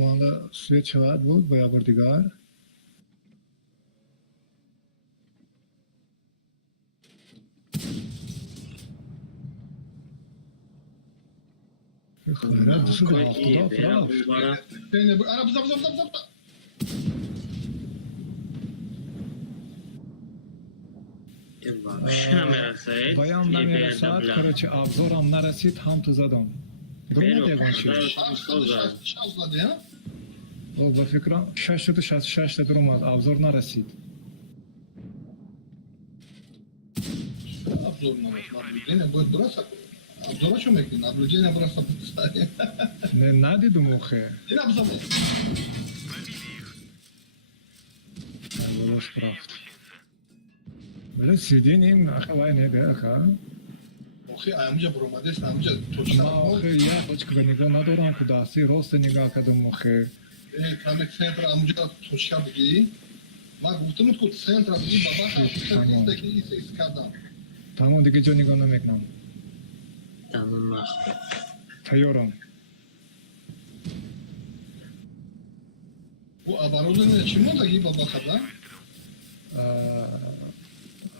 مالا سویت شود بود با یابردگار خیرت دوست Koy هفتاد iyi vera افراد bulbara. Beni bu ara bza bza bza bza. Şuna merasayet. Bayam نمیرسد короче обзорам نرسید هم تو زدم درود یگان چی Şazladı ya. با فکرم 666 تا درم обзор نرسید Abzor namusluydu. Bu burası. Abzora çömekti. Nablujene burası. نه ندیدم اوخه Yine bza bza. درست رفت ولی سیدین این آخه وای نده آخه Oxi amca bromadest amca ما toçlar. آخه یه خوچ که نگاه ندارم که دستی راست نگاه کردم اوخه Tabii centra amca toçka bigi. Ma guftum ku centra bigi baba ha. Centra'daki iskadam. تمام دیگه جا نگاه نمیکنم Tamam mahve. تیارم Bu оборудование чему таки баба хада?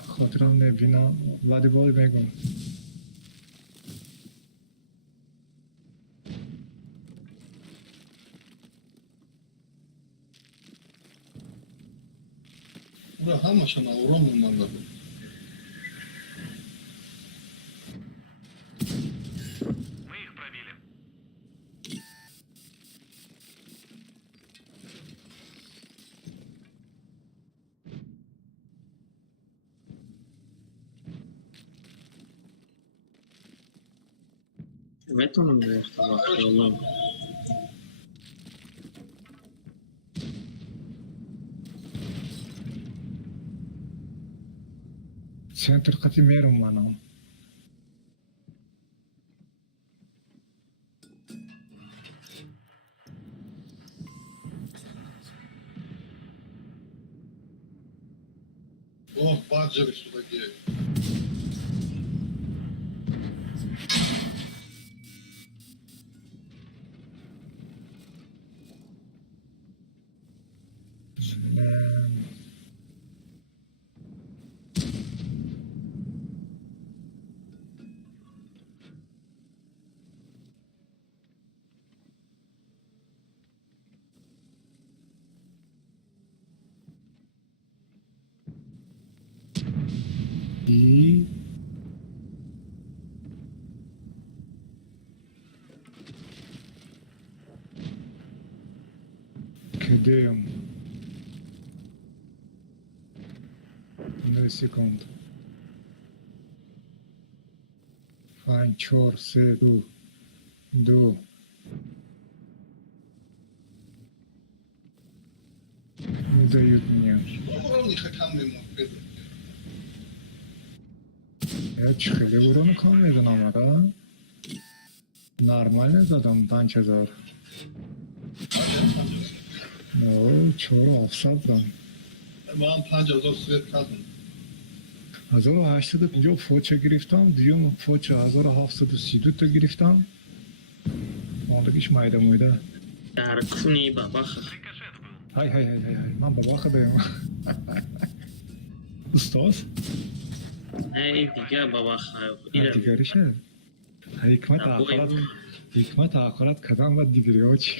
خاطرم نبینم ولی باید بگم Bura hammaşana uğram bunlarla. Мы их пробили. Evet onun da ihtimal yolun. سنتر قطی میرم منم Oh Bağcık sudaki. 이 그대용 1 секунд 5 4 3 2 2 не дают мне Oğlum yıkatan memnun. я خیلی урон کم میزنم آقا نرمال زدم 5000 نه 4700 زدم Ben 5000 svet kaldım. 1850 فوچه گرفتم دیگه فوچه 1732 تا گرفتم مالکیش مایده مویده Dar kuni babakh. های های های های های من بابا خدایم استاد Hey دیگه babakh. دیگریشه حکمت آخرت کدام و دیگری ها چی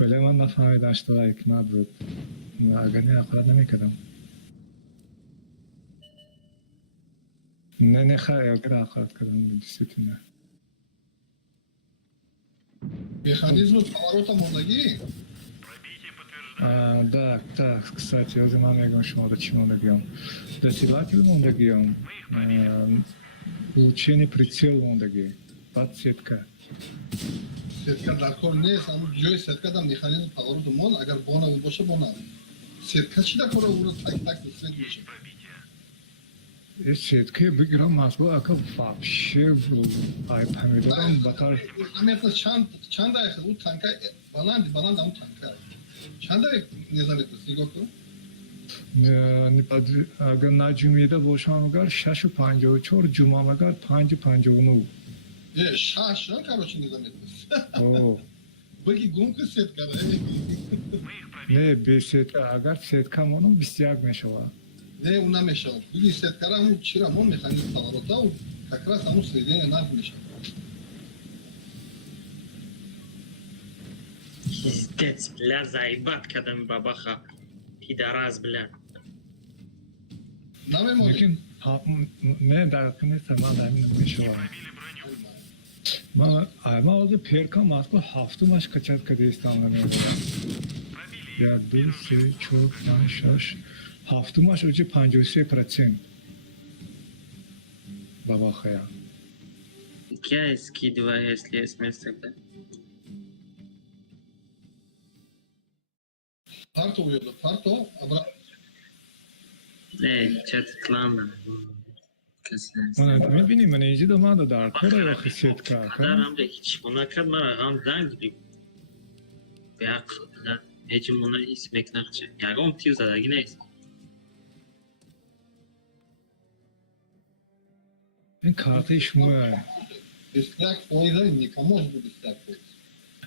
ولی من نفهمیدم اشتباه حکمت بود اگر نه آخرت نمیکردم نه خیلی اگر آخرت کردم دیستیتی نه Mexanizmi поворота мондагӣ? Да, так, кстати, я знаю, что надо чему надо Достигатель мондагием, улучшение прицел мондагием, подсветка. Setka dar kor neст, аммо ҷои сеткада механизми повороти мон агар бонавӣ боша бонад. Сетка чӣ да кора уро так свет меша? Сетка бигирам масбу ака вообще ай помидорам батар Аметна чанд дақиқа у танка баланд аммо танка. Чанд дақиқа незаметна нигоҳ кун. اگر نجومیده باشم اگر 654 جمعه اگر 559 Шаш, короче, незаметно. اوه Баги гумка сетка, да? نه به سیتکا اگر سیتکا مونم 21 میشود Не, у намешал. Или сеткара, ну, вчера он механизм поворота, как раз оно сведение надо мешать. Пиздец, бля, заебат кадам бабаха. Пидорас, бля. На мемори. Lekin men dark نیستم من همین میشوام من از پیرکا ماسکو هفتمش کچات کدی استانگا میبرم یک دو سه چهار پنج شش هفتمش اوجی 53% بابا خیا Я скидываю, если есть место. Parto uyuyordu. Parto, abra. Эй, чат клана. من میبینی من اینجا دو ماده دار کره یا خسیت که دارم ده هیچ مناکد مرا غم زنگ بی بیاقل بلد هیچ منا ایس مکنخچه یاگم تیو زدگی نیست این کارتش موه Destek oyları nikamos bu destek oyları.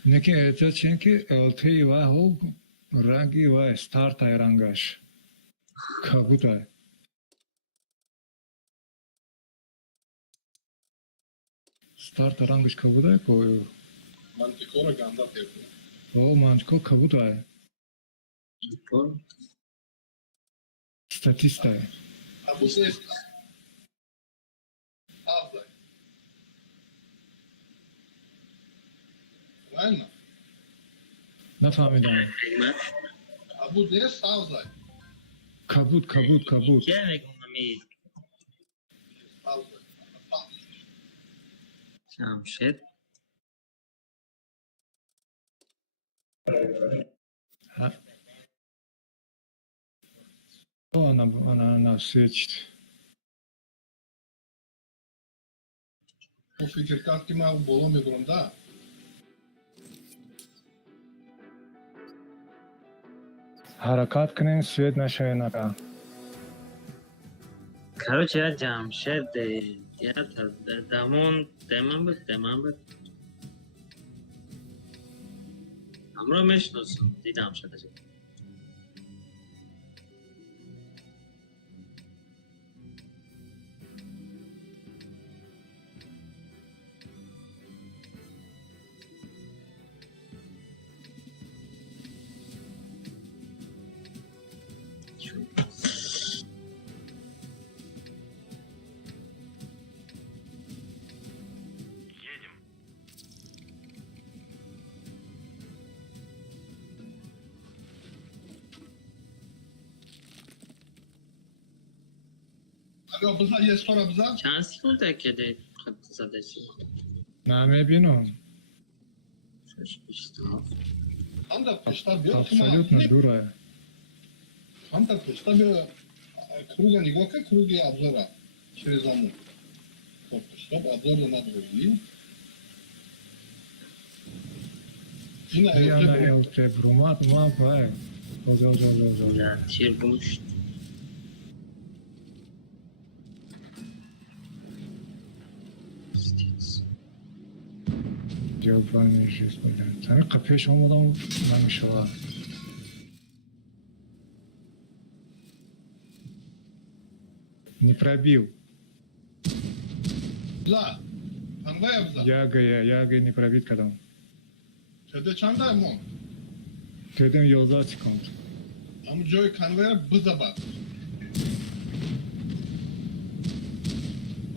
نکی اعتیاد چین که التی و هو رنگی و استارت های رنگش کبوت های استارت رنگش کبوت های که Mantikora ganda tepki. او منجکو کبوت های ستاتیست های Bu ses. Abla. Aynen. نفهمیدم Bu ne sağzay? کبوت کبوت کبوت کیا میگم نمی Sağzay. شمشد ona seçti. Bu fikir kartıma bolamıyor durumda. حرکات کنین سوید نشه نکن Короче, я جمشد یا دمون بود همراه میشناسم دیدم شده Едем. Alo bize yes sonra bize. چند سیکنده که دی خط زده سی نه میبینم شش بیست هفت Tam da peşte bir абсолютно дура Tam da peşte bir kruga nigoka kruga обзора через замок. Чтобы обзор на другие. я на елте брумат ма пай озо یا تیر گمش جوابانی جیس بودن تنه قپیش آمدم نمیشوه не пробил Za. Anvaya bize. яга не пробит когда Çede çanda mı? dedim yolda çıkant Ama Joy kanvaya bize bak.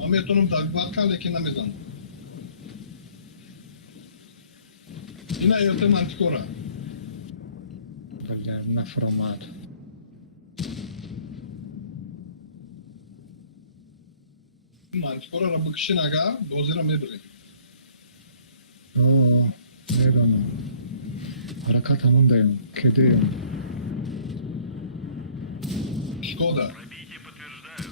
Ama etonum da bakkan lekin namizan. Yine evde mantikora. бля на формат Mantikora ra bakışın aga dozira mebri. о 내가는 حرکت همون دایم کده Şkoda. Пробитие подтверждаю.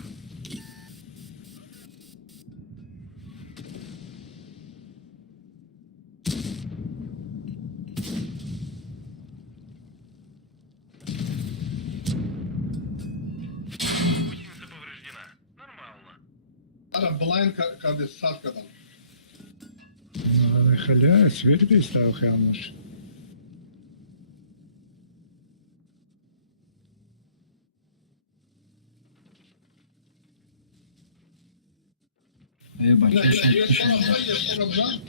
Гусеница повреждена. Нормально. Ara blind kardeş satkadan. надо خليها свет переставил хямыш بچه نه شاید یه کشم سال بزن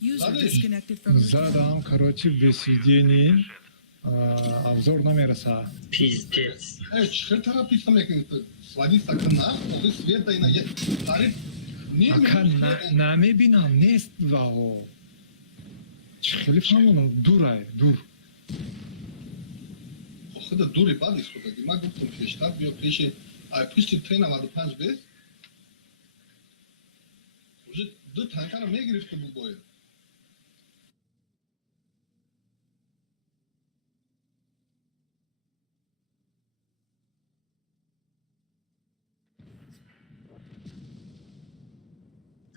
User Ладно. disconnected from your channel. زدم короче высведение обзор намерса. Пиздец. چه طرف پیش میکنید سوادی سکن نه خود سویت اینا یه تعریف Ака намебинам нест вао. خیلی فهمونم دورای دور. خود دوری بعدی خود ما گفتم پیشتر بیا پیش پشت ترین 95 بیس уже دو تانکا رو میگرفته بود باید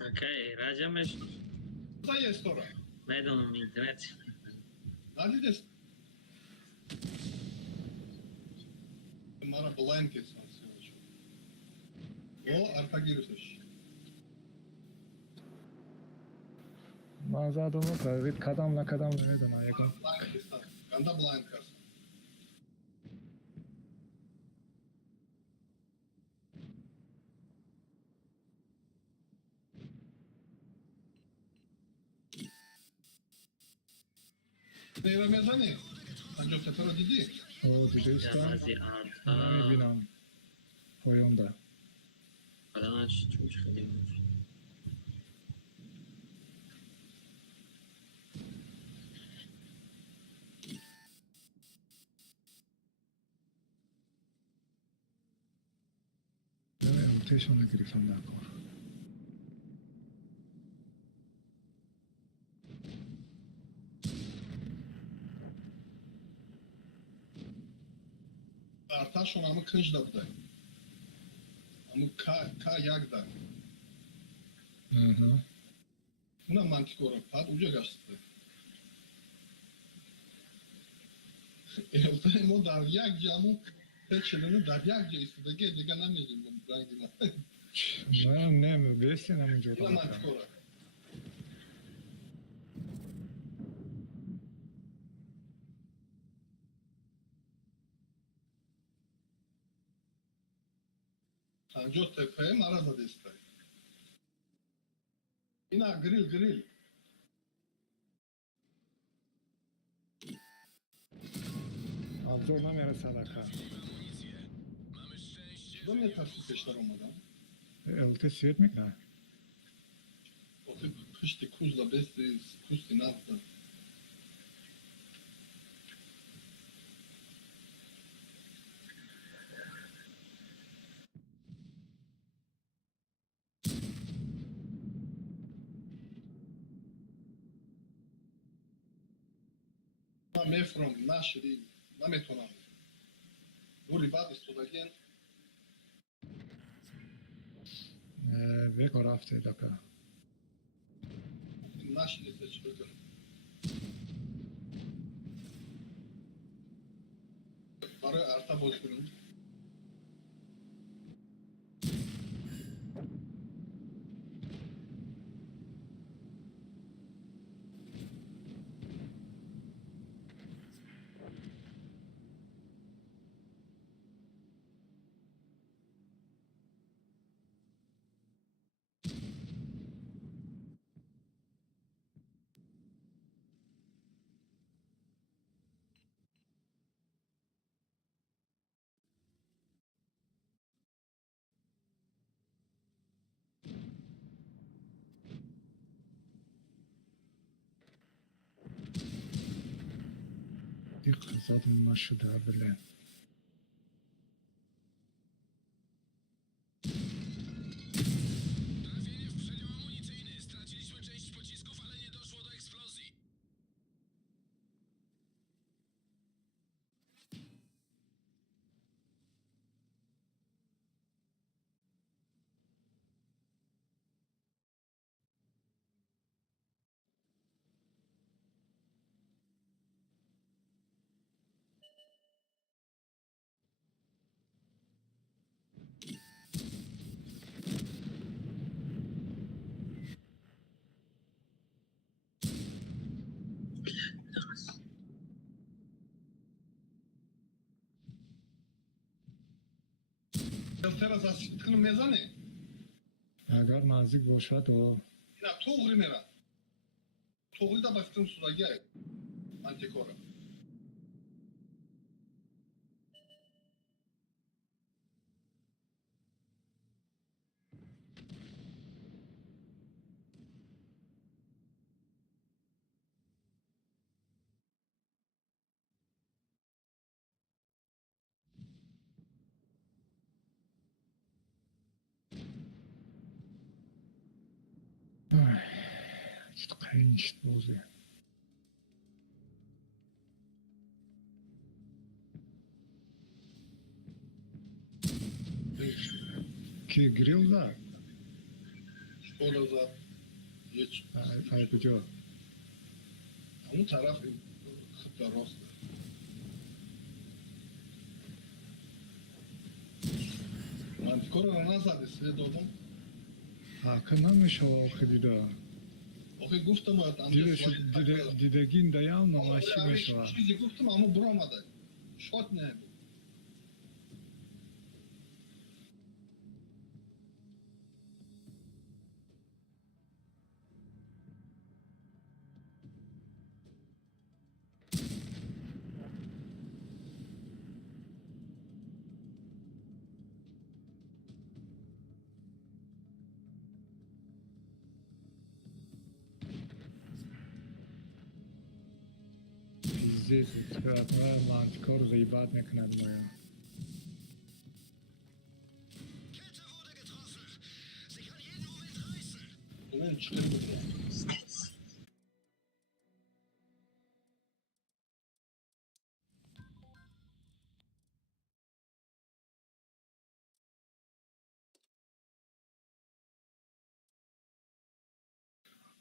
Окей, راجمش تا یه استورا میدونم اینترنت ندیدست مرا بلاین کسان او ارتا گیرفتش من زدم و کدام نکدام نمیدونم یکم بلاین کسان گنده بلاین کسان نیرا میزنی پنجاه سفر رو دیدی او دیدیستم بعضی آرتا نمیبینم پایونده بدنش چوش خیلی بود امتیشو نگرفتم نکن арташон ҳама кӯшда буда ҳамо ка як да уна мантиқора пад уҷа гашта элтаи мо дар як ҷамо печелини дар як ҷо истодаге дига намегим ранги من نمی بیستین همونجا ина мантиқора панҷоҳ тепаи мара задистай ина грил обзор намерасад ака кудом метарси пештар омадам ЛТ свет мекунад охи пушти кузла бести пусти нафта мефром нашиди наметонам дури баъд истодаген бекор рафтед ака нашидиста чӣ бикунем барои арта боз кунем задум нашуда биле الترا زاسیت کنم میزنه اگر نزدیک باشد نه توغری میرم توغری دا باستم سوداگی های انتیکورا قیین شد بازی کی گریل زد شکولا زد هیچ ای کجا اون طرف خط راست انتیکورا را نزده سوی دادم حقا نمیشه آخه دیده آخه گفتم باید دیدگین دیم نماشی میشه چیزی گفتم اما برو آمده شاد نه здесь твоя мантикор заебать накнад моя.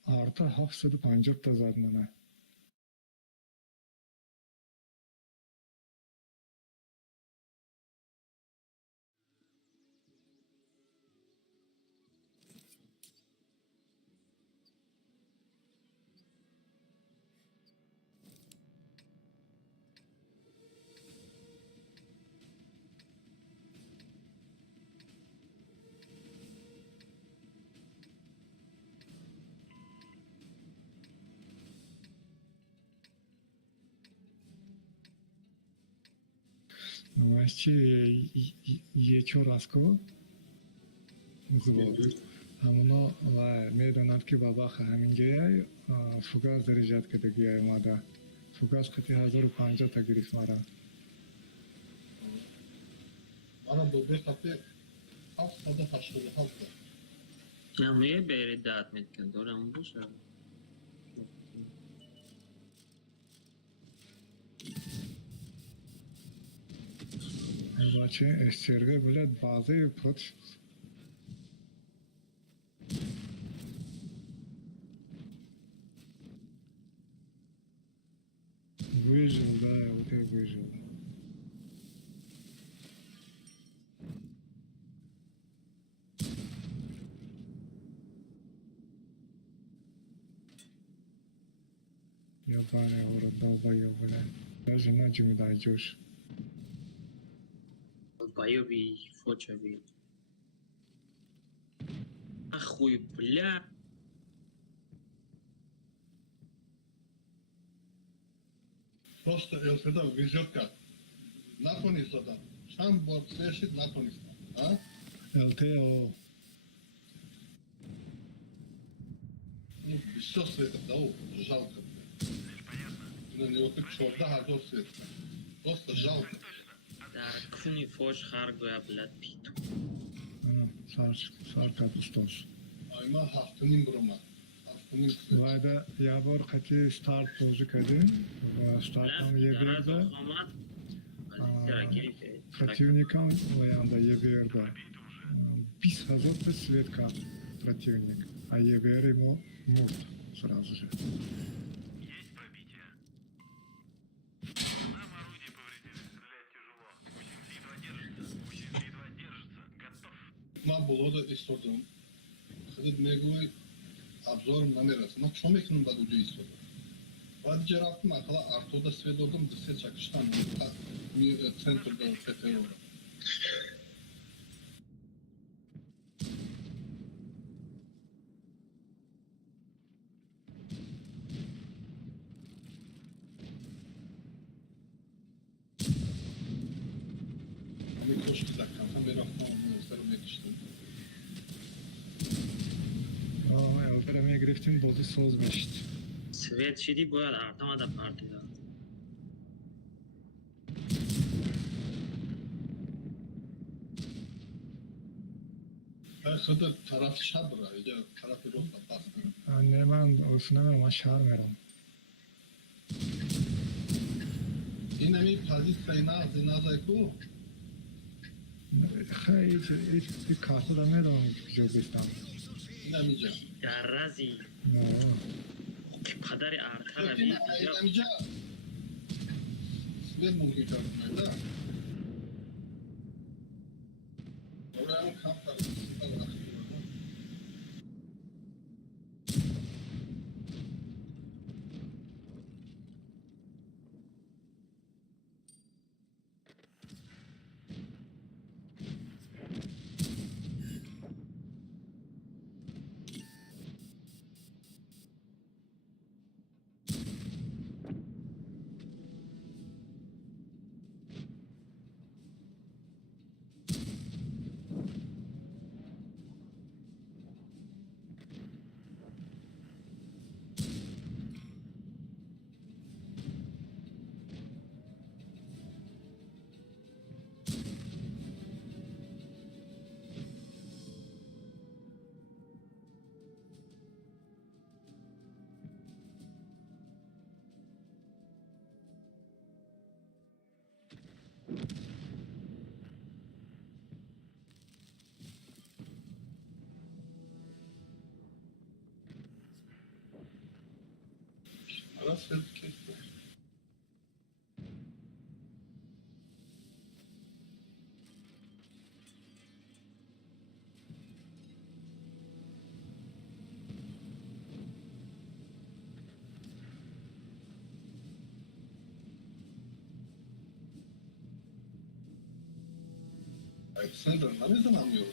Арта 750 та зад мене. Вообще ечо раско звук. Амно медонат ки бабаха ҳаминҷая фугас заряжат кардагия омада. Фугас қати 1050 та гирифт мара. Мана бобе қати 787. Намоя бери дат меткан дорам боша. Баче эстерге билет базы пот. Выжил, да, вот я выжил. Ёбаный урод, долбоёб, блядь. Даже ночью не дойдёшь. Долбоёбий, фочаби. Ахуй, бля. Просто Элфеда везет как. Натонис задам. Сам борт слешит натонис. А? ЛТО. Ну, все света дал, жалко. На него как чёрта гадал свет. Просто жалко. Дар куни фош харгоя, блядь, питу. Сар капустос. Айма хафтунин брома. Хафтунин. Вайда я бор қати старт бозы кадим. Старт там еберда. Противникам ваянда еберда. 20,000 та свет кап противник. А ебер ему мурт сразу же. Есть пробитие. Нам орудие повредили. Стрелять тяжело. Гусеница едва держится. Гусеница едва держится. Готов. Ма болода истодам. Хадид мегуй обзор намерас. Ма чё мекнем бад уҷо истодам. Бад ҷа рафтам ақала артода свет додам дсе чакиштан центр да ПТО. میرفتم اونستر رو میکشتم. البته میگرفتیم بازی ساز میشد. سویت چیدی باید ارتما دا پارتیدا. خود طرف شب را اینجا طرف رو پاس کنم. نه من اصلا نمیرم، من شهر میرم. این نمی پازیت سینا زنازه کو. خیلی این کارت دارم میرم جو بیستم. این نمیجا. در رازی. نه. پدر ارتها این نمیجا. سویر ممکن کرد نه. اون کام کرد. راست که Alexander ne zaman diyor?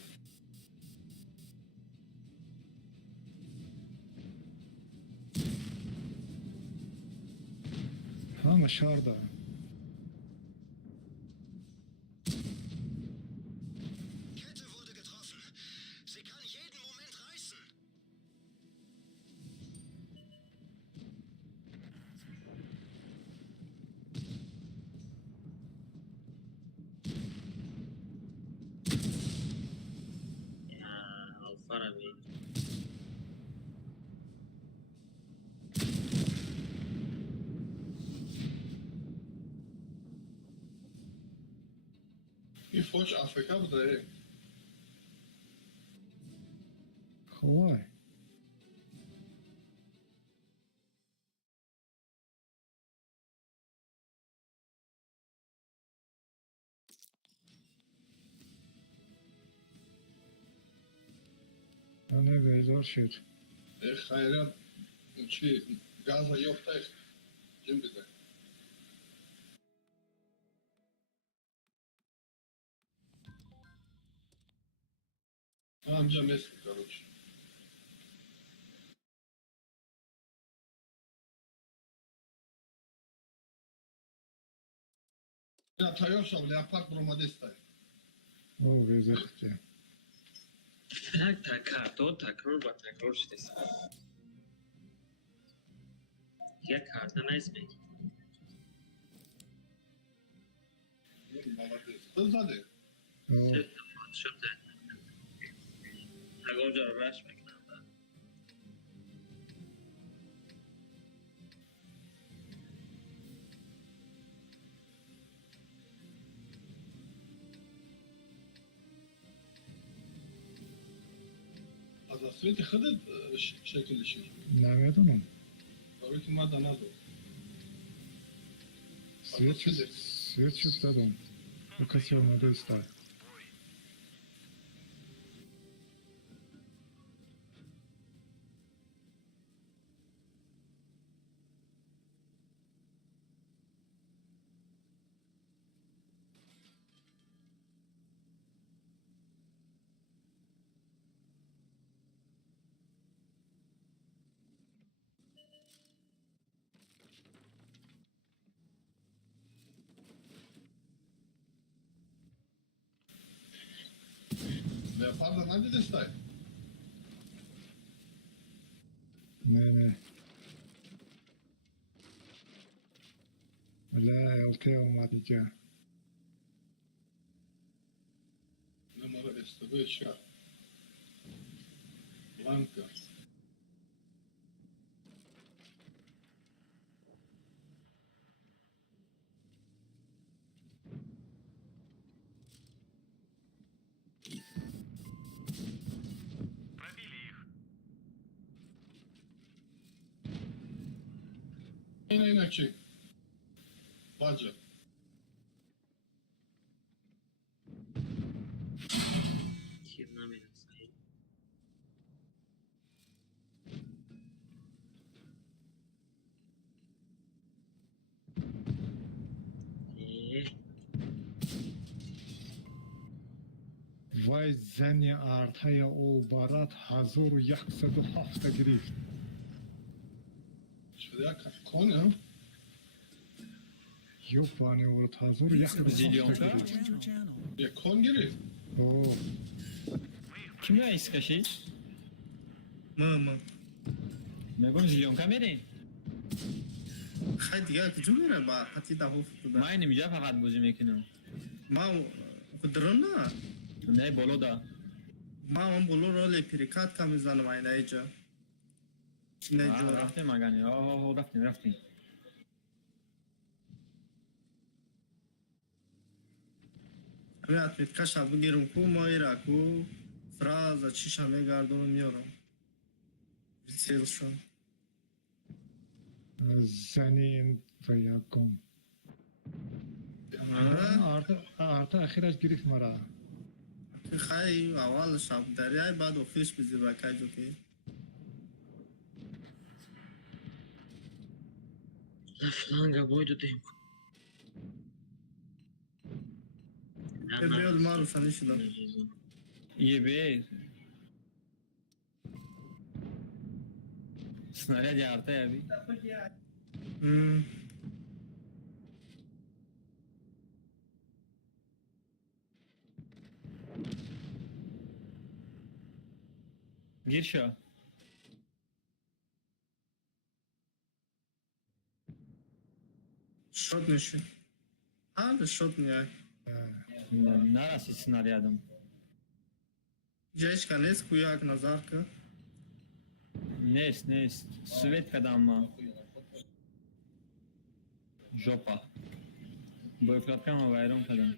همه شهر دارم. Kette wurde getroffen. Sie kann jeden Moment reißen. Ya Alfarabi. این فوش آفریقا بوده. خواه. نه بیزار شد. خیرات چی گازا یافته است. جیم بیده. همجا مثل کاروش. یا تایار شو لیاپارت بروماده است. او بیزار خطی. فقط تکرار با تکرار شده است. یک کارت نیست می. زده. او. شده. اگر جا رش میکنم. از اصلیت خودت شکلشی. نمیدونم. برای که ما دانادو. سویت شد دادم. او کسی اومده است. Farda надо стать? نه لا LT اومد اینجا. Numara STB şart. Blanka. Пробили их. İnekçi. Bacı. وای زنی ارتای او بارات 1107 گرفت. Şuraya kon ya. Yok bana o 1107 Zilyonka? گرفت. Join your channel. Ya kon gerek. اوه Kimya iskashi? ما Megon zilyonka میرین؟ خیلی دیگه کجا میره با حتی دهوف بودن من اینجا فقط بازی میکنم. ما درون نه نه بالا دا. ما اون بلو رو لپریکات کم میزنم این ایجا نه جورا رفتیم مگانی. رفتیم. همین اتمیت کش هم بگیرم کو ما ایره کو فراز چیش همه گردون میارم سیل شون زنین و یکم. ارتا اخیرش گرفت مرا. خیلی اول شب دریای بعد افیش بزیر بکای جو که Фланга бойду дымку. بیاد ما رو سنی شدم یه بی. Snarya jarta है अभी. Gir şu. شد نشی شد نیای Neresi snaryadım? جایش کنیست کویا که نظر که Nest. Svetka'dan mı? Жопа. Boyflatkam mı bayram kadın?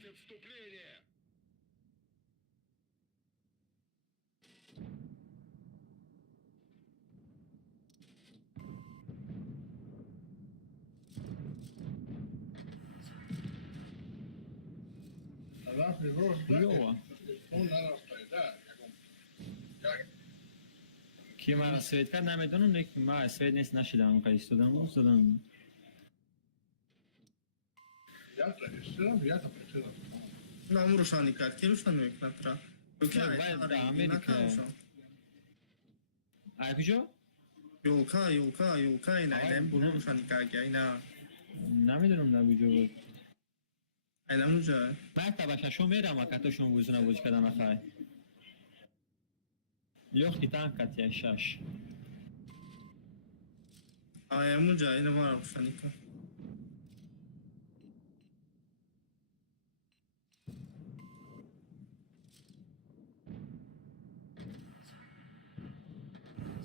Adam bir roş. Хуёво. On narastay da. Ki من سویدکا نمیدونم لیکن من سوید نیست نشیدم اون قیس دادم. Yatra istiyorum, yatra istiyorum. نام روشانی کرد کی روشن میکنه ترا اوکی باید به امریکا. کجا؟ یولکا اینا این بلو روشانی کرد اینا نمیدونم کجا بود. اینا اونجا مرتبه ششم میرم اکتاشون بوزونه بوز کردن نخواه. لختی تانکت یا شش. اونجا اینا ما روشانی کرد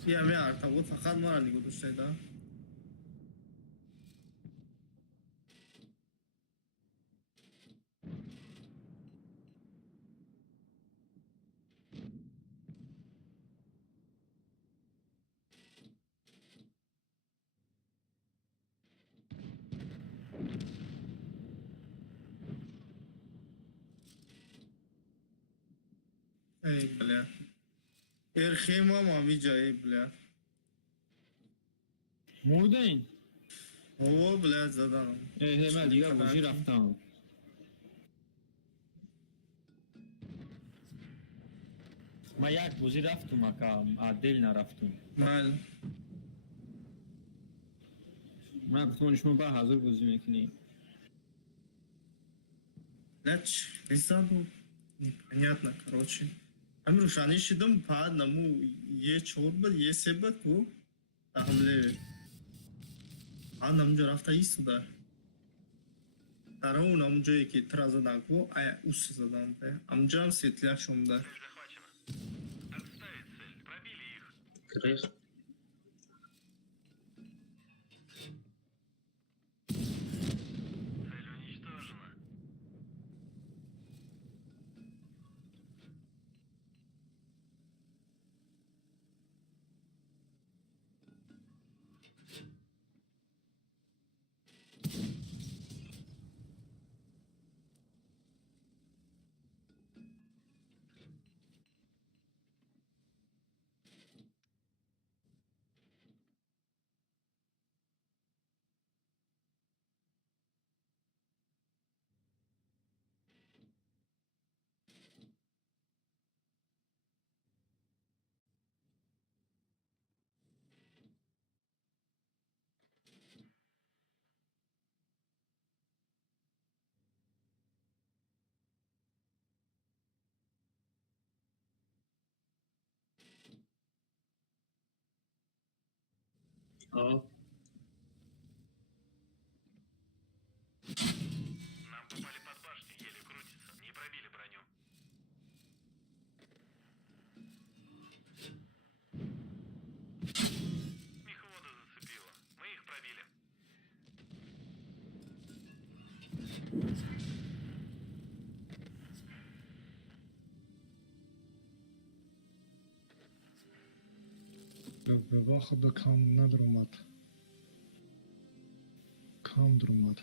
یه همه ارتباط فقط ما رو نگو دوشته دا ای بله ارخیم هم همی جایی بله مردین؟ او بله زدم من دیگه بوزی رفتم. من یک بوزی رفتم اکا عدل نرفتم. من گفتم شما با حضور بوزی میکنی. Леч, лизаду, непонятно, короче. همین روشنی شدم بعد نمو یه چهار بود یه سه بود کو حمله بعد نمونجا رفته ایستو در اون همونجایی که ترا زدن کو آیا اوس زدن ده همونجا هم سیتلیک شم در Цель захвачена. Отставить цель. Пробили их. Крест. Цель уничтожена. А. Нам попали под башню, еле крутится. Не пробили броню. Мехвода зацепило. Мы их пробили. ببخشید کام ندارم کام درمات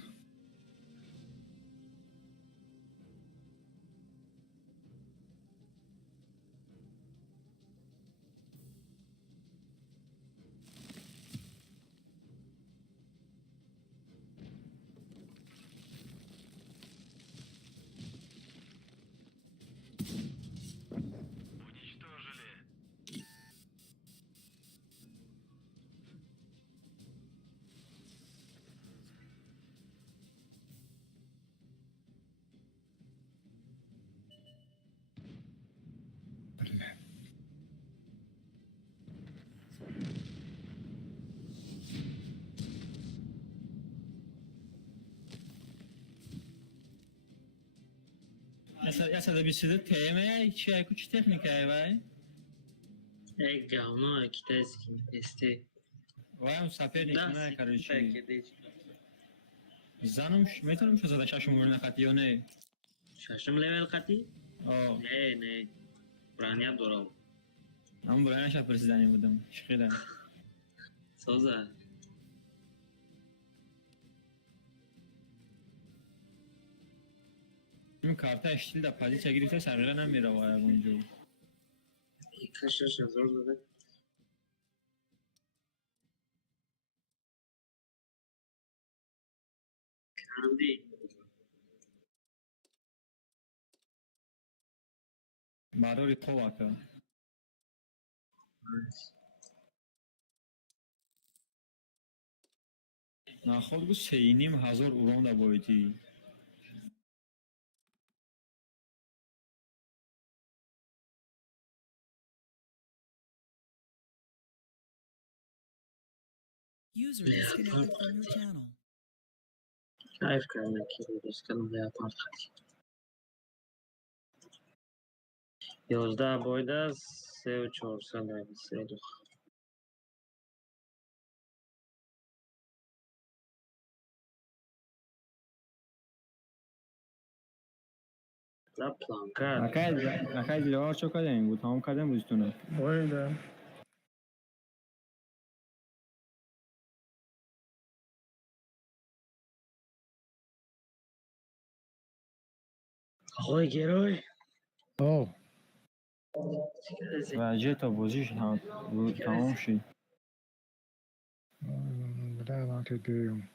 Уничтожили. Essa deve ser tema e tinha que te técnica aí, vai. говно, китайский, este. Vai um соперник, не, короче. Пакетич. Занам, метром что за шашем можно хоть не. Шашем левел қати? О, Не. Броня дорам. ам броня ша президент будем. Шхида. Соза. این کارت اشتیل در پادی چگیری تو سرگره نمیره وای اونجا. کشش هزار داده. کندی. برای قوه نخواد گو 3,500 اوران در بایدی. User disconnected from your channel. کیف کردن که درست کردن لیاپارت خطی 11 باید از 3,400 هایی 3,200 پلان کرد نکای دیلوار چو کردیم بود تمام کردیم روزتونه بایده آقای گروی اوه و تا بازیش تمام شد بله من که گیم